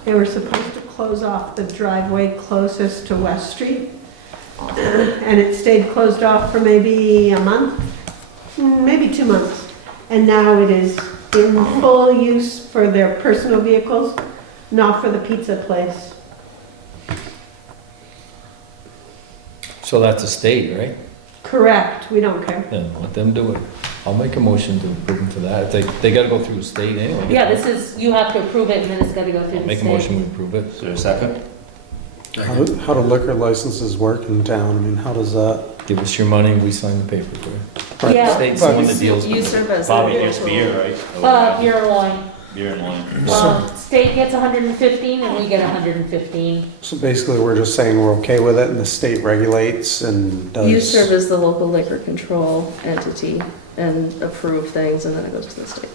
They were supposed to close off the driveway closest to West Street, and it stayed closed off for maybe a month, maybe 2 months. And now it is in full use for their personal vehicles, not for the pizza place. So that's a state, right? Correct, we don't care. Then let them do it. I'll make a motion to approve them for that. They gotta go through the state anyway. Yeah, this is, you have to approve it and then it's gotta go through I'll the make a state. motion to approve it. Is there a second? How do liquor licenses work in town? I mean, how does that? Give us your money, we sign the paper for it. Yeah. State's the one that deals You with it. serve as Probably the just beer, right? Beer and wine. Beer and wine. State gets 115 and we get 115. So basically, we're just saying we're okay with it and the state regulates and does. You serve as the local liquor control entity and approve things, and then it goes to the state.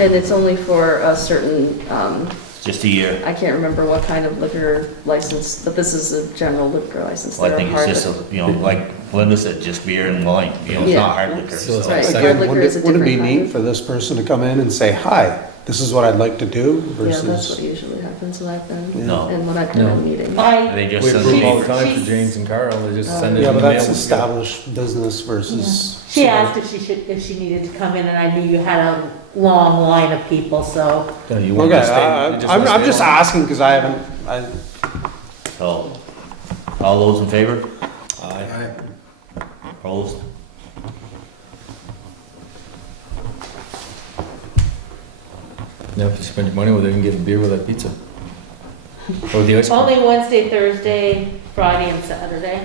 And it's only for a certain, Just a year. I can't remember what kind of liquor license, but this is a general liquor license. Well, I They're think hard it's to- just, like Linda said, just beer and wine. It's Yeah. not hard liquor. So it's Right. like Hard Again, liquor is a wouldn't it be different neat kind. for this person to come in and say, hi, this is what I'd like to do Yeah, that's what versus? usually happens when I've been, No. and when I've been No. in meetings. They just We send approve all the papers. time for James and Carl, they just send it Yeah, in the but mail. that's established business versus. She asked if she needed to come in and I knew you had a long line of people, so. No, you want Okay, to stay- you just I'm wanna just stay on? asking because I haven't, So, all those in favor? Aye. Opposed? Now, if you spend your money with it, you can get a beer with that pizza. Or the ice cream. Only Wednesday, Thursday, Friday and Saturday.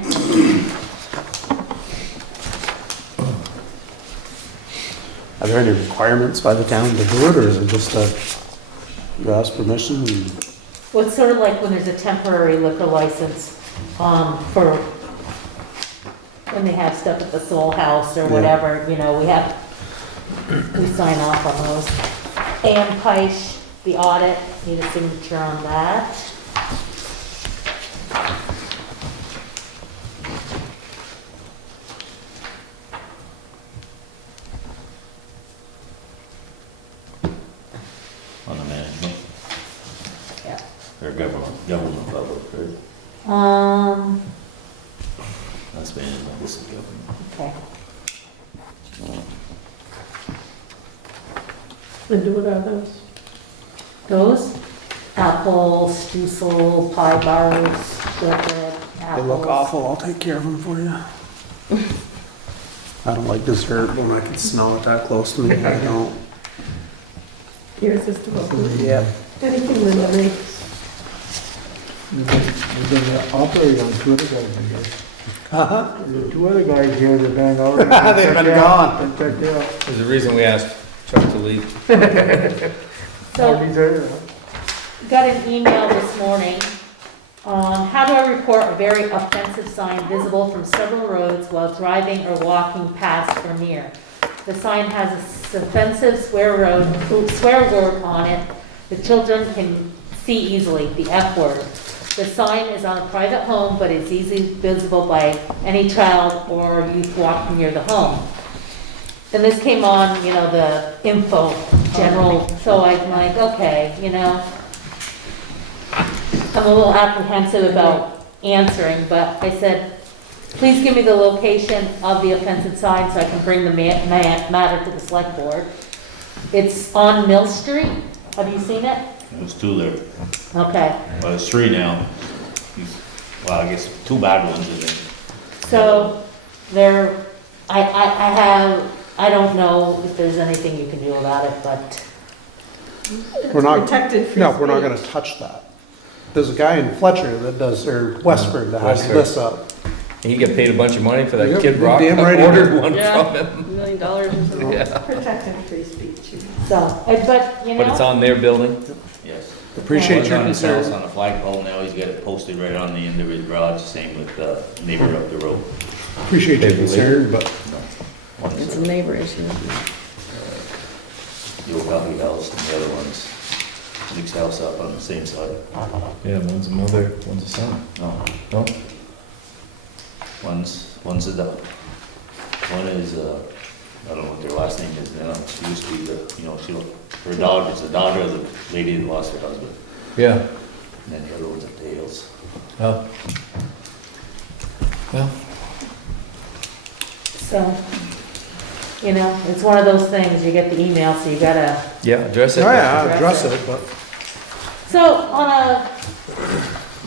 are there any requirements by the town to do it or is it just you ask permission and? Well, it's sort of like when there's a temporary liquor license, for when they have stuff at the Soul House or Yeah. whatever, we sign off on those. Ann Peisch, the audit, need a signature on that. On the management. Yeah. Or government public, right? That's management, this is government. Okay. Linda, what are those? Those, apple, streusel, pie bars, shortbread, They apples. look awful, I'll take care of them for you. I don't like dessert when I can smell it that close to me, I don't. Yours is the local. Yeah. Anything Linda makes. We've been operating on two other guys in here. Uh-huh. There are two other guys here that been already. They've been gone. Been checked out. There's a reason we asked Chuck to leave. So, He's there, huh? got an email this morning. How do I report a very offensive sign visible from several roads while driving or walking past or near? The sign has an offensive swear word on it. The children can see easily, the F word. The sign is on a private home, but is easily visible by any child or youth walking near the home. And this came on, the info general, so I'm like, okay, I'm a little apprehensive about answering, but I said, please give me the location of the offensive sign so I can bring the matter to the select board. It's on Mill Street. Have you seen it? There's two there. Okay. Well, there's three now. Well, I guess two bad ones, I think. So I don't know if there's anything you can do about it, but We're not, Protected free no, we're not speech. gonna touch that. There's a guy in Fletcher that does, or Westford that has Westford. this up. And you get paid a bunch of money for that Yep, Kid Rock damn right he ordered did. one Yeah. from him. $1 million or something. Yeah. Protected free speech. but But it's on their building. Yes. Appreciate One's your on his house concern. on a flagpole now, he's got it posted right on the end of his garage, same with the neighbor up the road. Appreciate your concern, but One's It's a neighbor issue. the old coffee house, and the other one's Nick's house up on the same side. Yeah, one's a mother, one's a son. No, No? one's a dog. One is, I don't know what their last name is now, she used to be the, her dog is the daughter of the lady that lost her husband. Yeah. And then the other one's at Dale's. Oh. Well, so You know, it's one of those things, you get the email, so you gotta. Yeah, address it. Oh, yeah, I'll address it, but So on a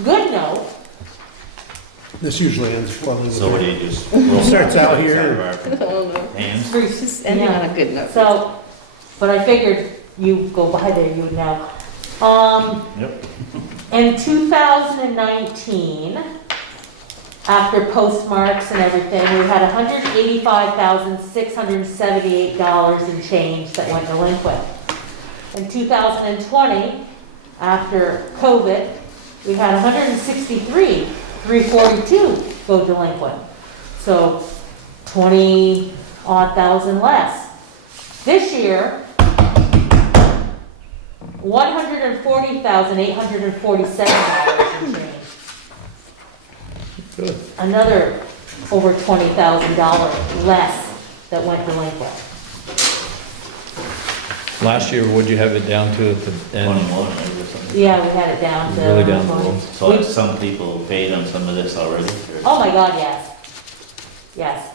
good note, this usually ends well. So what do you just? Starts out here. Hands? just ending on a good note. So, but I figured you go by there, you would know. Yep. In 2019, after postmarks and everything, we had $185,678 in change that went delinquent. In 2020, after COVID, we had $163,342 go delinquent. So 20 odd thousand less. This year, $140,847 in change. Good. Another over $20,000 less that went delinquent. Last year, what'd you have it down to at the end? 21, right, or something? Yeah, we had it down to. Really down below. So have some people paid on some of this already? or- Oh my God, yes. Yes.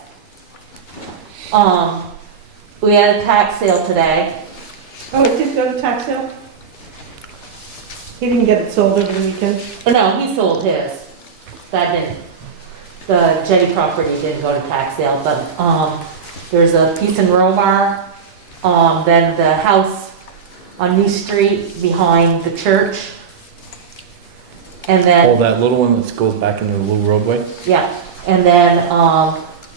We had a tax sale today. Oh, it did go to tax sale? He didn't get it sold over the weekend? Oh, no, he sold his. That didn't, the jetty property didn't go to tax sale, but, there's a piece in Romar, then the house on New Street behind the church. And Oh, then, that little one that goes back into the little roadway? yeah, and then,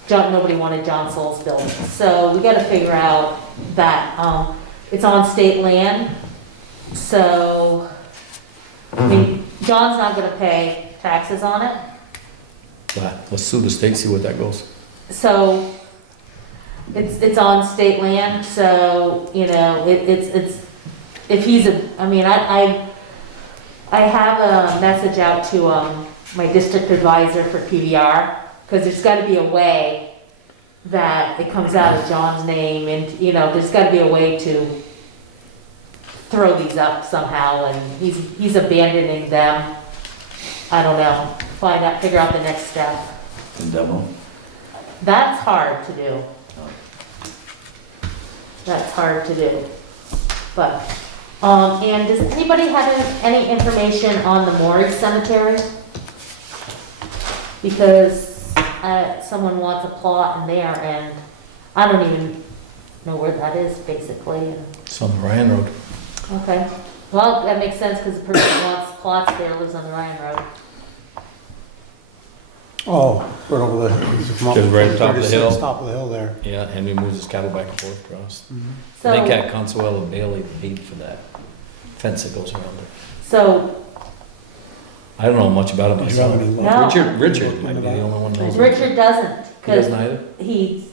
nobody wanted John Soul's building. So we gotta figure out that, it's on state land, so, I mean, John's not gonna pay taxes on it. Let's sue the state, see what that goes. So, it's on state land, so, you know, it's, if he's I have a message out to, my district advisor for PBR, because there's gotta be a way that it comes out of John's name, and, you know, there's gotta be a way to throw these up somehow, and he's abandoning them. I don't know, figure out the next step. And demo? That's hard to do. That's hard to do. But, and does anybody have any information on the Maury Cemetery? Because someone wants a plot in there, and I don't even know where that is, basically. And- It's on the Ryan Road. Okay, well, that makes sense, because the person who wants plots there lives on the Ryan Road. Oh, right over there. Just right at top of the hill. Top of the hill there. Yeah, Henry moves his cattle back and forth across. So, I think at Consuelo Bailey paid for that fence that goes around it. so I don't know much about it Did you have myself. any luck? No. Richard might be the only one that knows. Richard doesn't, He because doesn't either? he,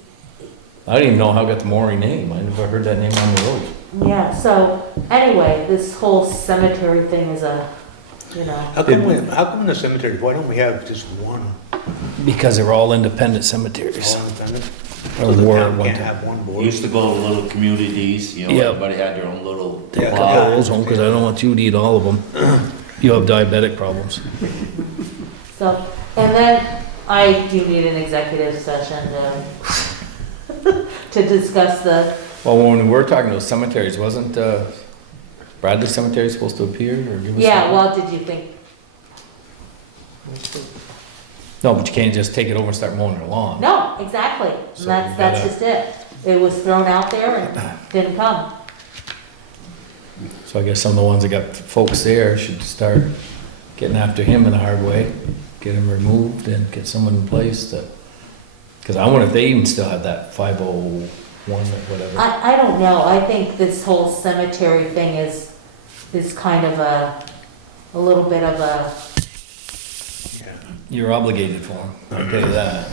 I don't even know how I got the Maury name. I never heard that name on the road. yeah, so, anyway, this whole cemetery thing is a, you know. How come in the cemeteries, why don't we have just one? Because they're all independent cemeteries. All independent? Or So the were town one can't time. have one board? Used to go to little communities, you know, Yeah. everybody had their own little. Yeah, plot. cut those home, because I don't want you to eat all of them. You have diabetic problems. So, and then I do need an executive session to discuss the, Well, when we were talking about cemeteries, wasn't Bradley Cemetery supposed to appear or give us? yeah, something? well, did you think, No, but you can't just take it over and start mowing their lawn. no, exactly, So and that's we gotta- just it. It was thrown out there and didn't come. So I guess some of the ones that got folks there should start getting after him in a hard way, get him removed and get someone in place that, because I wonder if they even still have that 501 or whatever. I don't know, I think this whole cemetery thing is kind of a little bit of a, You're obligated for them, I'll tell you that.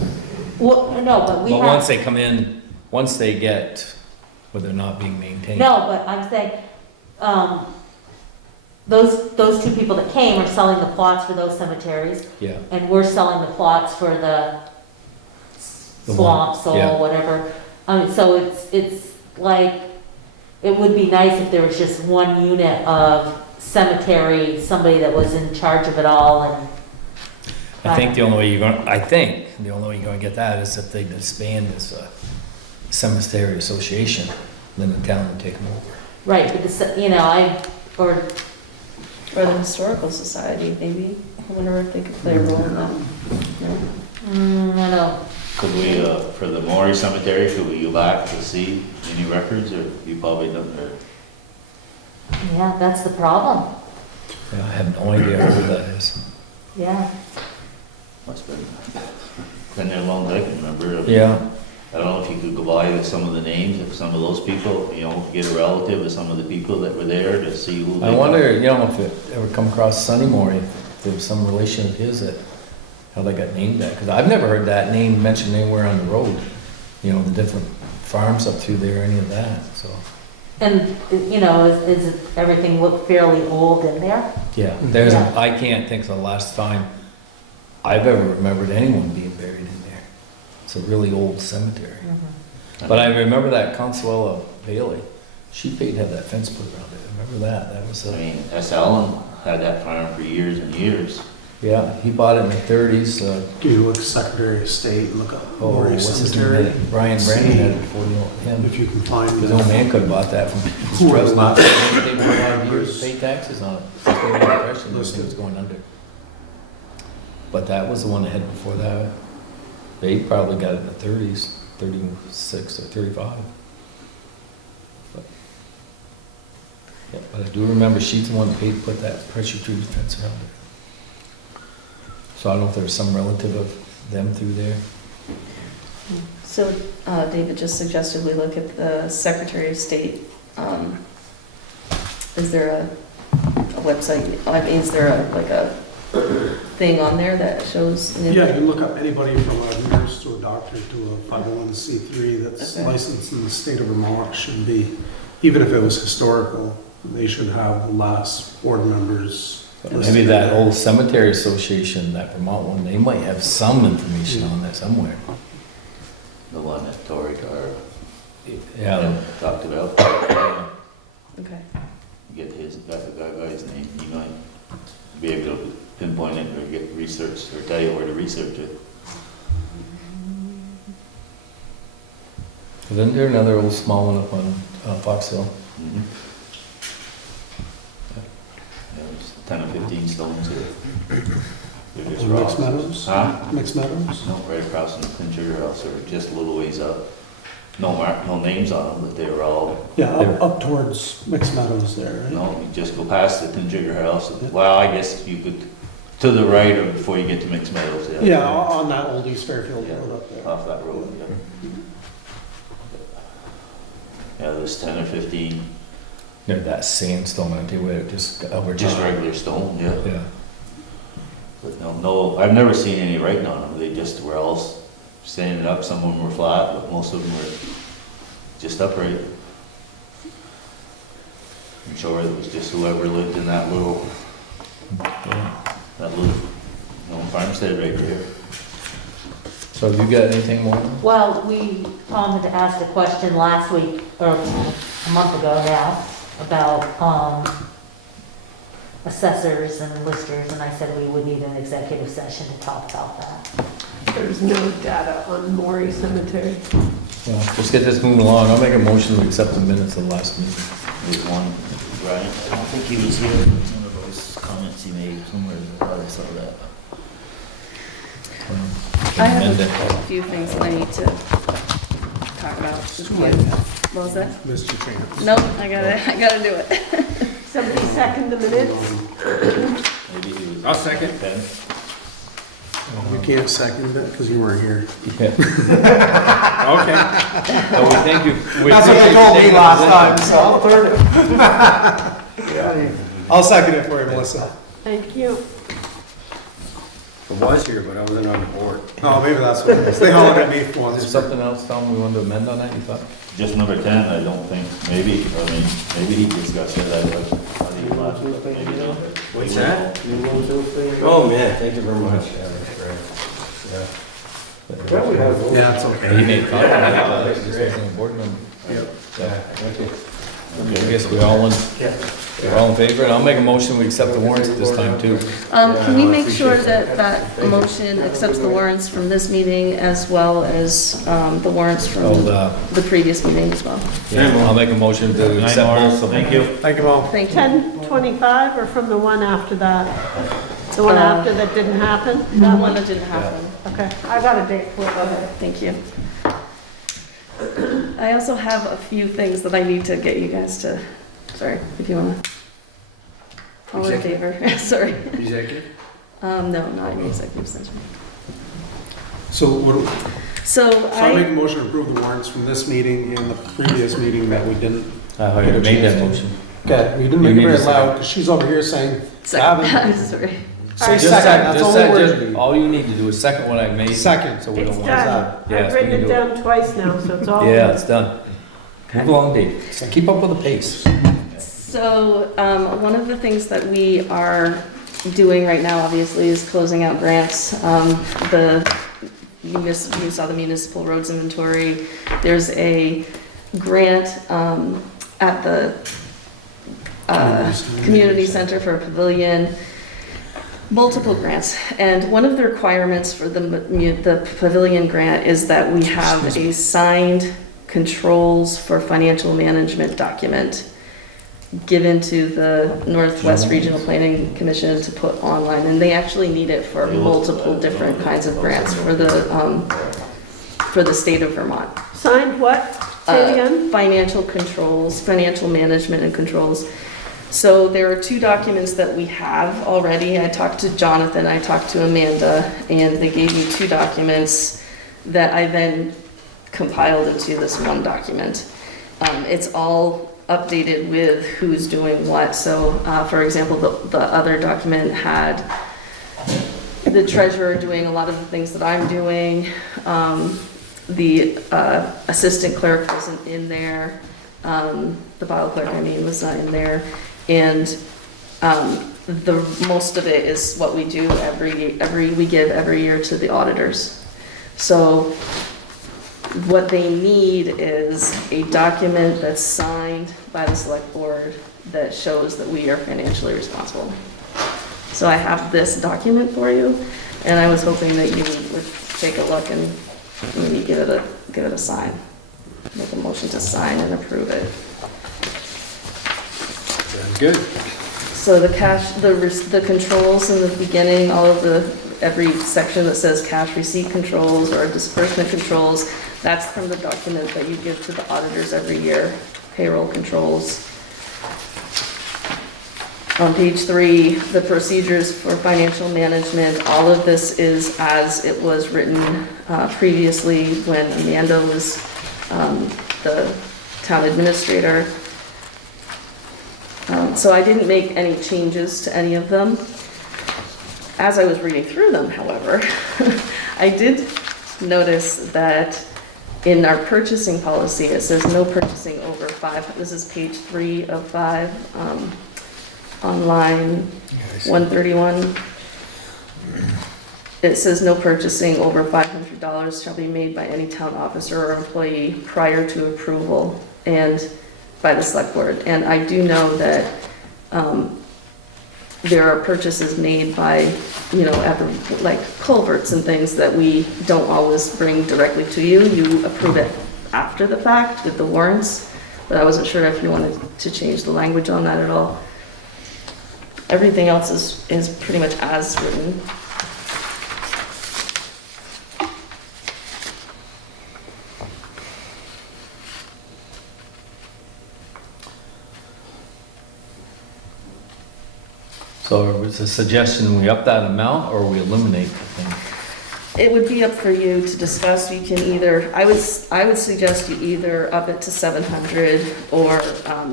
well, no, but we But have. once they come in, once they get where they're not being maintained. No, but I'm saying, those two people that came are selling the plots for those cemeteries, Yeah, and we're selling the plots for the The swamp, one, soul, yeah. whatever. So it's like, it would be nice if there was just one unit of cemetery, somebody that was in charge of it all, and. I think the only way you're gonna get that is if they disband this cemetery association, then the town would take them over. Right, but or Or the historical society, maybe. I wonder if they could play a role in that. No? I don't. Could we, for the Maury Cemetery, could we go back to see any records, or you probably don't, or? Yeah, that's the problem. Yeah, I have no idea who that is. Yeah. Must have been there long as I can remember. Yeah. I don't know if you could go by with some of the names of some of those people, get a relative of some of the people that were there to see who. I wonder, if it ever come across Sonny Moore, if there was some relation of his that, how they got named that, because I've never heard that name mentioned anywhere on the road. The different farms up through there, any of that, so. And, is it, everything look fairly old in there? Yeah, I can't think of the last time I've ever remembered anyone being buried in there. It's a really old cemetery. Mm-hmm. But I remember that Consuela Bailey, she paid to have that fence put around it. I remember that. That was S. Allen had that farm for years and years. Yeah, he bought it in the 30s. You look at Secretary of State, look up Maury what's his Cemetery. name? Brian Brandon had it before him. If you can find His old man could have bought that from his Who are trust. the lots? They for a lot of years to pay taxes on it. They were the impression this thing was going under. But that was the one that had before that. They probably got it in the 30s, 36 or 35. But I do remember she's the one that paid to put that pressure treated fence around it. So I don't know if there was some relative of them through there. So David just suggested we look at the Secretary of State. Is there a website, is there a thing on there that shows? Yeah, you can look up anybody from a nurse to a doctor to a 501c3 that's licensed in the state of Vermont should be, even if it was historical, they should have the last board members. Maybe that old cemetery association, that Vermont one, they might have some information on that somewhere. The one that Tori talked about. Okay. Get that guy's name, he might be able to pinpoint it or get researched or tell you where to research it. Isn't there another old small one up on Fox Hill? Mm-hmm. Yeah, there's 10 or 15 stones here. They're just rocks. Mixed Meadows? Huh? Mixed Meadows? No, right across from the Clean Sugar House, or just a little ways up. No names on them, but they were all. Yeah, up towards Mixed Meadows there, right? No, you just go past the Clean Sugar House. Well, I guess you could, to the right or before you get to Mixed Meadows. Yeah, on that old East Fairfield road up there. Off that road, yeah. Yeah, there's 10 or 15. That sandstone, I tell you what, just over Just top. regular stone, yeah. Yeah. But no, I've never seen any writing on them. They just were all standing up. Some of them were flat, but most of them were just upright. I'm sure it was just whoever lived in that little farmstead right there. So have you got anything more? Well, Tom had asked a question last week, or a month ago now, about assessors and listers, and I said we would need an executive session to talk about that. There's no data on Maury Cemetery. Well, let's get this moving along. I'll make a motion to accept the minutes of the last meeting. There's one, right? I don't think he was here for some of those comments he made somewhere. I thought I saw that. I have a few things that I need to talk about with you. What was that? Missed your chance. No, I gotta do it. Somebody second the minutes? Maybe he was. I'll second. Ben. You can't second it because you weren't here. Okay. Oh, we thank you. That's what they told me last time, so. I'll second it for you, Melissa. Thank you. I was here, but I wasn't on the board. Oh, maybe that's what it is. They hollered at me Is there once. something else, Tom, we wanted to amend on that, you thought? Just number 10, I don't think. Maybe he discussed it. I think he left, but maybe not. What's that? Oh, man, thank you very much. Yeah, it's okay. He made a comment about it, just wasn't a board member. Yep. So, I guess we all in. All in favor? And I'll make a motion, we accept the warrants at this time too. Can we make sure that that motion accepts the warrants from this meeting as well as the warrants from the previous meeting as well? Yeah, I'll make a motion to accept both of them. Thank you. Thank you all. Thank you. 1025 or from the one after that? The one after that didn't happen? The one that didn't happen. Okay, I got a date for it. Okay, thank you. I also have a few things that I need to get you guys to, sorry, if you wanna. All in favor, sorry. Executive? No, not an executive session. So what, So so I make a I, motion to approve the warrants from this meeting and the previous meeting that we didn't. I already made that motion. Okay, we didn't You make it need very a second. loud, because she's over here saying, sorry. Gavin, Sorry. say Just second, that's all the just- word you need. all you need to do is second what I made. Second. So we It's don't done. want to. Yes, I've we written can it do it. down twice now, so it's all. Yeah, good. it's done. Move along, Dave. Keep up with the pace. So, one of the things that we are doing right now, obviously, is closing out grants. You saw the municipal roads inventory. There's a grant at the community center for a pavilion. Multiple grants, and one of the requirements for the pavilion grant is that we have a signed controls for financial management document given to the Northwest Regional Planning Commission to put online, and they actually need it for multiple different kinds of grants for the state of Vermont. Signed what? Say it again? Financial controls, financial management and controls. So there are two documents that we have already. I talked to Jonathan, I talked to Amanda, and they gave me two documents that I then compiled into this one document. It's all updated with who's doing what. So, for example, the other document had the treasurer doing a lot of the things that I'm doing. The assistant clerk wasn't in there. The file clerk, I mean, was not in there. And the most of it is what we do we give every year to the auditors. So what they need is a document that's signed by the select board that shows that we are financially responsible. So I have this document for you, and I was hoping that you would take a look and maybe give it a sign. Make a motion to sign and approve it. Good. So the the controls in the beginning, every section that says cash receipt controls or disbursement controls, that's from the document that you give to the auditors every year, payroll controls. On page 3, the procedures for financial management, all of this is as it was written previously when Amanda was the town administrator. So I didn't make any changes to any of them. As I was reading through them, however, I did notice that in our purchasing policy, it says no purchasing over 5. This is page 3 of 5, on line 131. It says no purchasing over $500 shall be made by any town officer or employee prior to approval and by the select board. And I do know that there are purchases made by, like culverts and things that we don't always bring directly to you. You approve it after the fact with the warrants, but I wasn't sure if you wanted to change the language on that at all. Everything else is pretty much as written. So it was a suggestion, we up that amount or we eliminate the thing? It would be up for you to discuss. You can either, I would suggest you either up it to 700 or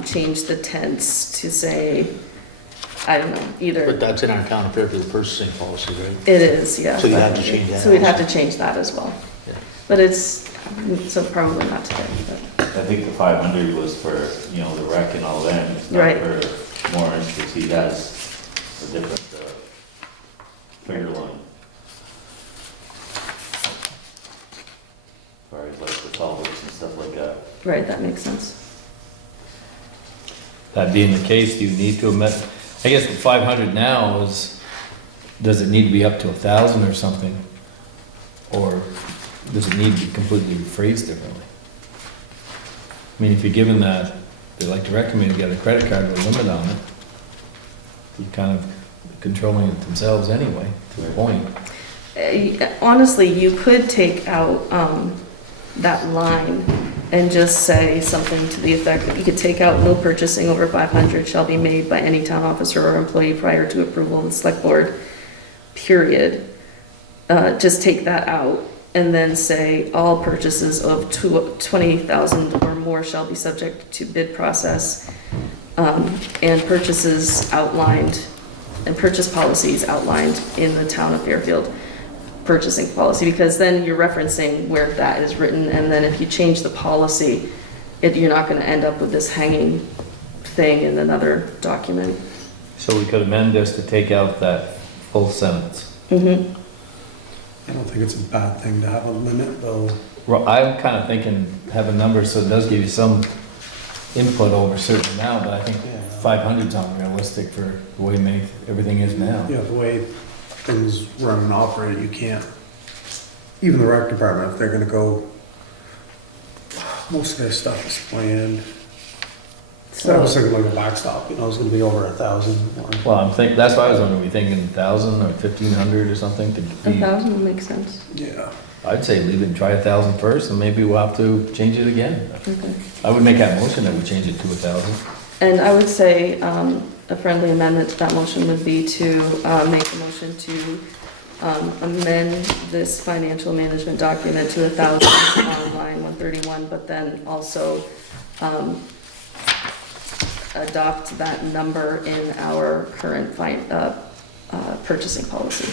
change the tents to say, I don't know, either. But that's in our town of Fairfield purchasing policy, right? It is, yeah. So you have to change that So we'd have also. to change that as well. Yeah. But so probably not today, but. I think the 500 was for, the wreck and all that, it's not Right. for Lawrence, because he has a different figure line. As far as like the culverts and stuff like that. Right, that makes sense. That being the case, do you need to amend? I guess the 500 now is, does it need to be up to 1,000 or something? Or does it need to be completely phrased differently? I mean, if you're given that, they like to recommend you get a credit card with a limit on it. You're kind of controlling it themselves anyway, to a point. Honestly, you could take out that line and just say something to the effect that you could take out no purchasing over 500 shall be made by any town officer or employee prior to approval of the select board, period. Just take that out and then say all purchases of 20,000 or more shall be subject to bid process, and purchases outlined and purchase policies outlined in the town of Fairfield purchasing policy, because then you're referencing where that is written, and then if you change the policy, you're not going to end up with this hanging thing in another document. So we could amend this to take out that full sentence. Mm-hmm. I don't think it's a bad thing to have a limit, though. Well, I'm kind of thinking have a number so it does give you some input over certain amount, but I think 500 is unrealistic for the way everything is now. Yeah, the way things run and operate, you can't, even the rec department, if they're gonna go, most of their stuff is planned. I was thinking like a backstop, it's gonna be over 1,000. Well, that's why I was going to be thinking 1,000 or 1,500 or something to be. 1,000 would make sense. Yeah. I'd say leave it and try 1,000 first, and maybe we'll have to change it again. Okay. I would make that motion that we change it to 1,000. And I would say a friendly amendment to that motion would be to make a motion to amend this financial management document to 1,000 on line 131, but then also adopt that number in our current purchasing policy.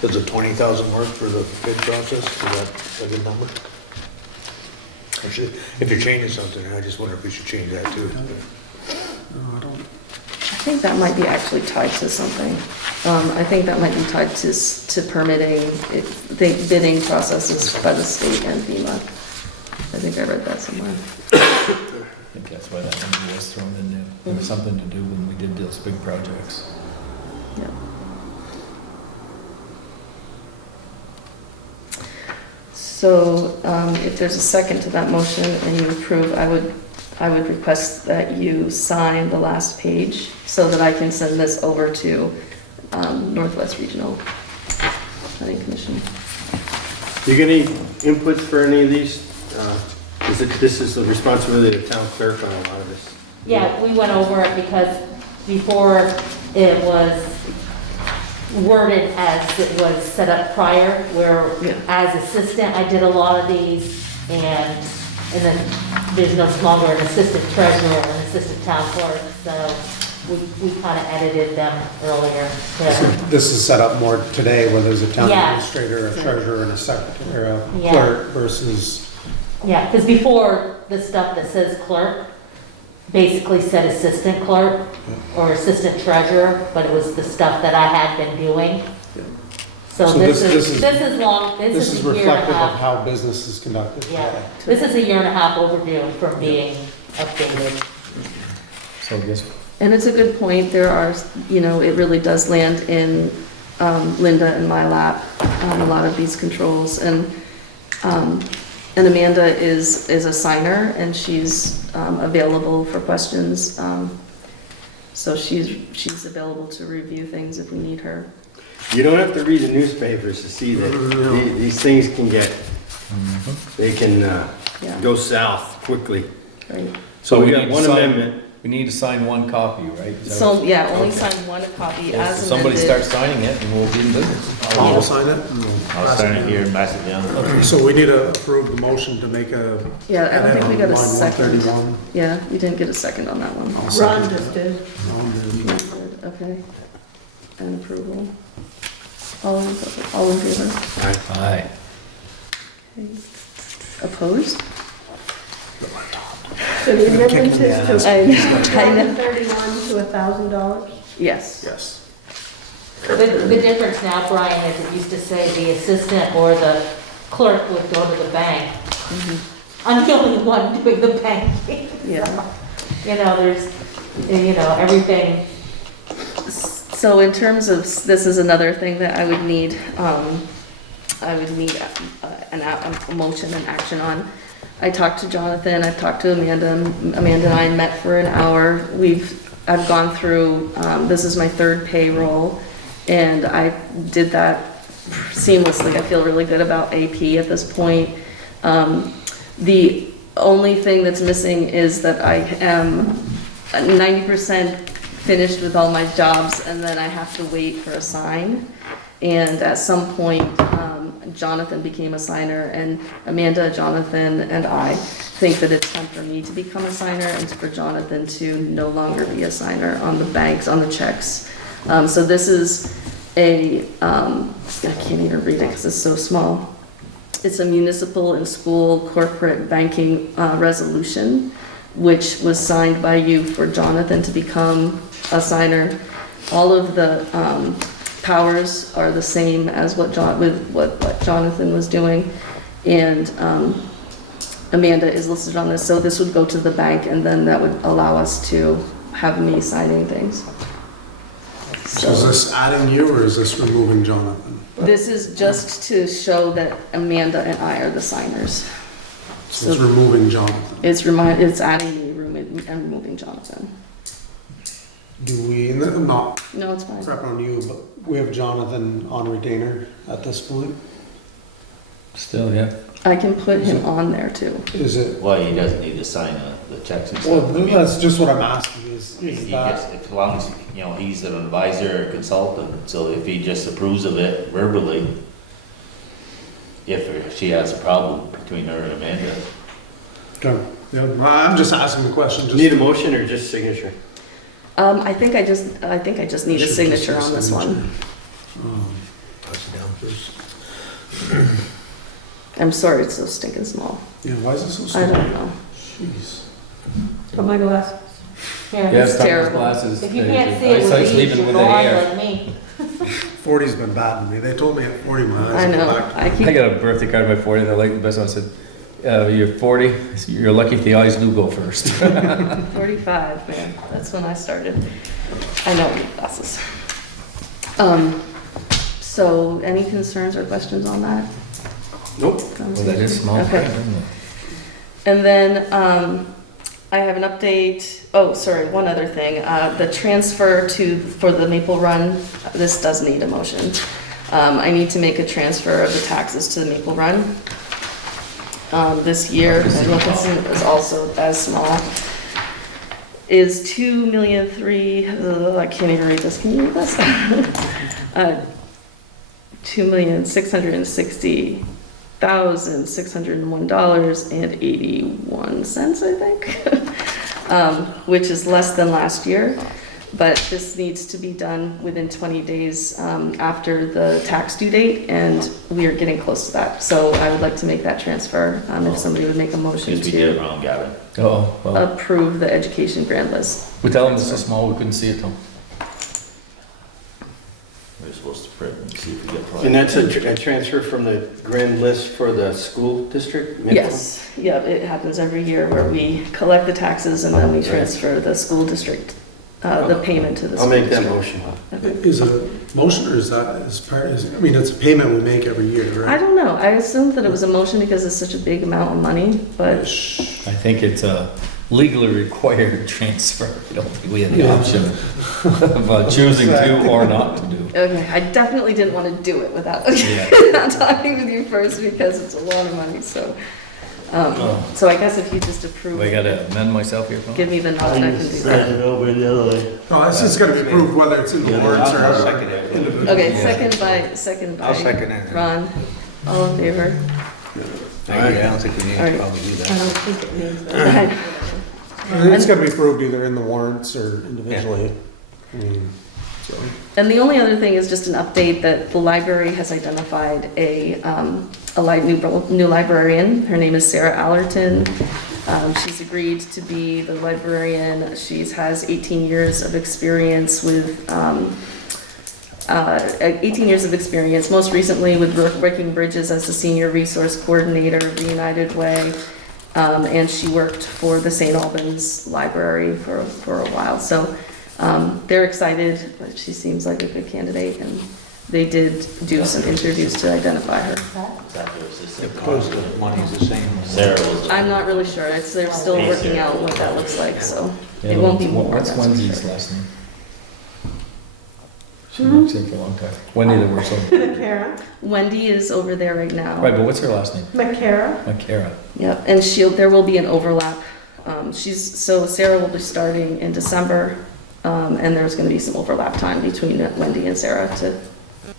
Does the 20,000 work for the bid process? Is that a good number? If you're changing something, I just wonder if we should change that too. No, I don't. I think that might be actually tied to something. I think that might be tied to permitting, bidding processes by the state and FEMA. I think I read that somewhere. I think that's why that number was thrown in there. There was something to do when we did those big projects. Yeah. So if there's a second to that motion and you approve, I would request that you sign the last page so that I can send this over to Northwest Regional Planning Commission. You get any inputs for any of these? This is the responsibility of the town clerk on a lot of this. Yeah, we went over it because before it was worded as it was set up prior, where as assistant, I did a lot of these, and then there's no longer an assistant treasurer or an assistant town clerk, so we kind of edited them earlier. This is set up more today where there's a town Yeah. administrator, a treasurer, and a secretary, a Yeah. clerk versus. Yeah, because before, the stuff that says clerk basically said assistant clerk or assistant treasurer, but it was the stuff that I had been doing. So this is long, this is a year and a reflective of half. how business is conducted Yeah, today. this is a year and a half overdue from being updated. So I guess And it's a good point. There are, it really does land in Linda and my lap, a lot of these controls. And Amanda is a signer, and she's available for questions. So she's available to review things if we need her. You don't have to read the newspapers to see that these things can they can go south quickly. Right. So we need got to one sign- amendment. We need to sign one copy, right? Is that So, what- yeah, only sign one copy Well, as so somebody amended. start signing it and we'll be in business. I'll sign it. I'll sign it here and pass it down. So we need to approve the motion to make a. Yeah, I don't think we got a line second. 131. Yeah, you didn't get a second on that one. I'll second Ron just did. Ron did. Okay. And approval. All in favor? Aye. Okay. Opposed? So the amendment is to I know. 131 to $1,000? Yes. Yes. The difference now, Brian, is it used to say the assistant or the clerk would go to the bank. I'm the only one doing the banking. Yeah. You know, there's, you know, everything. So in terms of, this is another thing that I would need a motion and action on. I talked to Jonathan, I've talked to Amanda. Amanda and I met for an hour. I've gone through, this is my third payroll, and I did that seamlessly. I feel really good about AP at this point. The only thing that's missing is that I am 90% finished with all my jobs, and then I have to wait for a sign. And at some point, Jonathan became a signer, and Amanda, Jonathan, and I think that it's time for me to become a signer and for Jonathan to no longer be a signer on the banks, on the checks. So this is I can't even read it because it's so small. It's a municipal and school corporate banking resolution, which was signed by you for Jonathan to become a signer. All of the powers are the same as what Jonathan was doing, and Amanda is listed on this. So this would go to the bank, and then that would allow us to have me signing things. So is this adding you or is this removing Jonathan? This is just to show that Amanda and I are the signers. So it's removing Jonathan. It's adding me and removing Jonathan. Do we, and I'm not No, it's fine. prepping on you, but we have Jonathan on retainer at this point? Still, yeah. I can put him on there too. Is it? Well, he doesn't need to sign the checks and Well, stuff. I mean, that's just what I'm asking is he that, just, as long as, you know, he's an advisor or consultant, so if he just approves of it verbally, if she has a problem between her and Amanda. okay, yeah, I'm just asking the question. Just Need a motion or just signature? I think I just need a signature on this one. Pass it down, please. I'm sorry, it's so stinking small. Yeah, why is it so I small? don't know. Jeez. Got my glasses. Here, Yeah, It's Thomas terrible. glasses. if you the can't see it with eyesight's these, leaving you with go the on hair. to me. 40's been bad to me. They told me at 40 my eyes I go know, back. I keep, I got a birthday card by 40, they're like the best one, said, you're 40, you're lucky if the eyes do go first. 45, man, that's when I started. I know, I need glasses. So any concerns or questions on that? Nope. Well, that is small. Okay. isn't it? And then I have an update, oh, sorry, one other thing. The transfer for the Maple Run, this does need a motion. I need to make a transfer of the taxes to the Maple Run. This year, and Wilkinson is also as small, is 2,000,003, I can't even read this, can you read this? $2,660,601.81, I think, which is less than last year. But this needs to be done within 20 days after the tax due date, and we are getting close to that. So I would like to make that transfer, if somebody would make a motion Because we did it to wrong, Gavin. Oh, well, approve the education grant list. we tell them it's so small, we couldn't see it though. We're supposed to print and see if we get. And that's a transfer from the grand list for the school district? Maple? Yes, yeah, it happens every year where we collect the taxes and then we transfer the school district, the payment to the I'll school make that district. motion. Is it a motion or is that as part, I mean, it's a payment we make every year, I right? don't know, I assumed that it was a motion because it's such a big amount of money, but I think it's a legally required transfer. I don't think we have the Yeah. option of choosing to or not to do. okay, I definitely didn't want to do it without Yeah. not talking with you first because it's a lot of money, so. Oh. So I guess if you just approve, I gotta amend myself here, Tom? give me the nod, I can do Spread that. it over the other way. No, it's just gotta be approved whether it's in the warrants or. I'll second it. individual. Okay, Yeah. second by I'll second it. Ron, all in favor? I don't think we need All right. to probably do I that. don't think it means that. It's gotta be approved either in the warrants or individually. I mean, so. And the only other thing is just an update that the library has identified a new librarian. Her name is Sarah Allerton. She's agreed to be the librarian. She has 18 years of experience with, 18 years of experience, most recently with Breaking Bridges as the senior resource coordinator of the United Way. and she worked for the St. Albans Library for a while. So they're excited, but she seems like a good candidate, and they did do some interviews to identify her. Of course, the money's the same. Sarah was. I'm not really sure. They're still working out what that looks like, so it won't be more. What's that's for Wendy's sure. last name? She works in for a long time. Wendy that works over. McCara, Wendy is over there right now. Right, but what's her last name? McCara. Makara. Yep, and there will be an overlap. So Sarah will be starting in December, and there's gonna be some overlap time between Wendy and Sarah to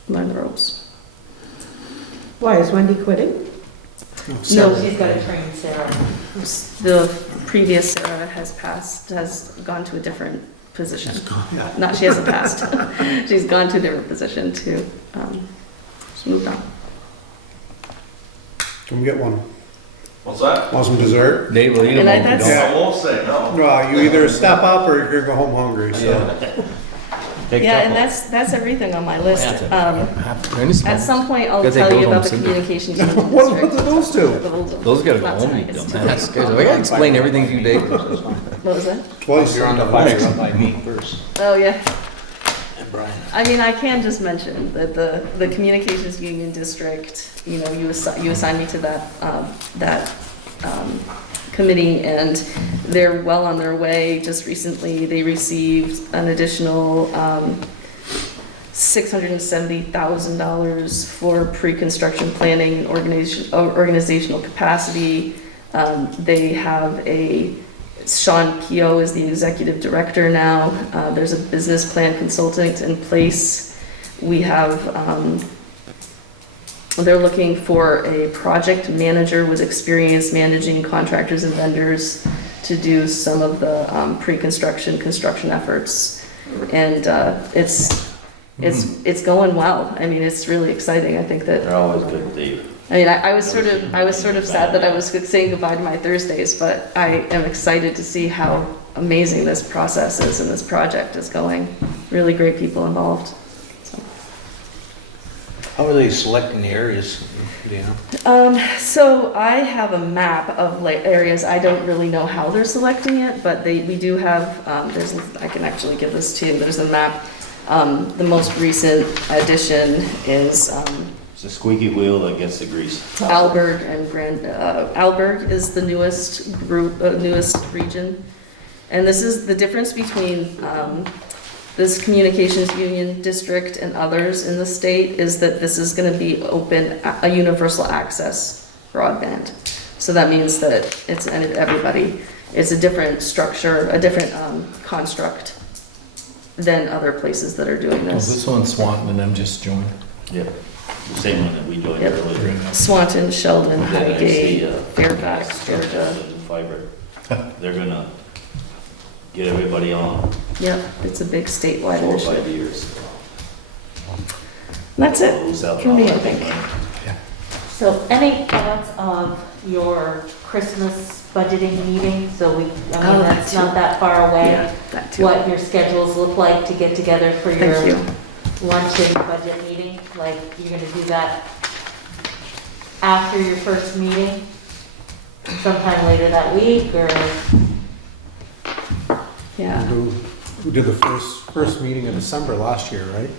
learn the ropes. Why, is Wendy quitting? No, She's got to train Sarah. the previous Sarah has gone to a different position. Not, she hasn't passed. She's gone to a different position to, she's moved on. Can we get one? What's that? Want some dessert? Dave will eat them And all if you that's- don't. I won't say no. Well, you either step up or you're gonna go home hungry, so. Yeah, and that's everything on my list. At some point, I'll Gotta take tell you those about home the soon. communications union What about district. those two? Those gotta go Not home, you tonight, it's dumbass. Guys, I gotta explain everything to you, Dave. What was that? Twice. You're on the fire, run by me first, Oh, yeah. and Brian. I mean, I can just mention that the communications union district, you know, you assigned me to that committee, and they're well on their way. Just recently, they received an additional $670,000 for pre-construction planning and organizational capacity. They have Sean Pio is the executive director now. There's a business plan consultant in place. We have, they're looking for a project manager with experience managing contractors and vendors to do some of the construction efforts. And it's going well. I mean, it's really exciting. I think that. They're always good, Dave. I mean, I was sort of sad that I was saying goodbye to my Thursdays, but I am excited to see how amazing this process is and this project is going. Really great people involved. So. How are they selecting the areas, do you know? So I have a map of areas. I don't really know how they're selecting it, but we do have. I can actually give this to you. There's a map. The most recent addition is. It's a squeaky wheel that gets the grease. Alberg and Alberg is the newest region. And this is the difference between this communications union district and others in the state is that this is going to be open, a universal access broadband. So that means that it's everybody. It's a different structure, a different construct than other places that are doing Was this. this one Swanton and them just joined? Yep. The same one that we joined Yep. earlier. Swanton, Sheldon, Then I see, Highgate, Fairfax, Georgia. Fiber. They're gonna get everybody on Yep, it's a big statewide 4 or 5 initiative. years. That's it Lose out for on me, I all think. that. So any thoughts of your Christmas budgeting meeting? So Oh, that's that not too. that far away. Yeah, that too. What your schedules look like to get together for your Thank you. lunch and budget meeting? Like, you're gonna do that after your first meeting? Sometime later that week, or? Yeah. Who did the first meeting in December last year, right?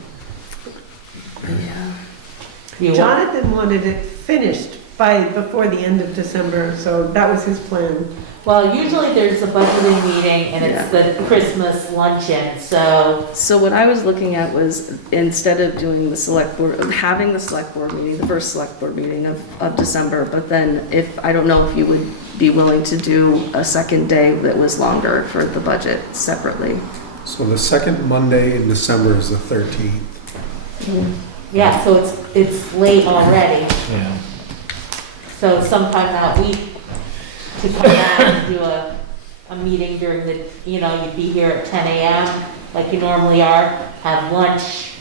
Jonathan wanted it finished before the end of December, so that was his plan. Well, usually there's a budgeting meeting and it's the Christmas luncheon, so. So what I was looking at was instead of doing the select board, having the select board meeting, the first select board meeting of December, but then I don't know if you would be willing to do a second day that was longer for the budget separately. So the second Monday in December is the 13th. Yeah, so it's late already, Yeah. so sometime that week to come back and do a meeting during you'd be here at 10 a.m. like you normally are, have lunch,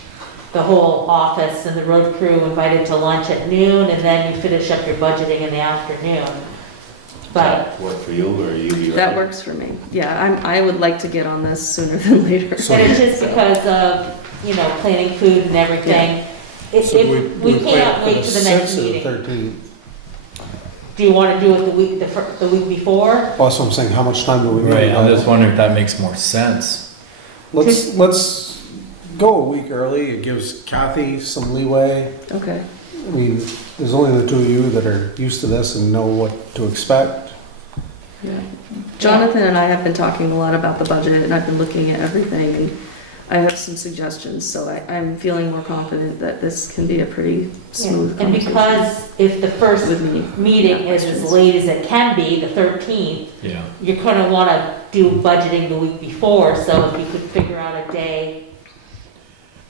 the whole office and the road crew invited to lunch at noon, and then you finish up your budgeting in the afternoon. But Does that work for you, or are you? That works for me. Yeah, I would like to get on this sooner than later. and it's just because of, planning food and everything. So We plan can't for wait for the next 6th or meeting. the 13th. do you wanna do it the week before? Also, I'm saying, how much time do we need? Right, I'm just wondering if that makes more sense. Let's go a week early. It gives Kathy some leeway. Okay. I mean, there's only the two of you that are used to this and know what to expect. Yeah. Jonathan and I have been talking a lot about the budget, and I've been looking at everything, and I have some suggestions, so I'm feeling more confident that this can be a pretty smooth And conversation. because if the first With me. meeting is as late as it can be, the 13th, Yeah. you're gonna wanna do budgeting the week before, so if you could figure out a day.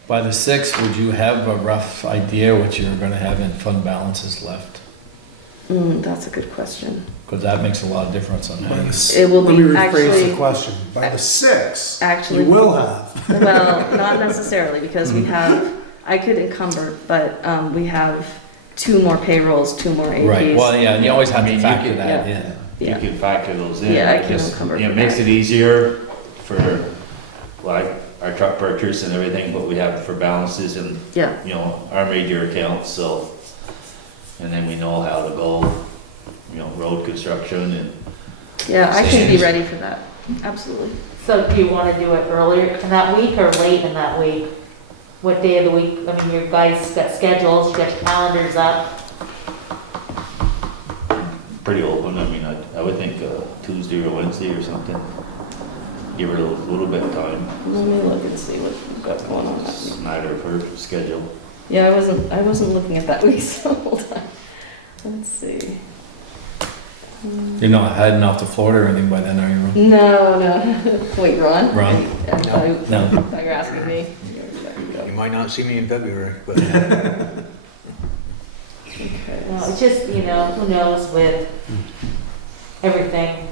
By the 6th, would you have a rough idea what you're gonna have in fund balances left? That's a good question. Because that makes a lot of difference on By the that. s- It will Let me be rephrase actually- the question. By the 6th, Actually, you will have. Well, not necessarily, because we have, I could encumber, but we have 2 more payrolls, 2 more APs. Right, well, yeah, and you always have I to mean, factor you could- that yeah. in. You Yeah. can factor those in. Yeah, I It can just, encumber you know, for makes that. it easier for, like, our truck purchase and everything, but we have for balances and, Yeah, you know, our major accounts, so. And then we know how to go, you know, road construction and. yeah, I can be Same. ready for that, absolutely. So do you wanna do it earlier in that week or late in that week? What day of the week, I mean, your guys got schedules, you got your calendars up. Pretty open, I mean, I would think Tuesday or Wednesday or something. Give her a little bit of time. Let me look and see what we've got going on that week. It's neither of her schedule. Yeah, I wasn't looking at that week, so hold on. Let's see. You're not heading off to Florida or anything by then, are you, Ron? No. Wait, Ron? Ron? I thought No. you were asking me. You might not see me in February, but Okay. Well, it's just, you know, who knows with everything,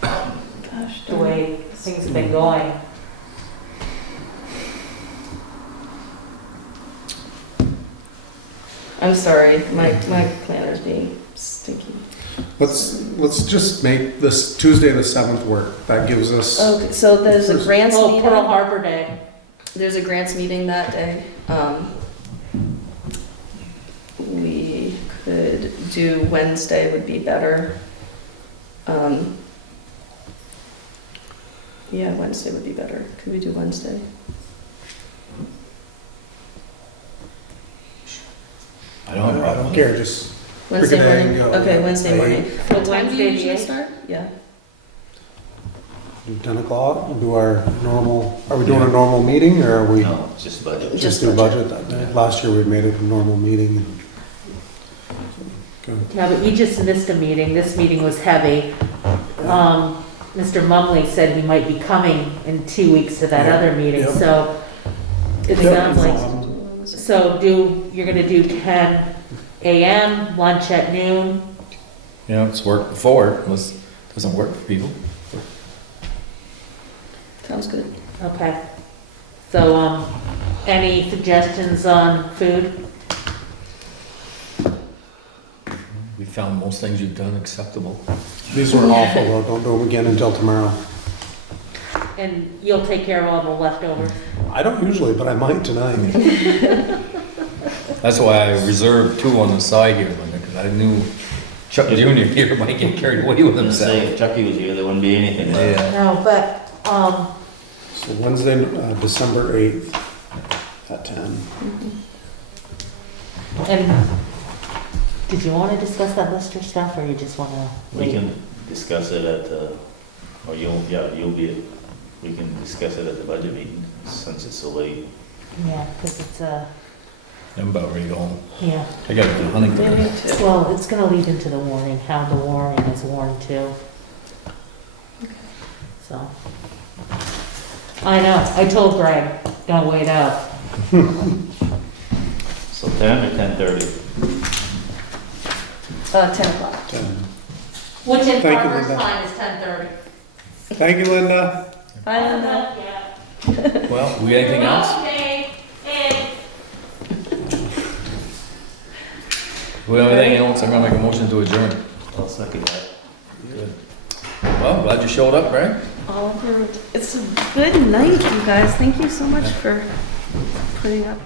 Gosh, the way things have been going. I'm sorry, my planner's being stinky. Let's just make this Tuesday the 7th work. That gives us, Okay, so there's a grants Oh, meeting. Pearl Harbor Day. There's a grants meeting that day. We could do Wednesday would be better. Yeah, Wednesday would be better. Could we do Wednesday? I don't have a I problem. don't care, just Wednesday Pick a day morning? and go. Okay, Wednesday Eight. morning. What time do you Wednesday, usually the start? Yeah. do 10 o'clock, do our normal, are we doing a normal meeting or are we No, it's just budget. just do budget that day? Last year we made it a normal meeting. Good. Yeah, but you just missed a meeting. This meeting was heavy. Mr. Mumley said he might be coming in 2 weeks to that Yeah. other meeting, Yep. so it Yep. sounds like, so you're gonna do 10 AM, lunch at noon? You know, it's worked before, unless it doesn't work for people. Sounds good. Okay. So, any suggestions on food? We found most things you've done acceptable. These were awful though, don't do them again until tomorrow. And you'll take care of all the leftovers? I don't usually, but I might tonight. That's why I reserved 2 on the side here, Linda, because I knew Chuck Jr. here might get carried away with I was gonna say, himself. if Chucky was here, there wouldn't be anything left. Yeah. No, but, So Wednesday, December 8th at 10. and did you wanna discuss that Lister stuff, or you just wanna We wait? can discuss it at, or you'll be, we can discuss it at the budget meeting, since it's so late. Yeah, because it's, I'm about ready to go home. yeah. I gotta do Huntington. Well, it's gonna lead into the warning, how the warning is warned too. So. I know, I told Greg, don't wait out. So 10 or 10:30? 10 o'clock. 10. Which in Thank you, Farmer's Linda. time is 10:30. Thank you, Linda. Bye, Linda. Yeah. Well, we got anything else? Okay, hey. We have anything else? I'm gonna make a motion to adjourn. I'll second that. Good. Well, glad you showed up, Greg. All approved. It's a good night, you guys. Thank you so much for putting up.